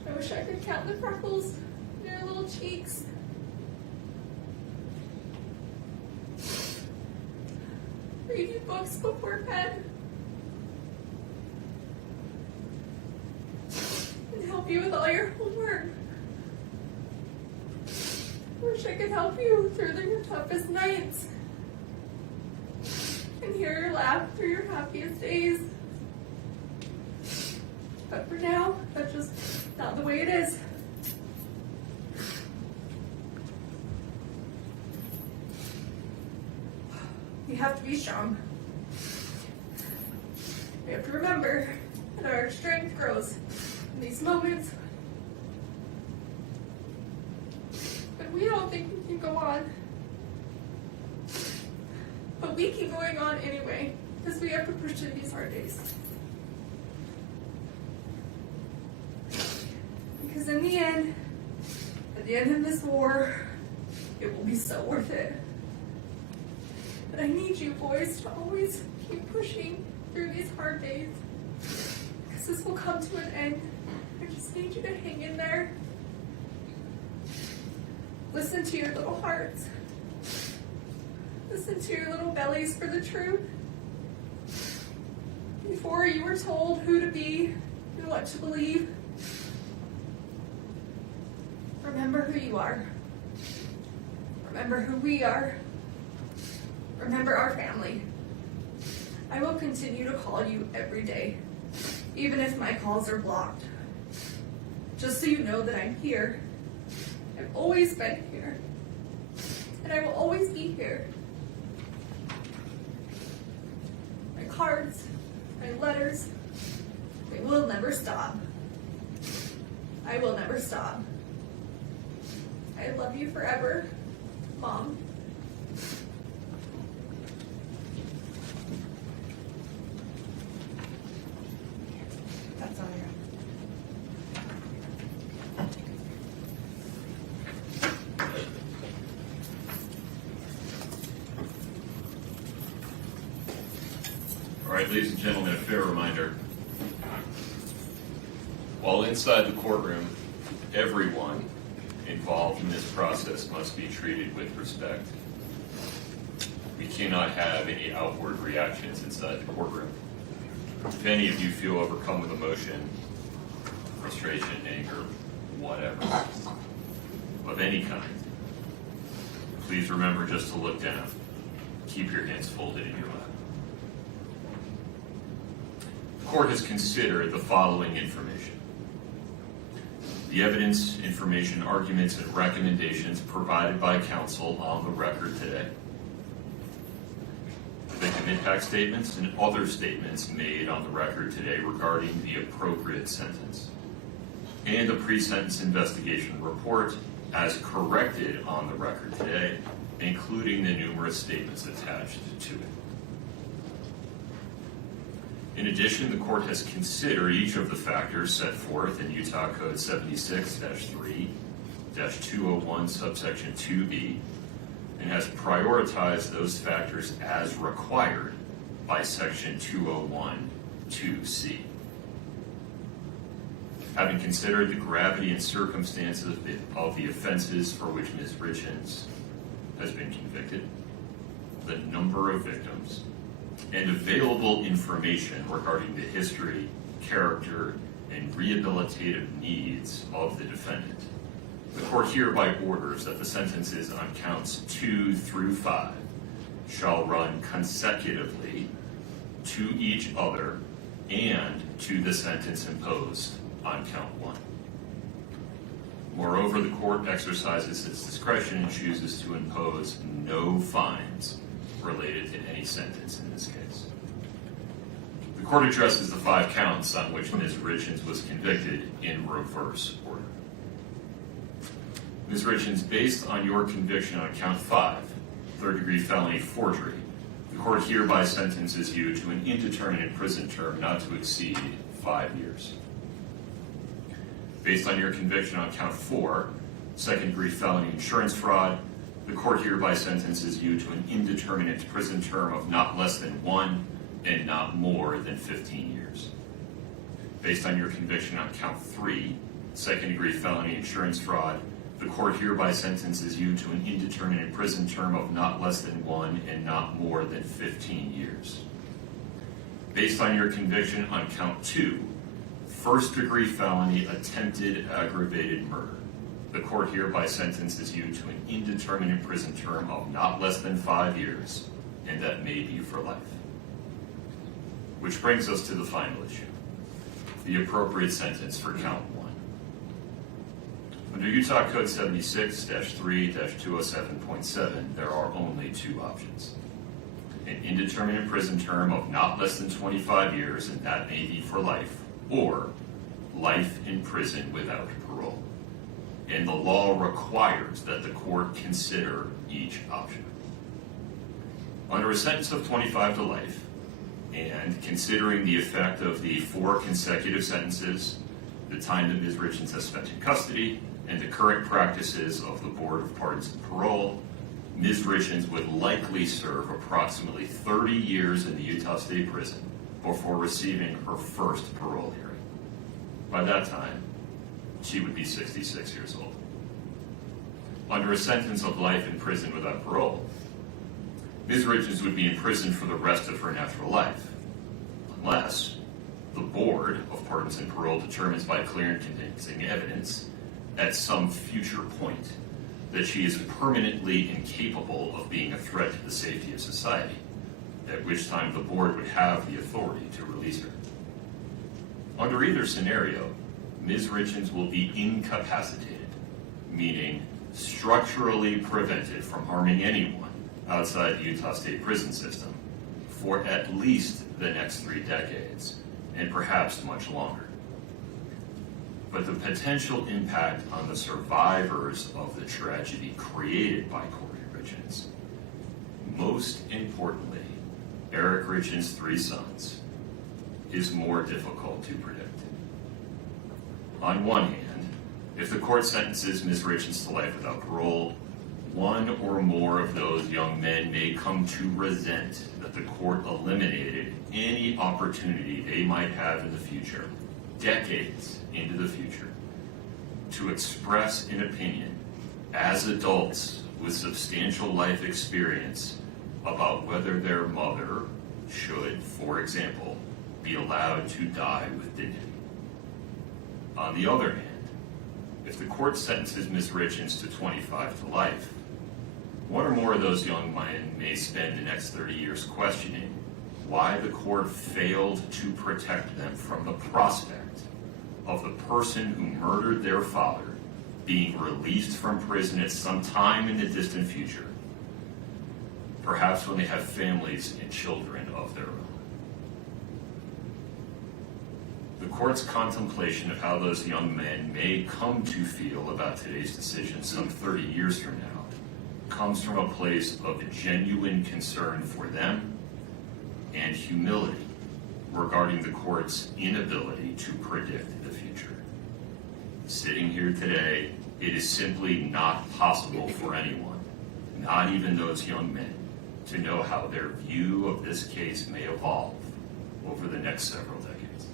I wish I could count the freckles in your little cheeks. Read you books before bed. And help you with all your homework. I wish I could help you through your toughest nights and hear your laugh through your happiest days. But for now, that's just not the way it is. We have to be strong. We have to remember that our strength grows in these moments. But we don't think we can go on. But we keep going on anyway, because we have to push through these hard days. Because in the end, at the end of this war, it will be so worth it. But I need you boys to always keep pushing through these hard days, because this will come to an end. I just need you to hang in there. Listen to your little hearts. Listen to your little bellies for the truth. Before you were told who to be and what to believe, remember who you are. Remember who we are. Remember our family. I will continue to call you every day, even if my calls are blocked. Just so you know that I'm here. I've always been here. and I will always be here. My cards, my letters, they will never stop. I will never stop. I love you forever, Mom. That's all I got. All right, ladies and gentlemen, a fair reminder. While inside the courtroom, everyone involved in this process must be treated with respect. We cannot have any outward reactions inside the courtroom. If any of you feel overcome with emotion, frustration, anger, whatever, of any kind, please remember just to look down. Keep your hands folded in your lap. The court has considered the following information: the evidence, information, arguments, and recommendations provided by counsel on the record today, the victim impact statements and other statements made on the record today regarding the appropriate sentence, and the pre-sentence investigation report as corrected on the record today, including the numerous statements attached to it. In addition, the court has considered each of the factors set forth in Utah Code 76-3-201 subsection 2B and has prioritized those factors as required by section 201-2C. Having considered the gravity and circumstances of the offenses for which Ms. Richins has been convicted, the number of victims, and available information regarding the history, character, and rehabilitative needs of the defendant, the court hereby orders that the sentences on counts 2 through 5 shall run consecutively to each other and to the sentence imposed on count 1. Moreover, the court exercises its discretion and chooses to impose no fines related to any sentence in this case. The court addresses the 5 counts on which Ms. Richins was convicted in reverse order. Ms. Richins, based on your conviction on count 5, third-degree felony forgery, the court hereby sentences you to an indeterminate prison term not to exceed 5 years. Based on your conviction on count 4, second-degree felony insurance fraud, the court hereby sentences you to an indeterminate prison term of not less than 1 and not more than 15 years. Based on your conviction on count 3, second-degree felony insurance fraud, the court hereby sentences you to an indeterminate prison term of not less than 1 and not more than 15 years. Based on your conviction on count 2, first-degree felony attempted aggravated murder, the court hereby sentences you to an indeterminate prison term of not less than 5 years, and that may be for life. Which brings us to the final issue, the appropriate sentence for count 1. Under Utah Code 76-3-207.7, there are only 2 options: an indeterminate prison term of not less than 25 years, and that may be for life, or life in prison without parole. And the law requires that the court consider each option. Under a sentence of 25 to life, and considering the effect of the 4 consecutive sentences, the time that Ms. Richins has spent in custody, and the current practices of the Board of Pardons and Parole, Ms. Richins would likely serve approximately 30 years in the Utah State Prison before receiving her first parole hearing. By that time, she would be 66 years old. Under a sentence of life in prison without parole, Ms. Richins would be in prison for the rest of her natural life, unless the Board of Pardons and Parole determines by clear and convincing evidence at some future point that she is permanently incapable of being a threat to the safety of society, at which time the board would have the authority to release her. Under either scenario, Ms. Richins will be incapacitated, meaning structurally prevented from harming anyone outside the Utah State prison system for at least the next 3 decades, and perhaps much longer. But the potential impact on the survivors of the tragedy created by Kouri Richins, most importantly, Eric Richins' 3 sons, is more difficult to predict. On one hand, if the court sentences Ms. Richins to life without parole, one or more of those young men may come to resent that the court eliminated any opportunity they might have in the future, decades into the future, to express an opinion as adults with substantial life experience about whether their mother should, for example, be allowed to die with dignity. On the other hand, if the court sentences Ms. Richins to 25 to life, one or more of those young men may spend the next 30 years questioning why the court failed to protect them from the prospect of the person who murdered their father being released from prison at some time in the distant future, perhaps when they have families and children of their own. The court's contemplation of how those young men may come to feel about today's decision some 30 years from now comes from a place of genuine concern for them and humility regarding the court's inability to predict the future. Sitting here today, it is simply not possible for anyone, not even those young men, to know how their view of this case may evolve over the next several decades.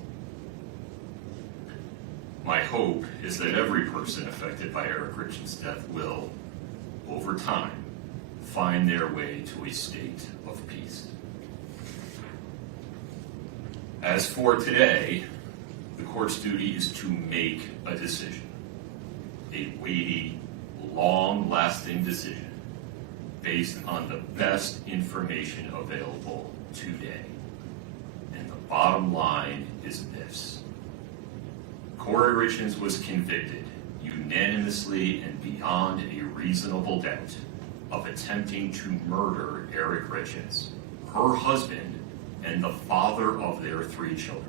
My hope is that every person affected by Eric Richins' death will, over time, find their way to a state of peace. As for today, the court's duty is to make a decision, a weighty, long-lasting decision based on the best information available today. And the bottom line is this: Kouri Richins was convicted unanimously and beyond a reasonable doubt of attempting to murder Eric Richins, her husband, and the father of their 3 children.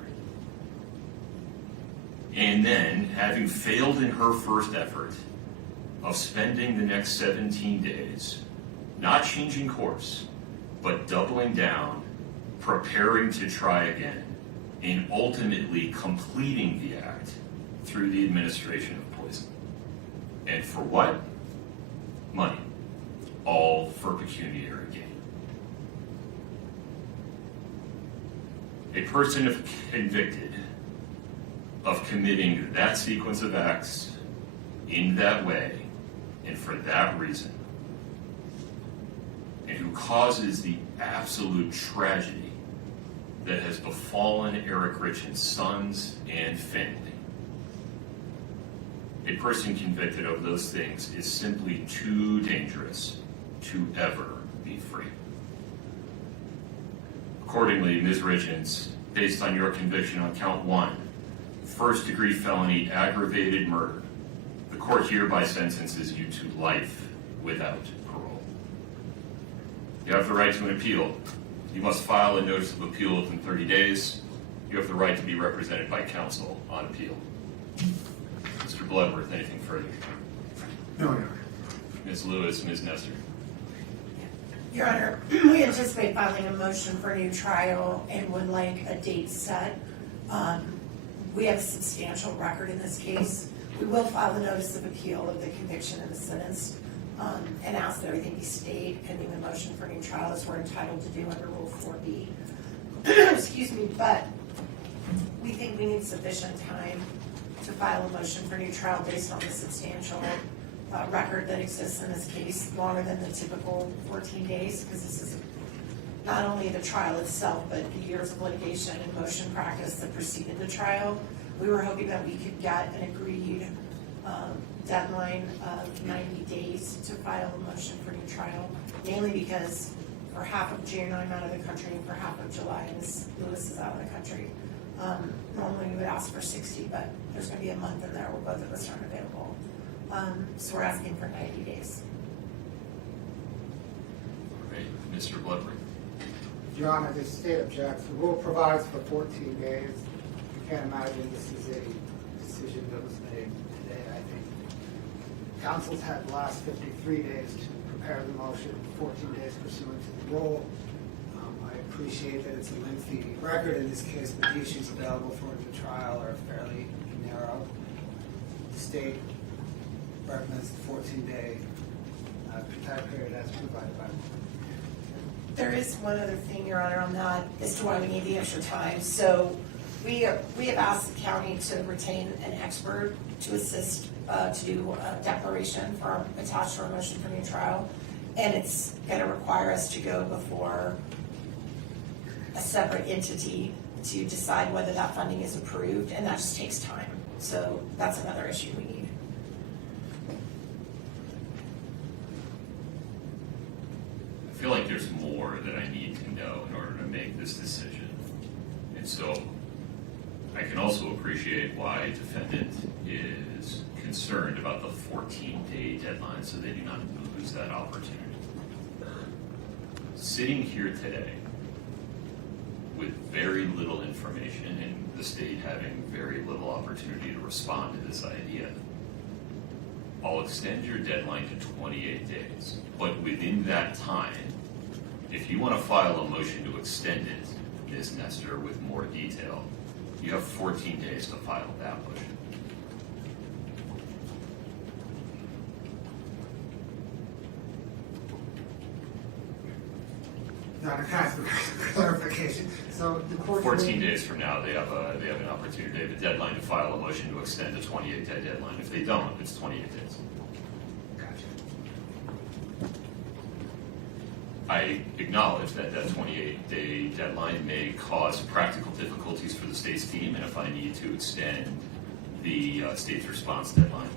And then, having failed in her first effort of spending the next 17 days, not changing course, but doubling down, preparing to try again, and ultimately completing the act through the administration of poison. And for what? Money. All for pecuniary gain. A person convicted of committing that sequence of acts in that way and for that reason, and who causes the absolute tragedy that has befallen Eric Richins' sons and family. A person convicted of those things is simply too dangerous to ever be free. Accordingly, Ms. Richins, based on your conviction on count 1, first-degree felony aggravated murder, the court hereby sentences you to life without parole. You have the right to an appeal. You must file a notice of appeal within 30 days. You have the right to be represented by counsel on appeal. Mr. Bloodworth, anything further? No, Your Honor. Ms. Lewis, Ms. Nestor. Your Honor, we anticipate filing a motion for a new trial and would like a date set. We have a substantial record in this case. We will file a notice of appeal of the conviction and the sentence, and ask that everything be stayed pending the motion for a new trial, as we're entitled to do under Rule 4B. Excuse me, but we think we need sufficient time to file a motion for a new trial based on the substantial record that exists in this case, longer than the typical 14 days, because this is not only the trial itself, but the years of litigation and motion practice that preceded the trial. We were hoping that we could get an agreed deadline of 90 days to file a motion for new trial, mainly because for half of June I'm out of the country and for half of July Ms. Lewis is out of the country. Normally we would ask for 60, but there's going to be a month in there where both of us aren't available. So we're asking for 90 days. All right, Mr. Bloodworth. Your Honor, the state objects. The rule provides for 14 days. You can't imagine this is a decision that was made today. I think council's had the last 53 days to prepare the motion, 14 days pursuant to the rule. I appreciate that it's a lengthy record in this case, but the issues available for the trial are fairly narrow. The state recommends the 14-day time period as provided by the court. There is one other thing, Your Honor, on that as to why we need the extra time. So we have asked the county to retain an expert to assist to do a declaration for our, attached to our motion for new trial. And it's going to require us to go before a separate entity to decide whether that funding is approved, and that just takes time. So that's another issue we need. I feel like there's more that I need to know in order to make this decision. And so I can also appreciate why a defendant is concerned about the 14-day deadline so they do not lose that opportunity. Sitting here today with very little information and the state having very little opportunity to respond to this idea, I'll extend your deadline to 28 days. But within that time, if you want to file a motion to extend it, Ms. Nestor, with more detail, you have 14 days to file that motion. Your Honor, can I ask for clarification? So the court 14 days from now, they have an opportunity. They have a deadline to file a motion to extend the 28-day deadline. If they don't, it's 28 days. Gotcha. I acknowledge that that 28-day deadline may cause practical difficulties for the state's team, and if I need to extend the state's response deadline,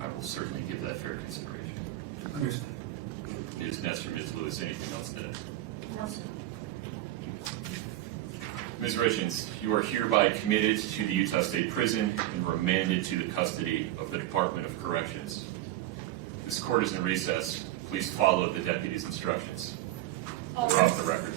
I will certainly give that fair consideration. Understood. Ms. Nestor, Ms. Lewis, anything else today? Ms. Richins, you are hereby committed to the Utah State Prison and remanded to the custody of the Department of Corrections. This court is in recess. Please follow the deputy's instructions. We're off the record.